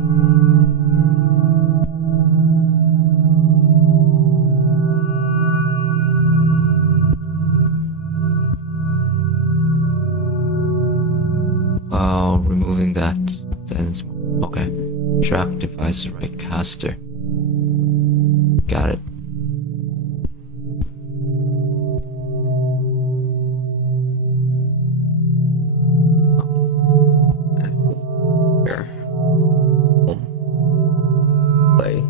removing that, then okay. Trap device right caster. Got it. Here. Play.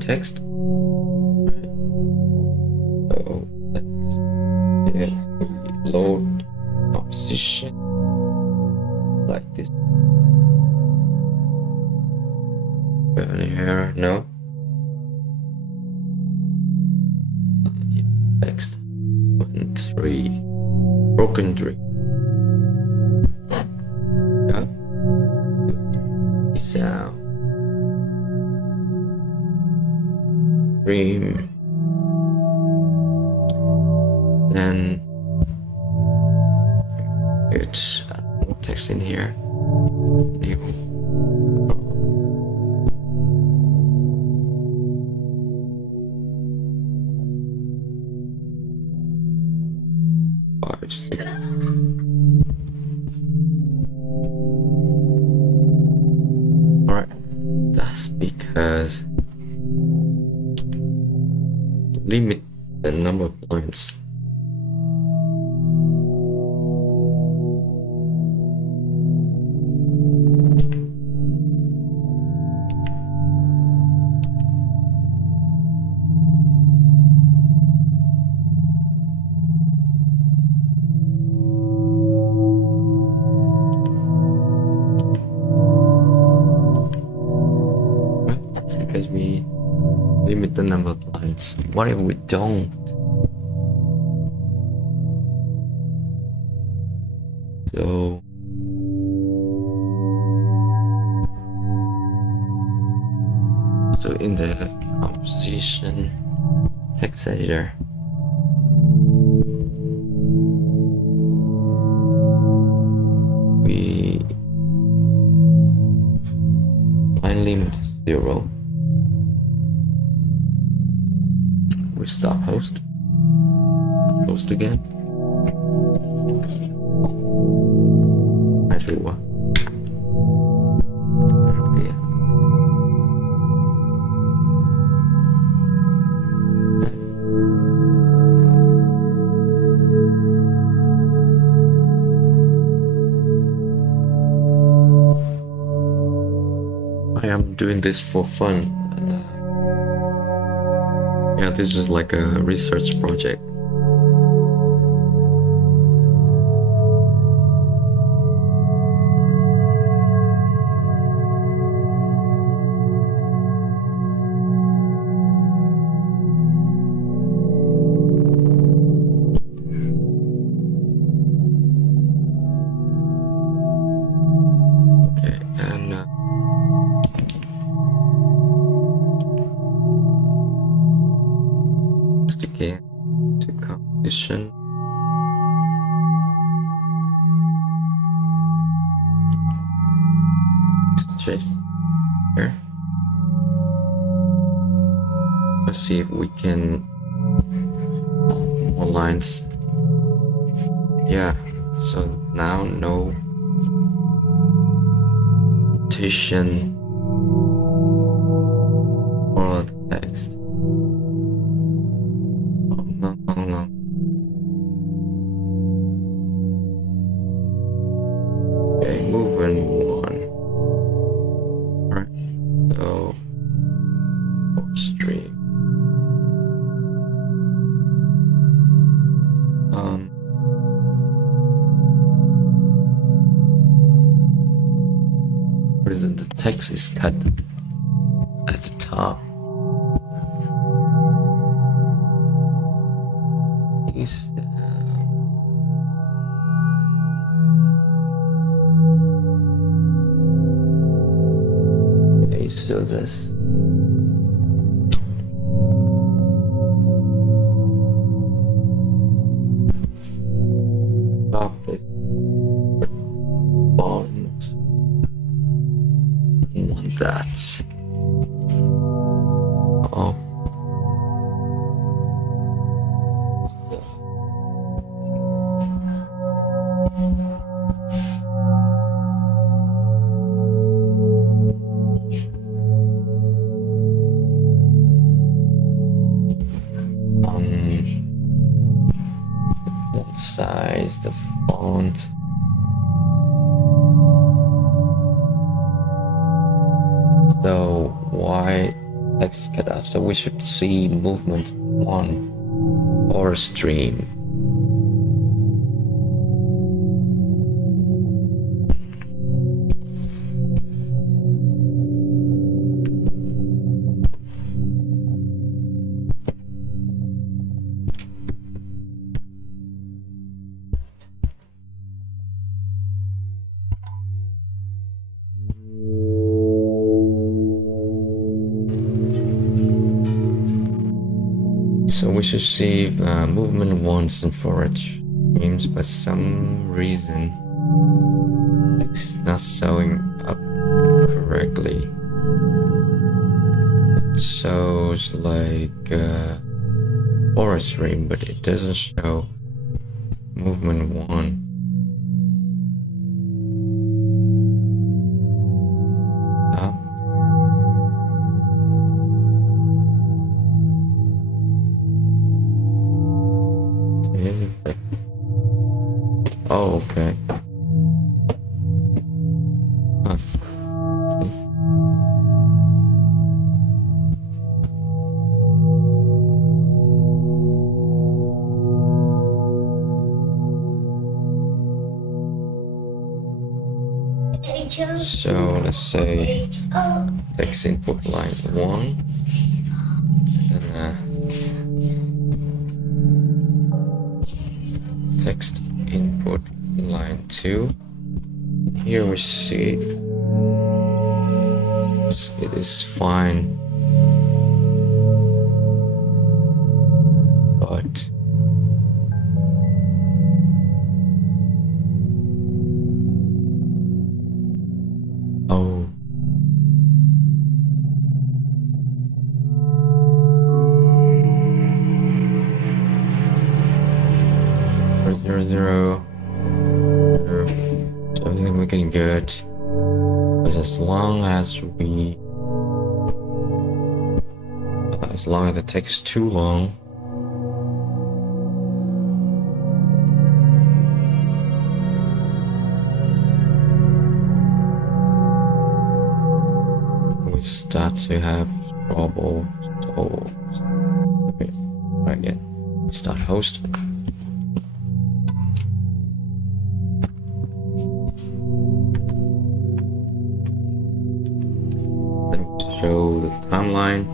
Text. So let me load composition like this. Any error? No. Text 1 3 broken dream. Yeah. Sound. Dream. Then it's more text in here. New. 5 6. All right, that's because limit the number of points. It's because we limit the number of lines. What if we don't? So in the composition text editor, we line limit 0. We stop host again. I do what? I am doing this for fun. Yeah, this is like a research project. just here. Let's see if we can more lines. Yeah, so now no notation or text. No. Okay, movement 1. Alright, so for stream. Reason the text is cut at the top. Okay, so this topic bonds want that. Oh. Size, the font. So why text cut off? So we should see movement 1 or stream. So we should see movement 1 and forward streams, but some reason it's not showing up correctly. It shows like forward stream, but it doesn't show movement 1. Oh, okay. Huh. So let's say text input line 1, and then text input line 2. Here we see it is fine, but oh, zero. So everything looking good. Because as long as it takes too long, we start to have trouble. So okay, try again. Start host. Show the timeline.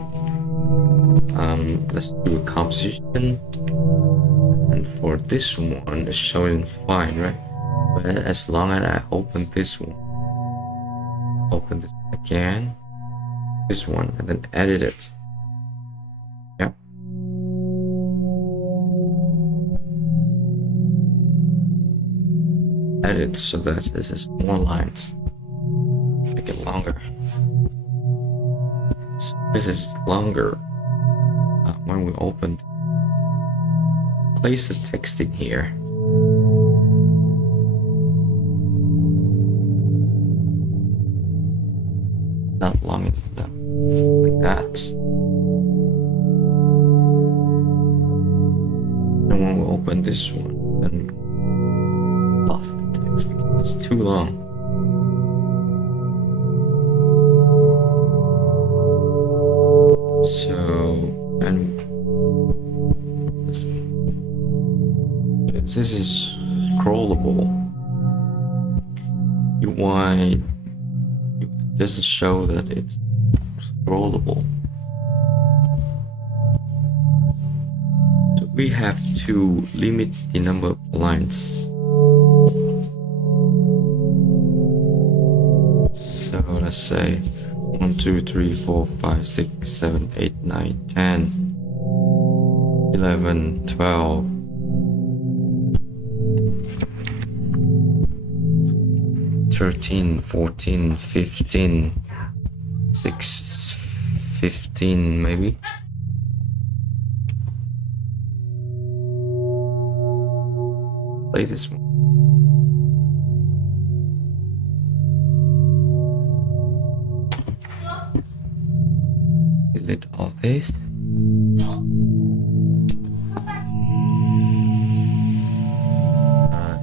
Let's do a composition, and for this one it's showing fine, right? But as long as I open this one, open this again, this one, and then edit it. Yep. Edit so that this is more lines. Make it longer. this is longer. When we opened, place the text in here. Not long enough, like that. And when we open this one, then lost the text because it's too long. So, and this is scrollable. You want it doesn't show that it's scrollable. So we have to limit the number of lines. So let's say 1, 2, 3, 4, 5, 6, 7, 8, 9, 10, 11, 12. 13, 14, 15, 6, 15 maybe. Play this one. Delete all this.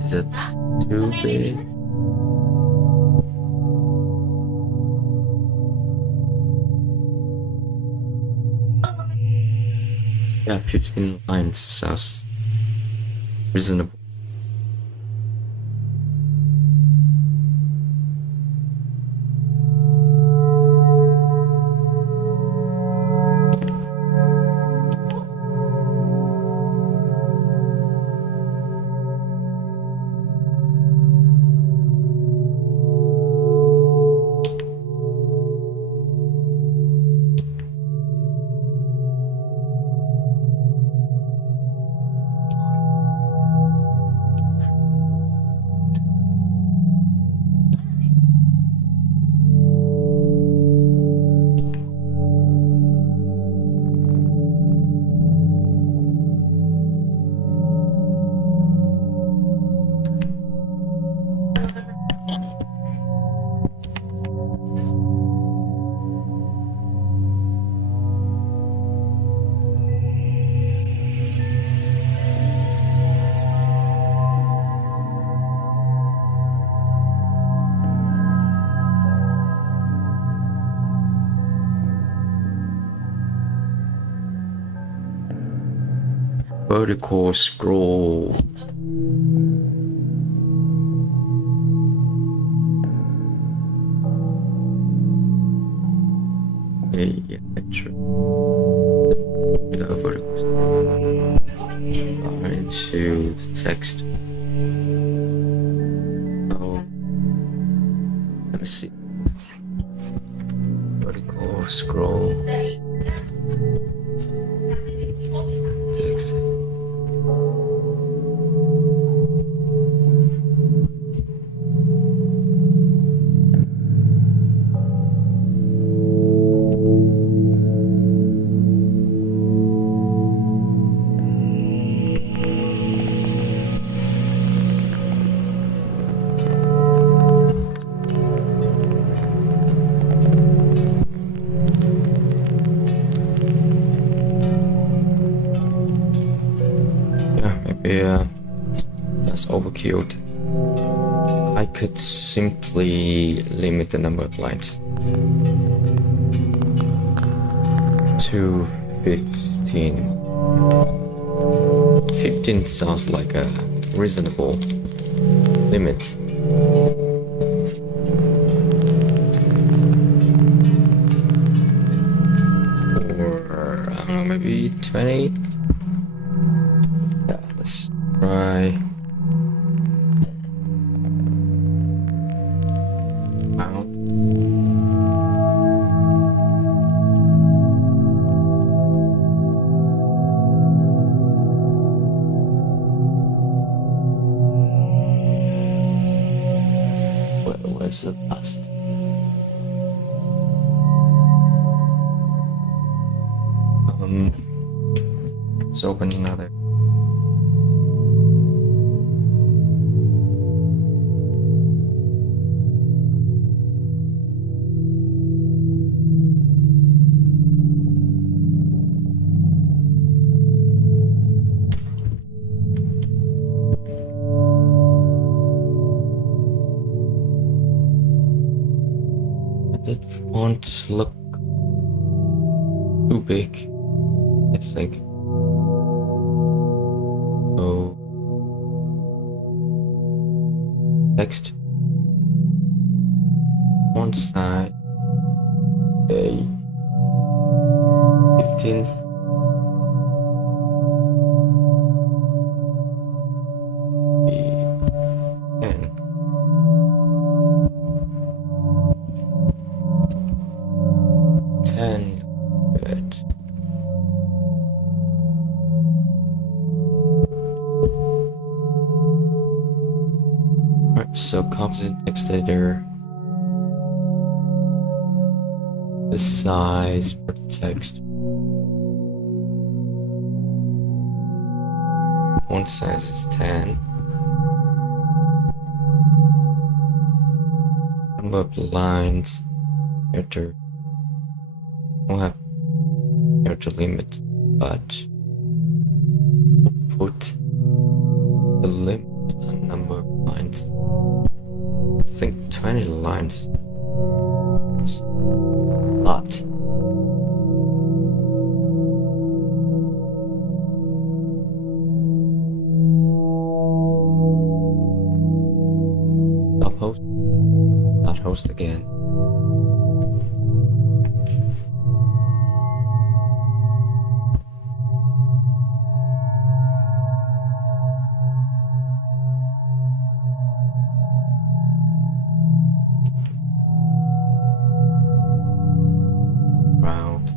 Is it too big? Yeah, 15 lines sounds reasonable. Vertical scroll. Yeah, true. Vertical scroll. Into the text. Oh, let me see. Vertical scroll. Text. That's overkill. I could simply limit the number of lines to 15. 15 sounds like a reasonable limit. Or I don't know, maybe 20. Yeah, let's try. Out. Where's the past? Let's open another. That font look too big, I think. So text font size a 15. And 10. Good. Alright, so composite text editor. The size for the text. Font size is 10. Number of lines. Character. Don't have character limit, but put the limit on number of lines. I think 20 lines is a lot. Stop host. Not host again. Round.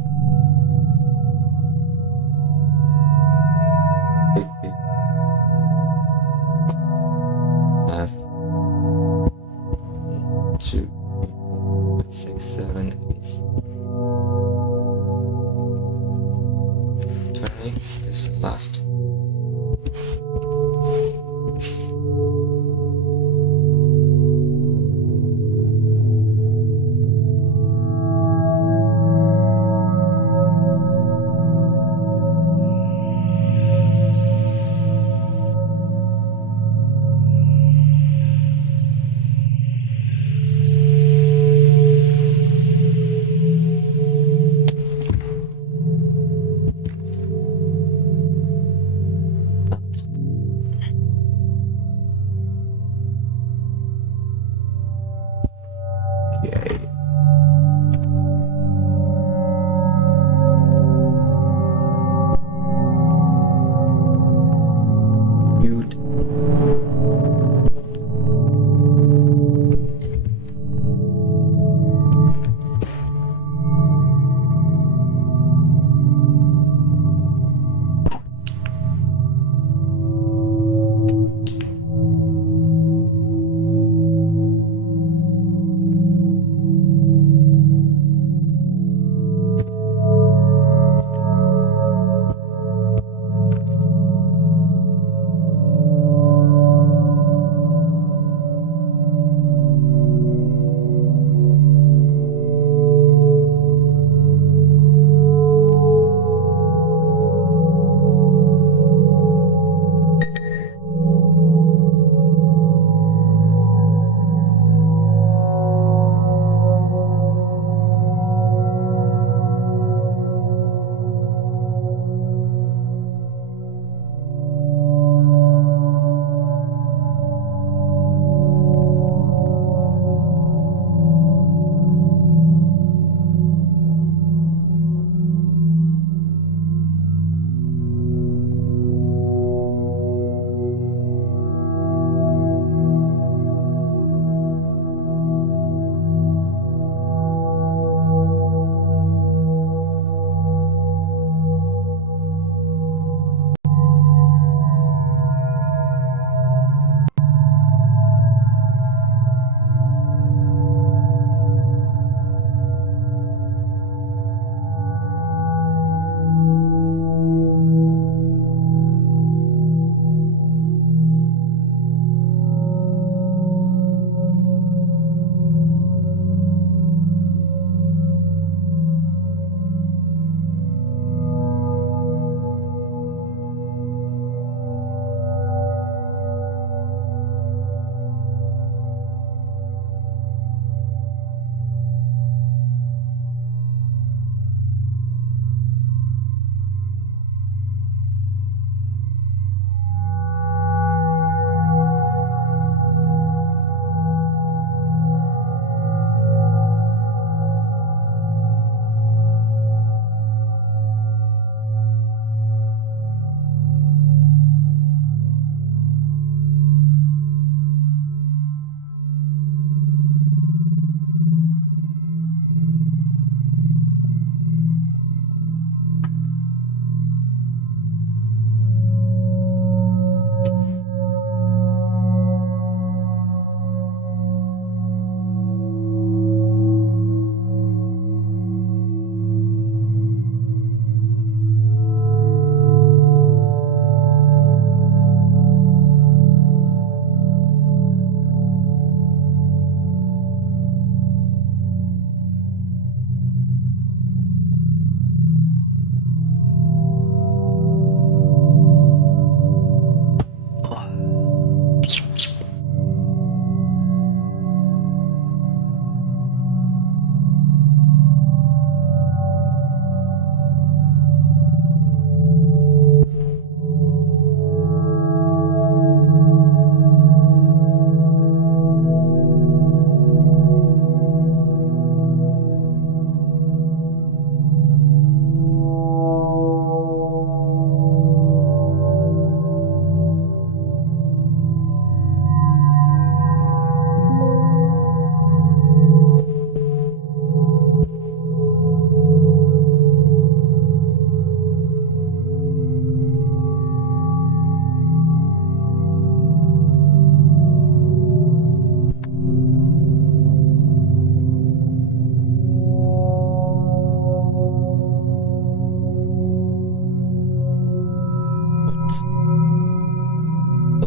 Left. 2, 6, 7, 8. 20 is last. Okay. Mute.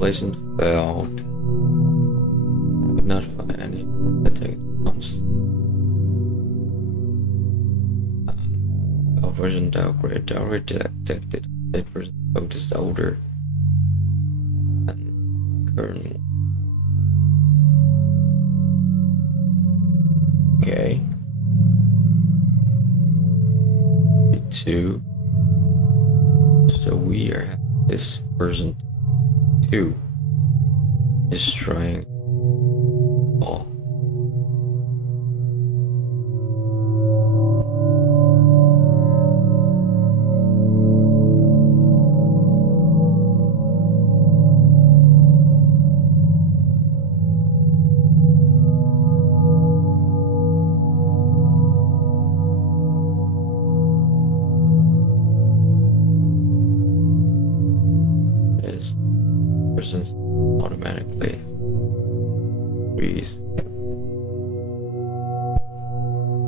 installation failed. Could not find any detected funds. Version downgrade already detected 8% code is older than kernel. Okay. V2. So we are this version 2 is trying all. Versions automatically freeze.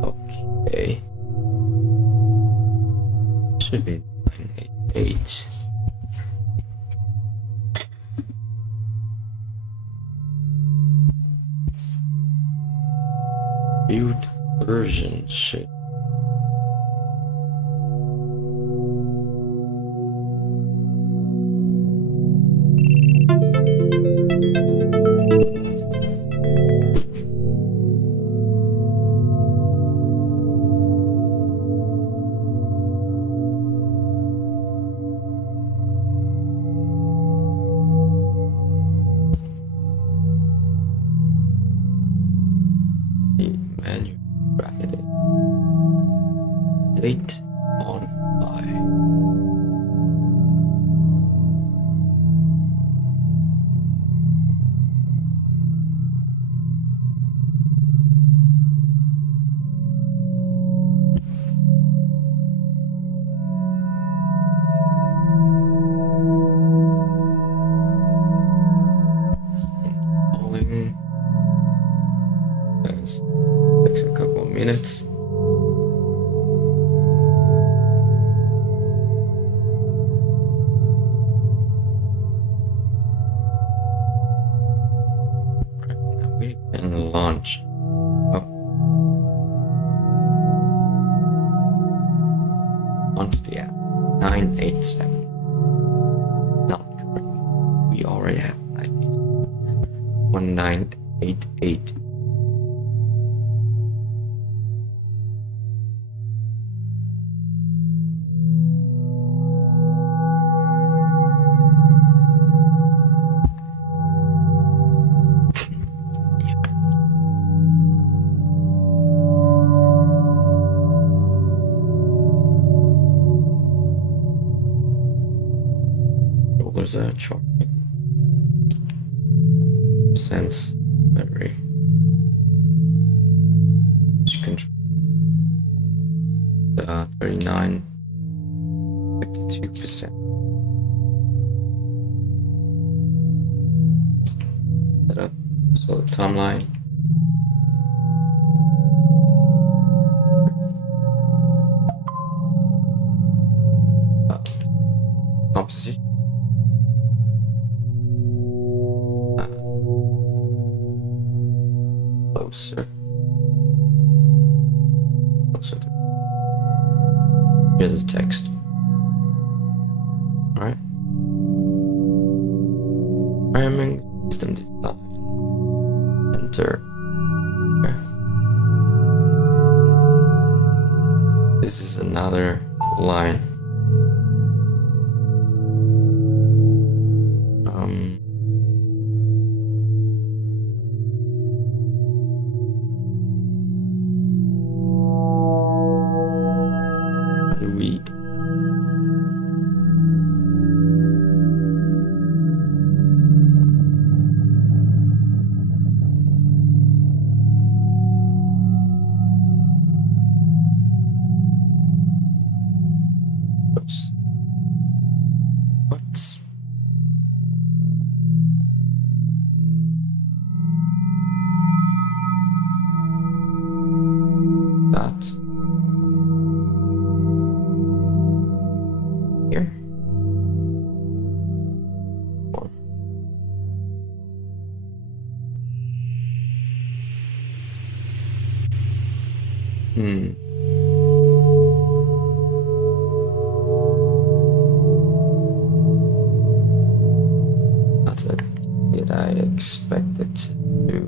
Okay. Should be 988. Build version should menu bracket date on by. Installing. Takes a couple of minutes. Right, now we can launch up onto the app. 987. Not correct. We already have 987. 1988. Was that charging? Sense memory. Control. 39. 52%. Setup. So timeline. Composition. Closer. Closer to. Here's the text. Alright. Programming system design. Enter. Okay. This is another line. We oops. What's that? Here? Or That's it. Did I expect it to?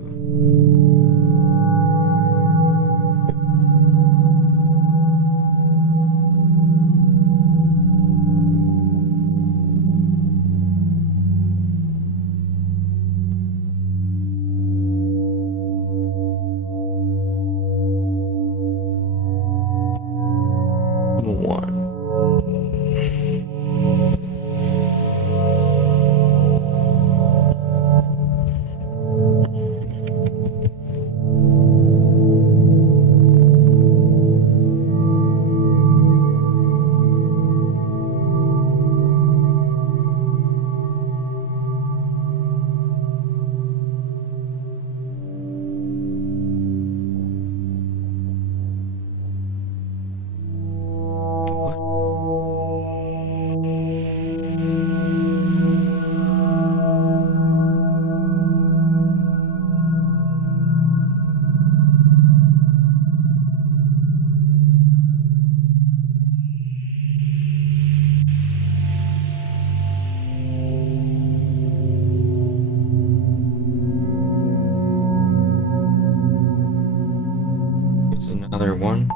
Here's another one.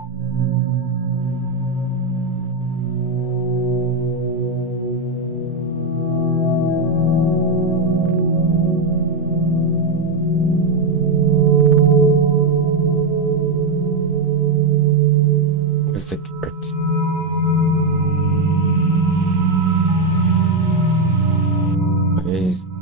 Where's the carrot? Where is the carrot?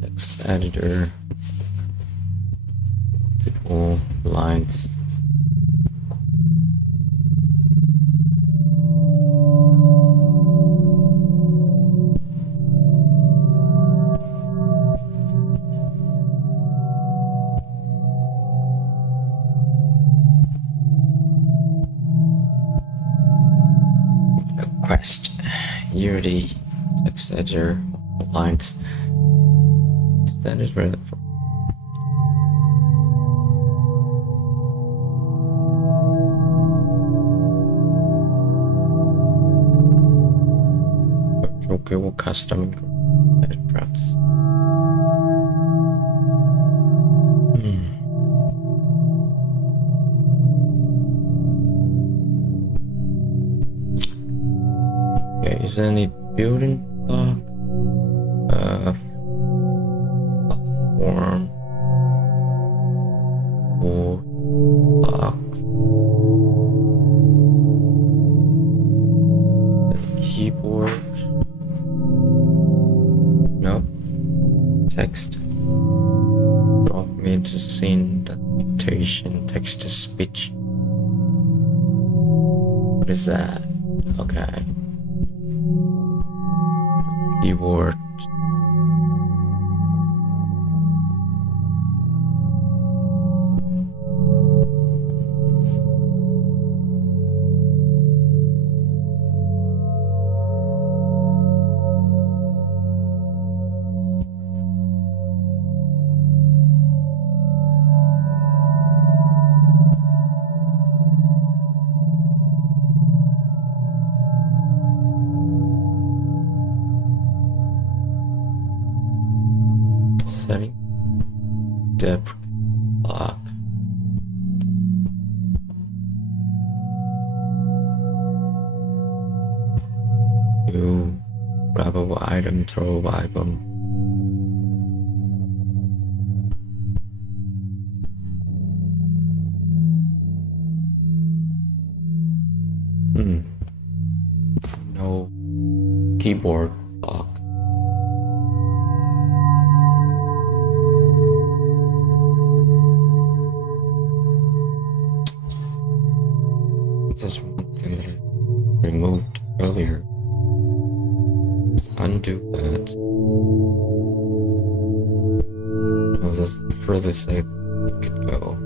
Text editor, multiple lines. Quest, Unity, text editor, multiple lines. That is really virtual Google custom edit prompts. Okay, is there any building block? Platform or blocks. There's a keyboard. Nope. Text. Drop me into scene, dictation, text to speech. What is that? Okay. Keyboard. deprecate block. You grab a item, throw a item. No keyboard block. This is one thing that I removed earlier. Just undo that. Oh, that's the furthest I could go.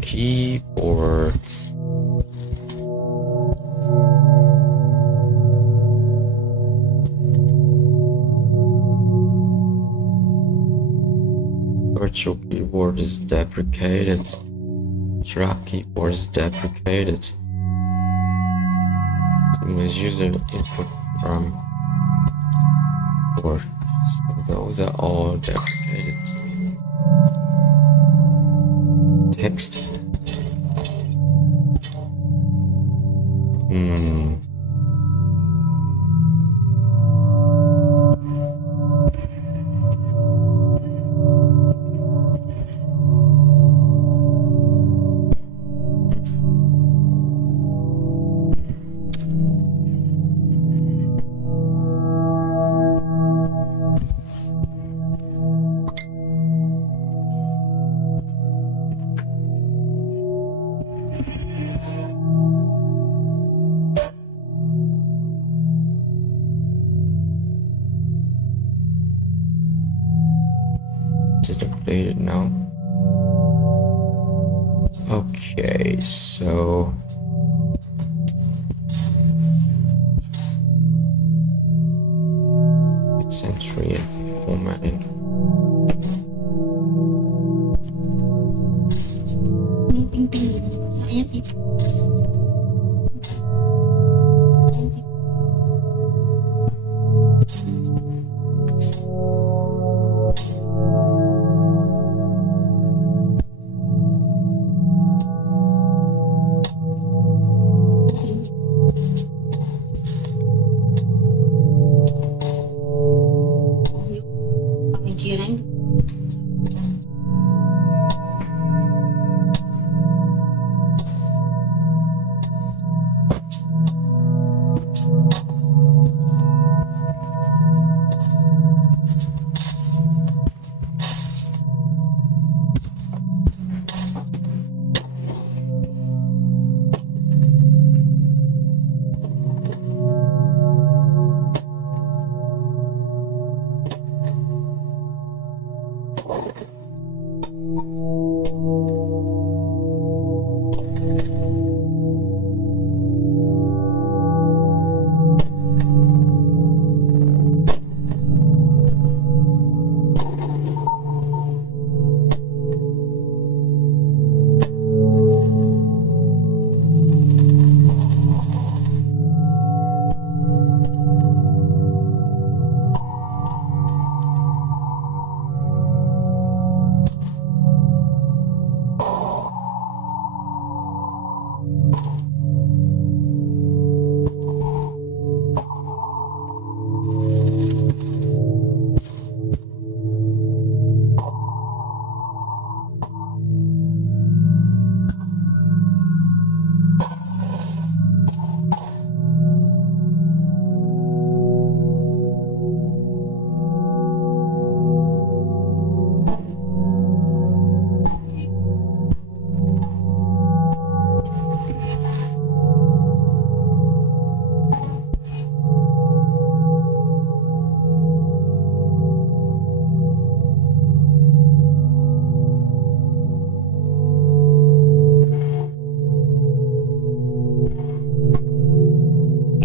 Keyboards. Virtual keyboard is deprecated. Drop keyboard is deprecated. So user input from keyboard. So those are all deprecated. Text. Is it updated now? Okay, so it's entry and formatting.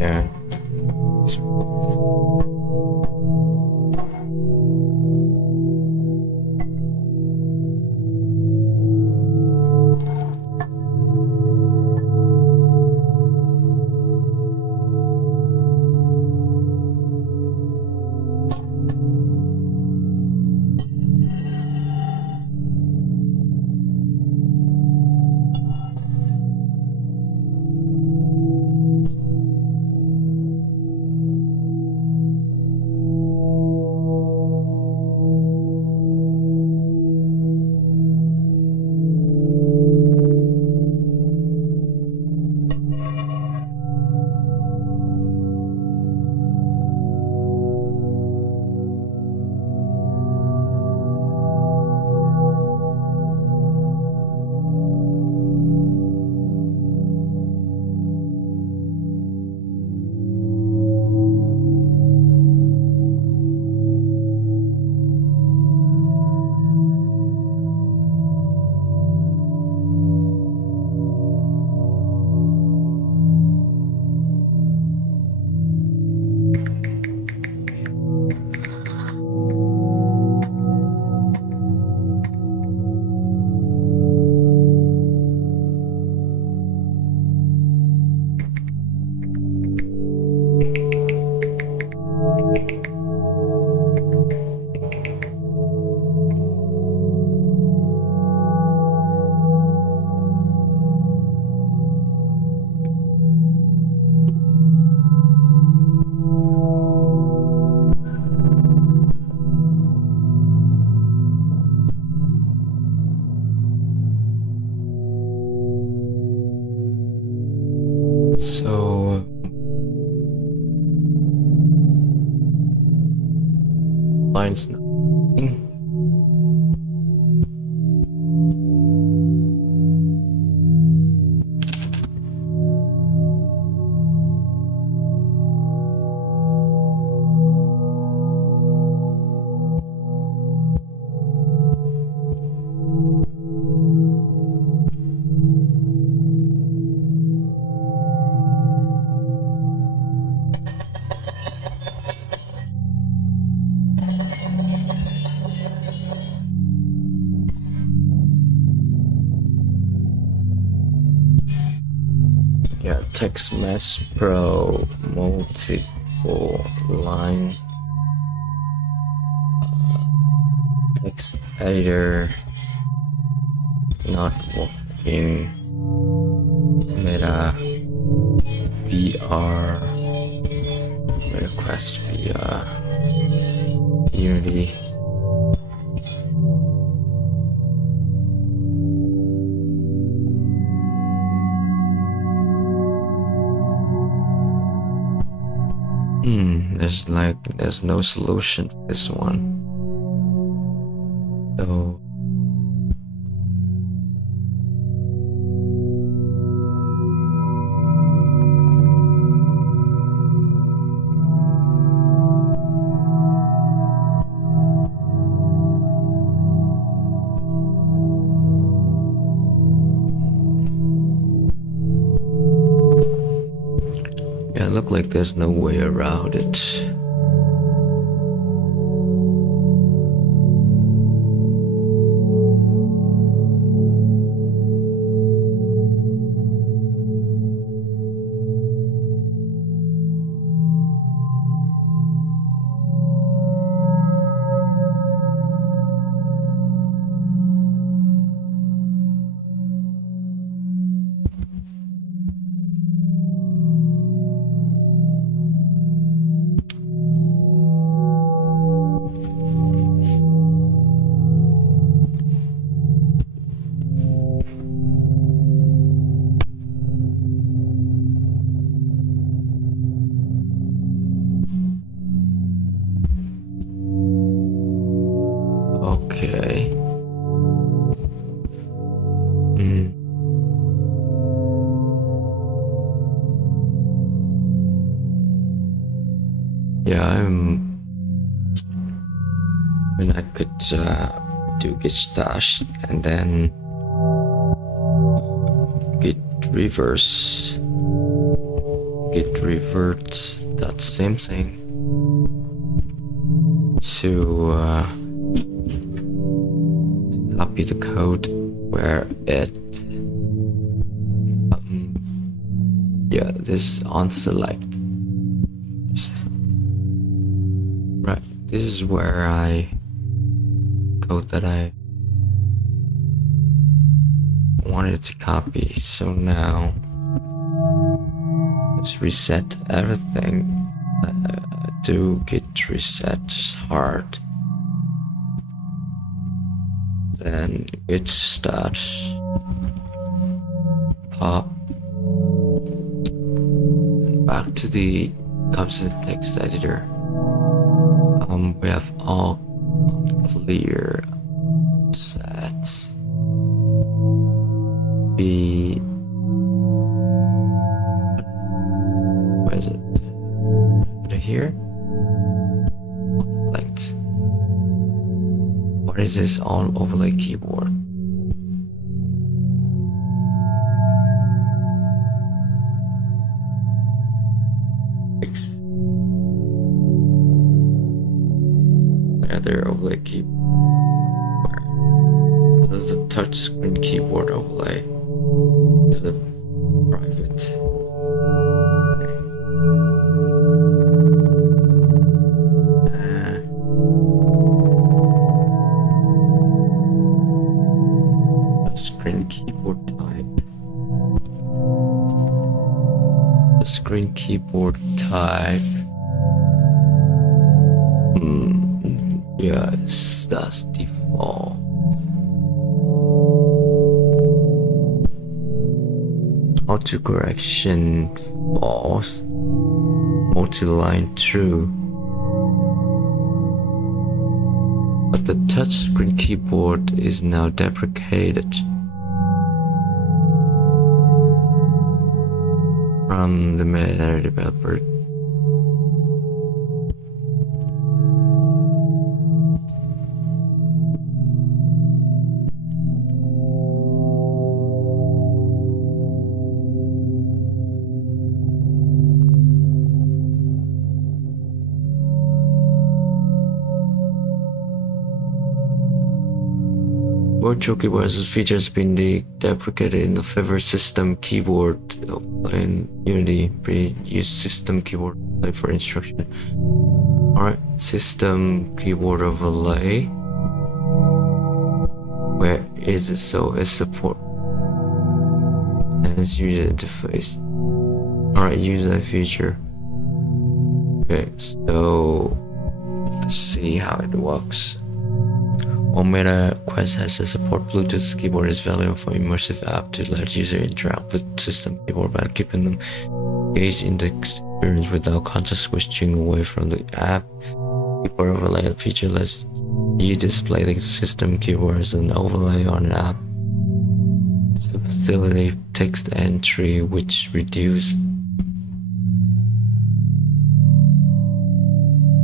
here. So lines nothing. Yeah, text mesh pro multiple line text editor not working. Meta VR request via Unity. There's no solution for this one. So yeah, look like there's no way around it. Okay. Yeah, when I could do git stash and then git reverse it reverts that same thing to copy the code where it yeah, this is on select. Right, this is where code that I wanted to copy. So now let's reset everything. Do git reset hard. Then git start pop. Back to the composite text editor. We have all clear set. Where is it? Put it here. Select. What is this on overlay keyboard? Fix. Another overlay keyboard. What is the touchscreen keyboard overlay? It's a private. Screen keyboard type. The screen keyboard type. Yes, that's default. Autocorrection false. Multi-line true. But the touchscreen keyboard is now deprecated from the Meta developer. Virtual keyboards features been deprecated in the favorite system keyboard in Unity. Pre-use system keyboard overlay for instruction. Alright, system keyboard overlay. Where is it? So it's support. Enhance user interface. Alright, use that feature. Okay, so let's see how it works. While Meta Quest has a support Bluetooth keyboard is valuable for immersive app to let user interact with system keyboard by keeping them engaged in the experience without context switching away from the app. Keyboard overlay feature lets you display the system keyboard as an overlay on an app to facilitate text entry, which reduce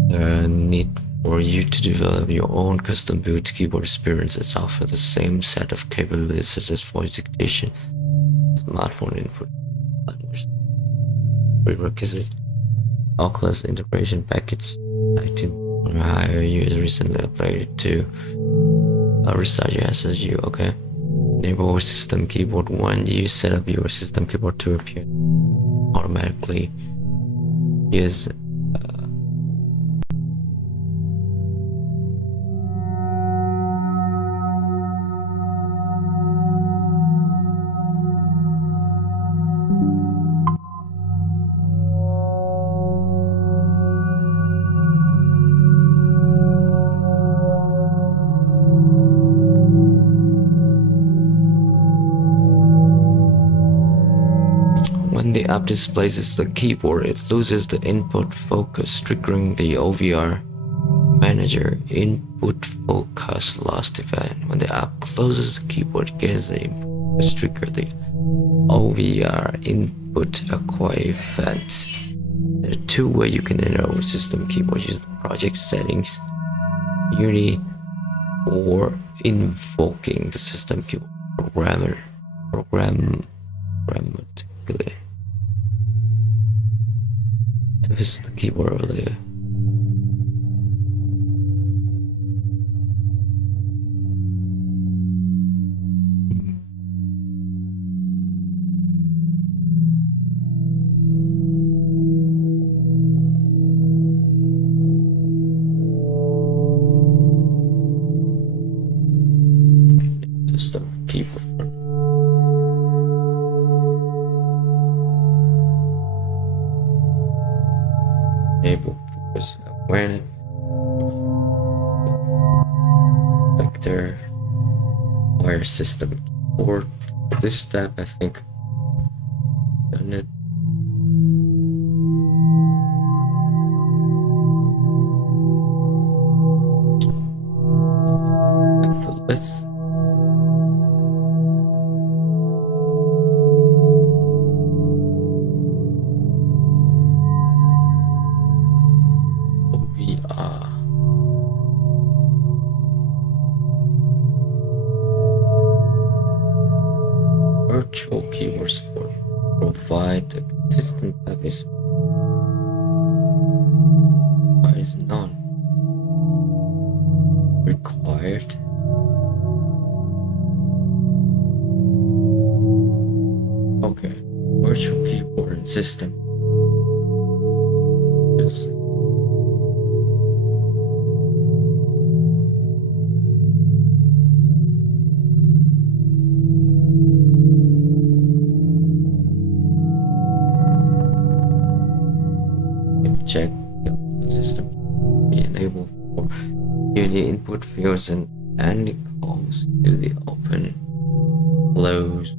the need for you to develop your own custom-built keyboard experiences offer the same set of capabilities such as voice dictation, smartphone input, prerequisite, Oculus integration package, 19 or higher use recently updated to restart your SSU. Okay. Enable system keyboard 1. You set up your system keyboard to appear automatically. Yes. When the app displays the keyboard, it loses the input focus, triggering the OVR manager input focus lost event. When the app closes the keyboard, it gets the input trigger the OVR input acquire event. There are two ways you can enable system keyboard: use the project settings, Unity, or invoking the system keyboard programmatically. Activist keyword overlay. System keeper. Enable focus awareness. Vector. Wire system support. This step, I think, done it. Let's VR. Virtual keyboard support. Provide a consistent typing support. Why is none required? Okay, virtual keyboard and system. Just check the system be enabled for Unity input fields and it calls to the open, close,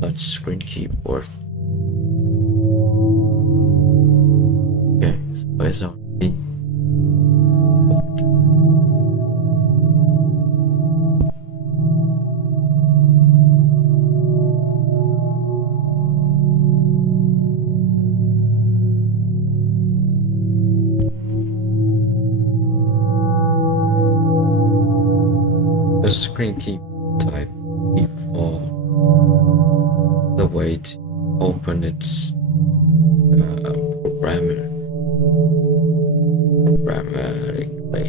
touch screen keyboard. Okay, so it's already the screen key type default the way to open its programmatically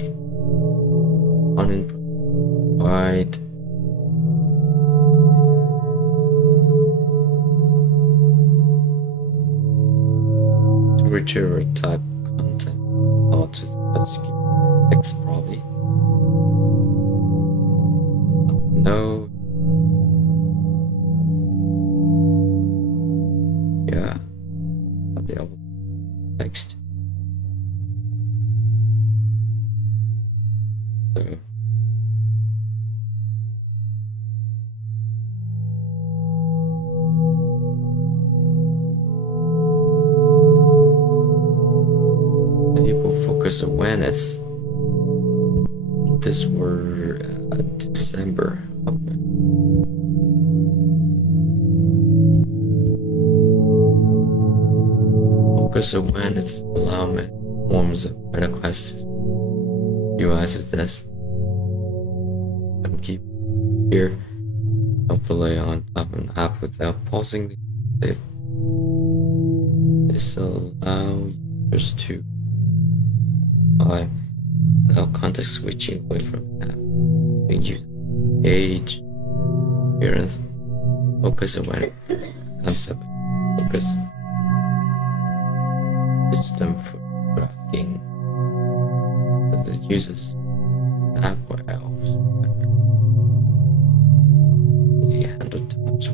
on input wide to retrieve type content or to touch text probably. No. Yeah. But the other text. So. Enable focus awareness. This were December. Okay. Focus awareness alignment forms of requests. UIs this. And keep here. Overlay on top of an app without pausing the save. This allows users to without context switching away from app. We use age, appearance, focus awareness, concept, focus, system for tracking the users, app or else. We handle touch.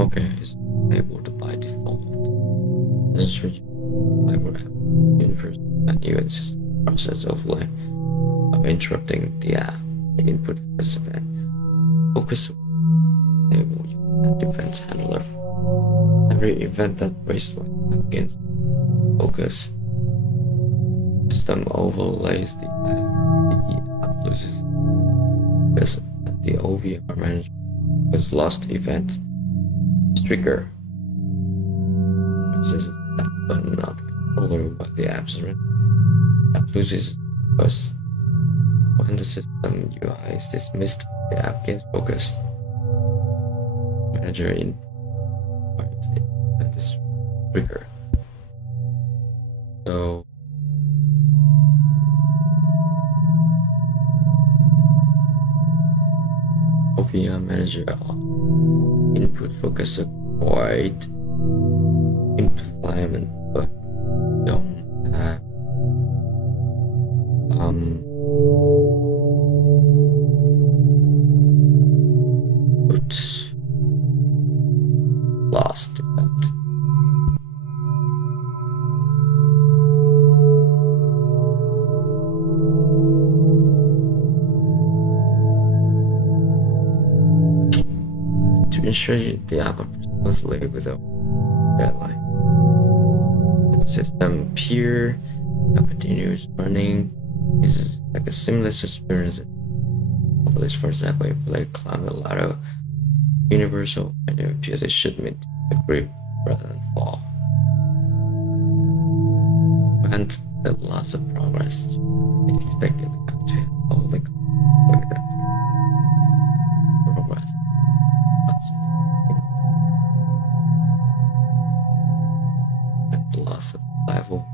Okay, it's enabled by default. This is universe menu and system process overlay of interrupting the app. The input first event. Focus enable event handler. Every event that breaks against focus. System overlays the app loses the OVR manager was lost event trigger. It says that button not the controller while the app's running. App loses focus. When the system UI is dismissed, the app gains focus. Manager in this trigger. So OVR manager input focus acquired implement but don't have oops, lost event. To ensure the app operates smoothly without deadline. The system peer app continues running. This is like a seamless experience. For example, you play climb a ladder universal and it appears it should meet the grip rather than fall. And the loss of progress expected the app to hit all the progress. And the loss of level.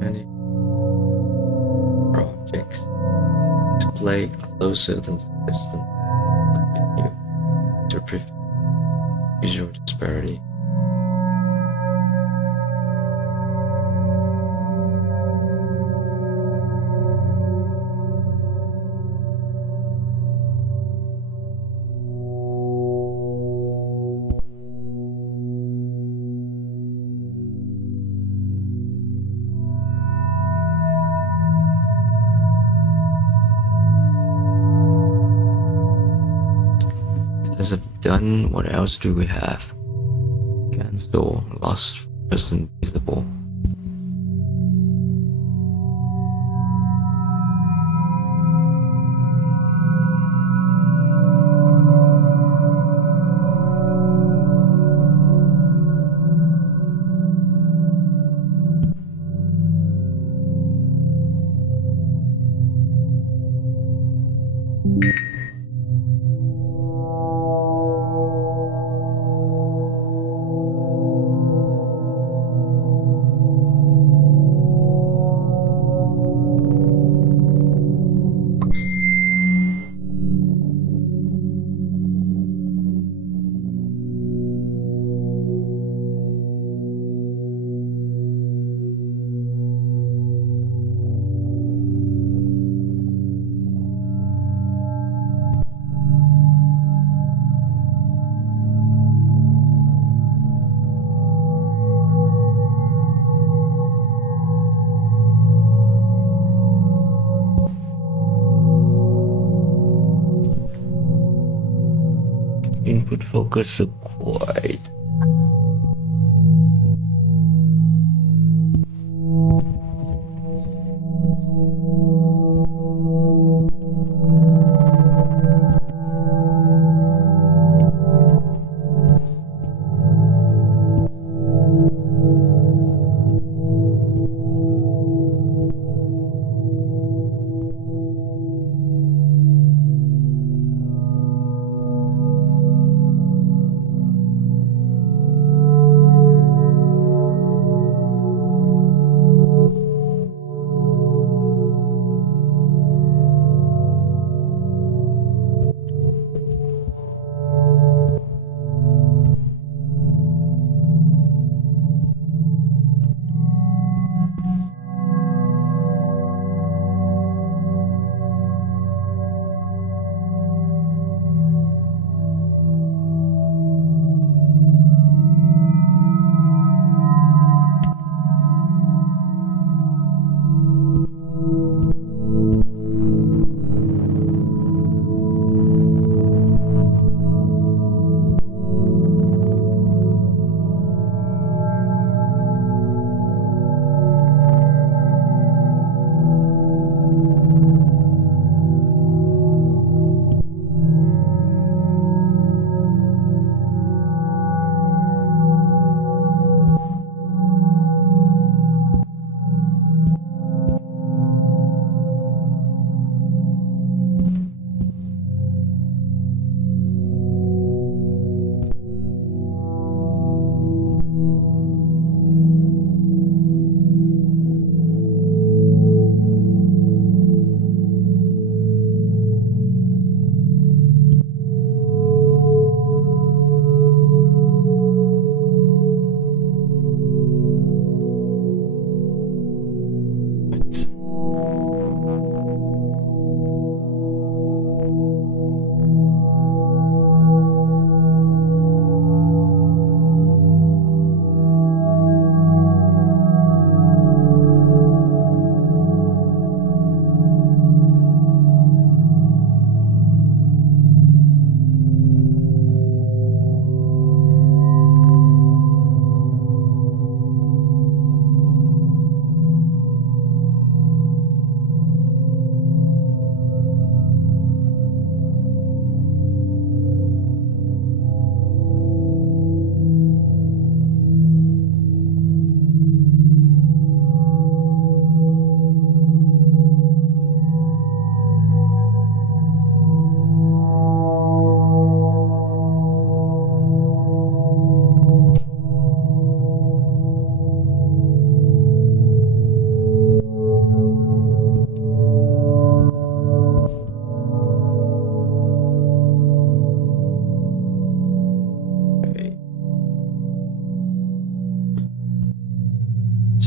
Many projects display closer than the system menu to prevent visual disparity. As I've done, what else do we have? Cancel, lost person visible. Input focus acquired.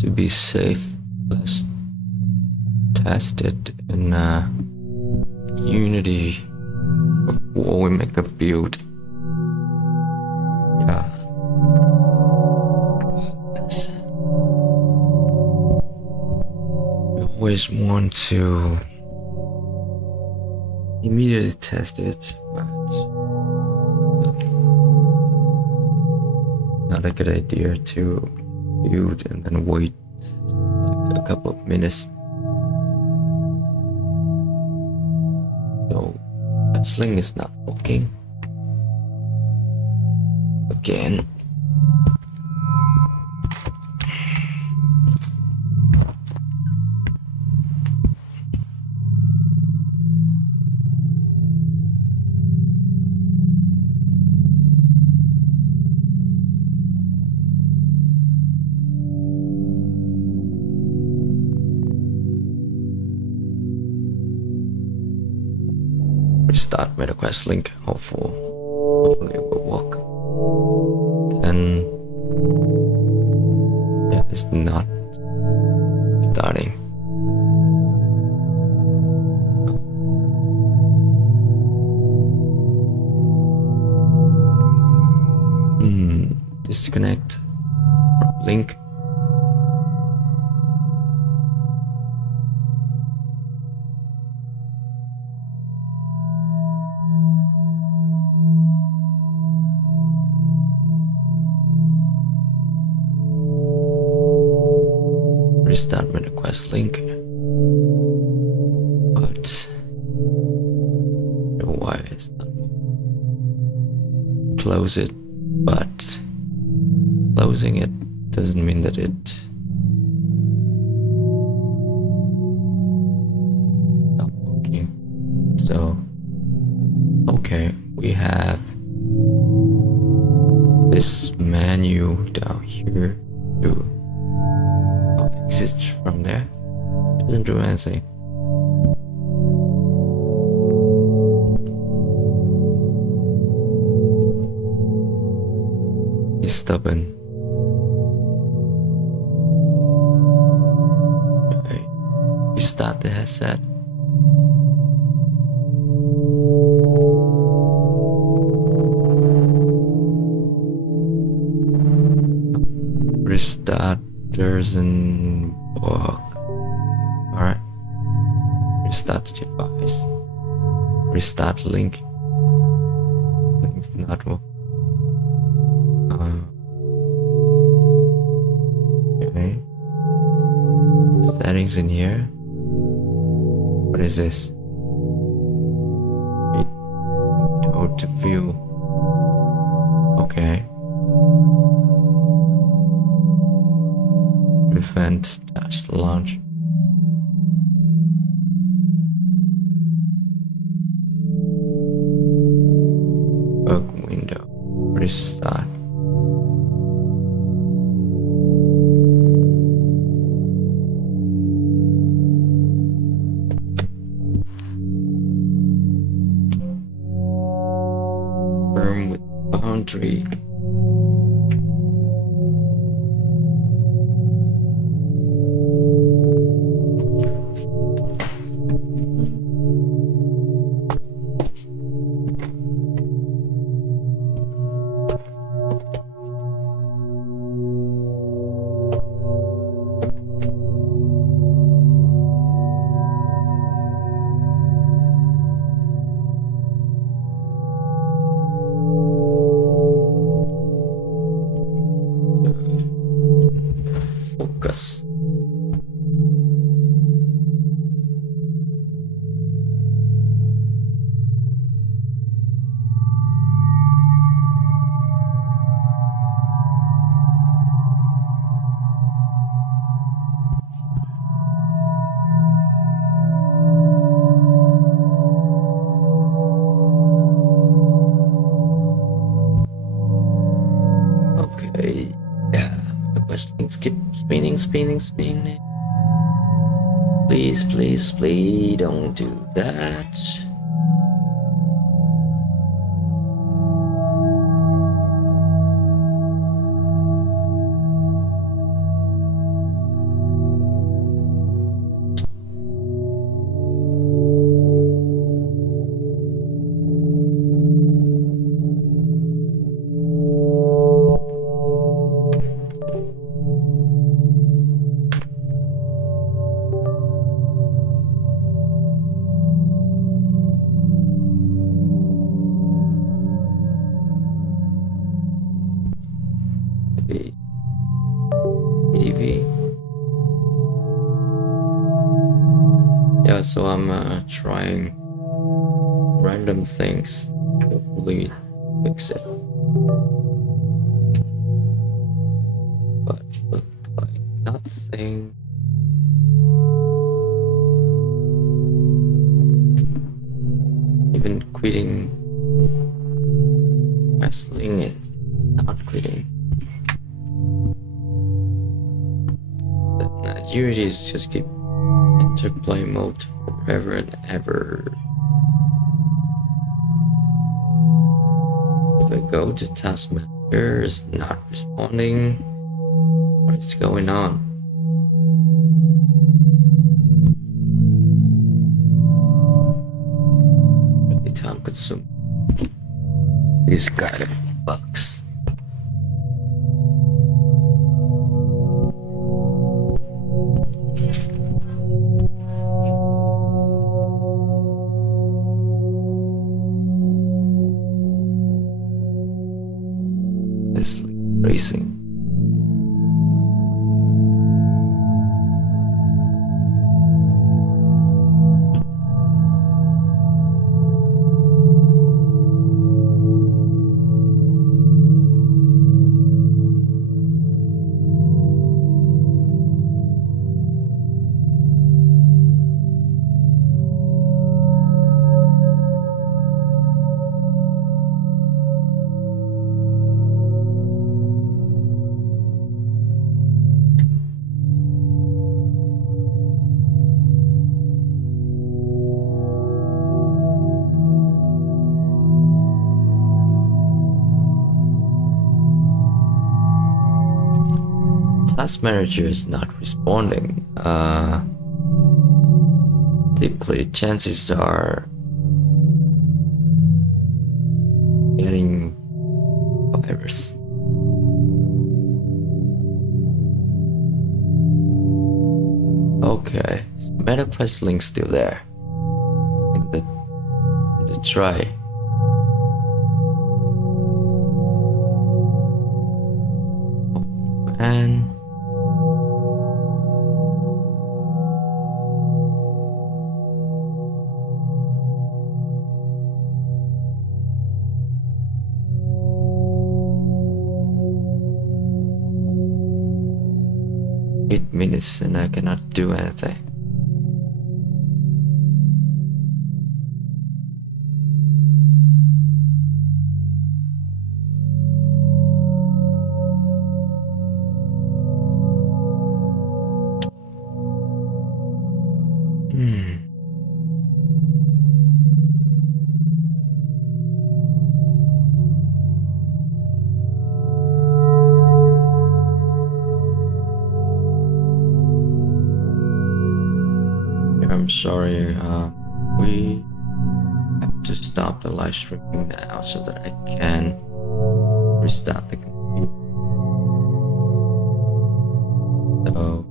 to be safe, let's test it in Unity before we make a build. Yeah. We always want to immediately test it, but not a good idea to build and then wait like a couple of minutes. So that sling is not working again. Restart Meta Quest link. Hopefully it will work. Then yeah, it's not starting. Disconnect link. Restart Meta Quest link, but I don't know why it's not. Close it, but closing it doesn't mean that it stopped working. So okay, we have this menu down here to exit from there. Doesn't do anything. He's stubborn. Okay. Restart the headset. Restart doesn't work. Alright. Restart the device. Restart link. Link's not working. Okay. Settings in here. What is this? Window to view. Okay. Prevent dash launch. Bug window. Restart. Firm with boundary. Focus. Okay, yeah, the questions keep spinning. Please, don't do that. be ADV. Yeah, so I'm trying random things. Hopefully fix it. But look like nothing. Even quitting wrestling, it not quitting. But Unity is just keep interplay mode forever and ever. If I go to task manager, it's not responding. What is going on? Really time consuming. These kind of bugs. This racing. Task manager is not responding. Typically, chances are getting virus. Okay, so meta press link still there in the try. And 8 minutes and I cannot do anything. I'm sorry, we have to stop the live streaming now so that I can restart the computer. So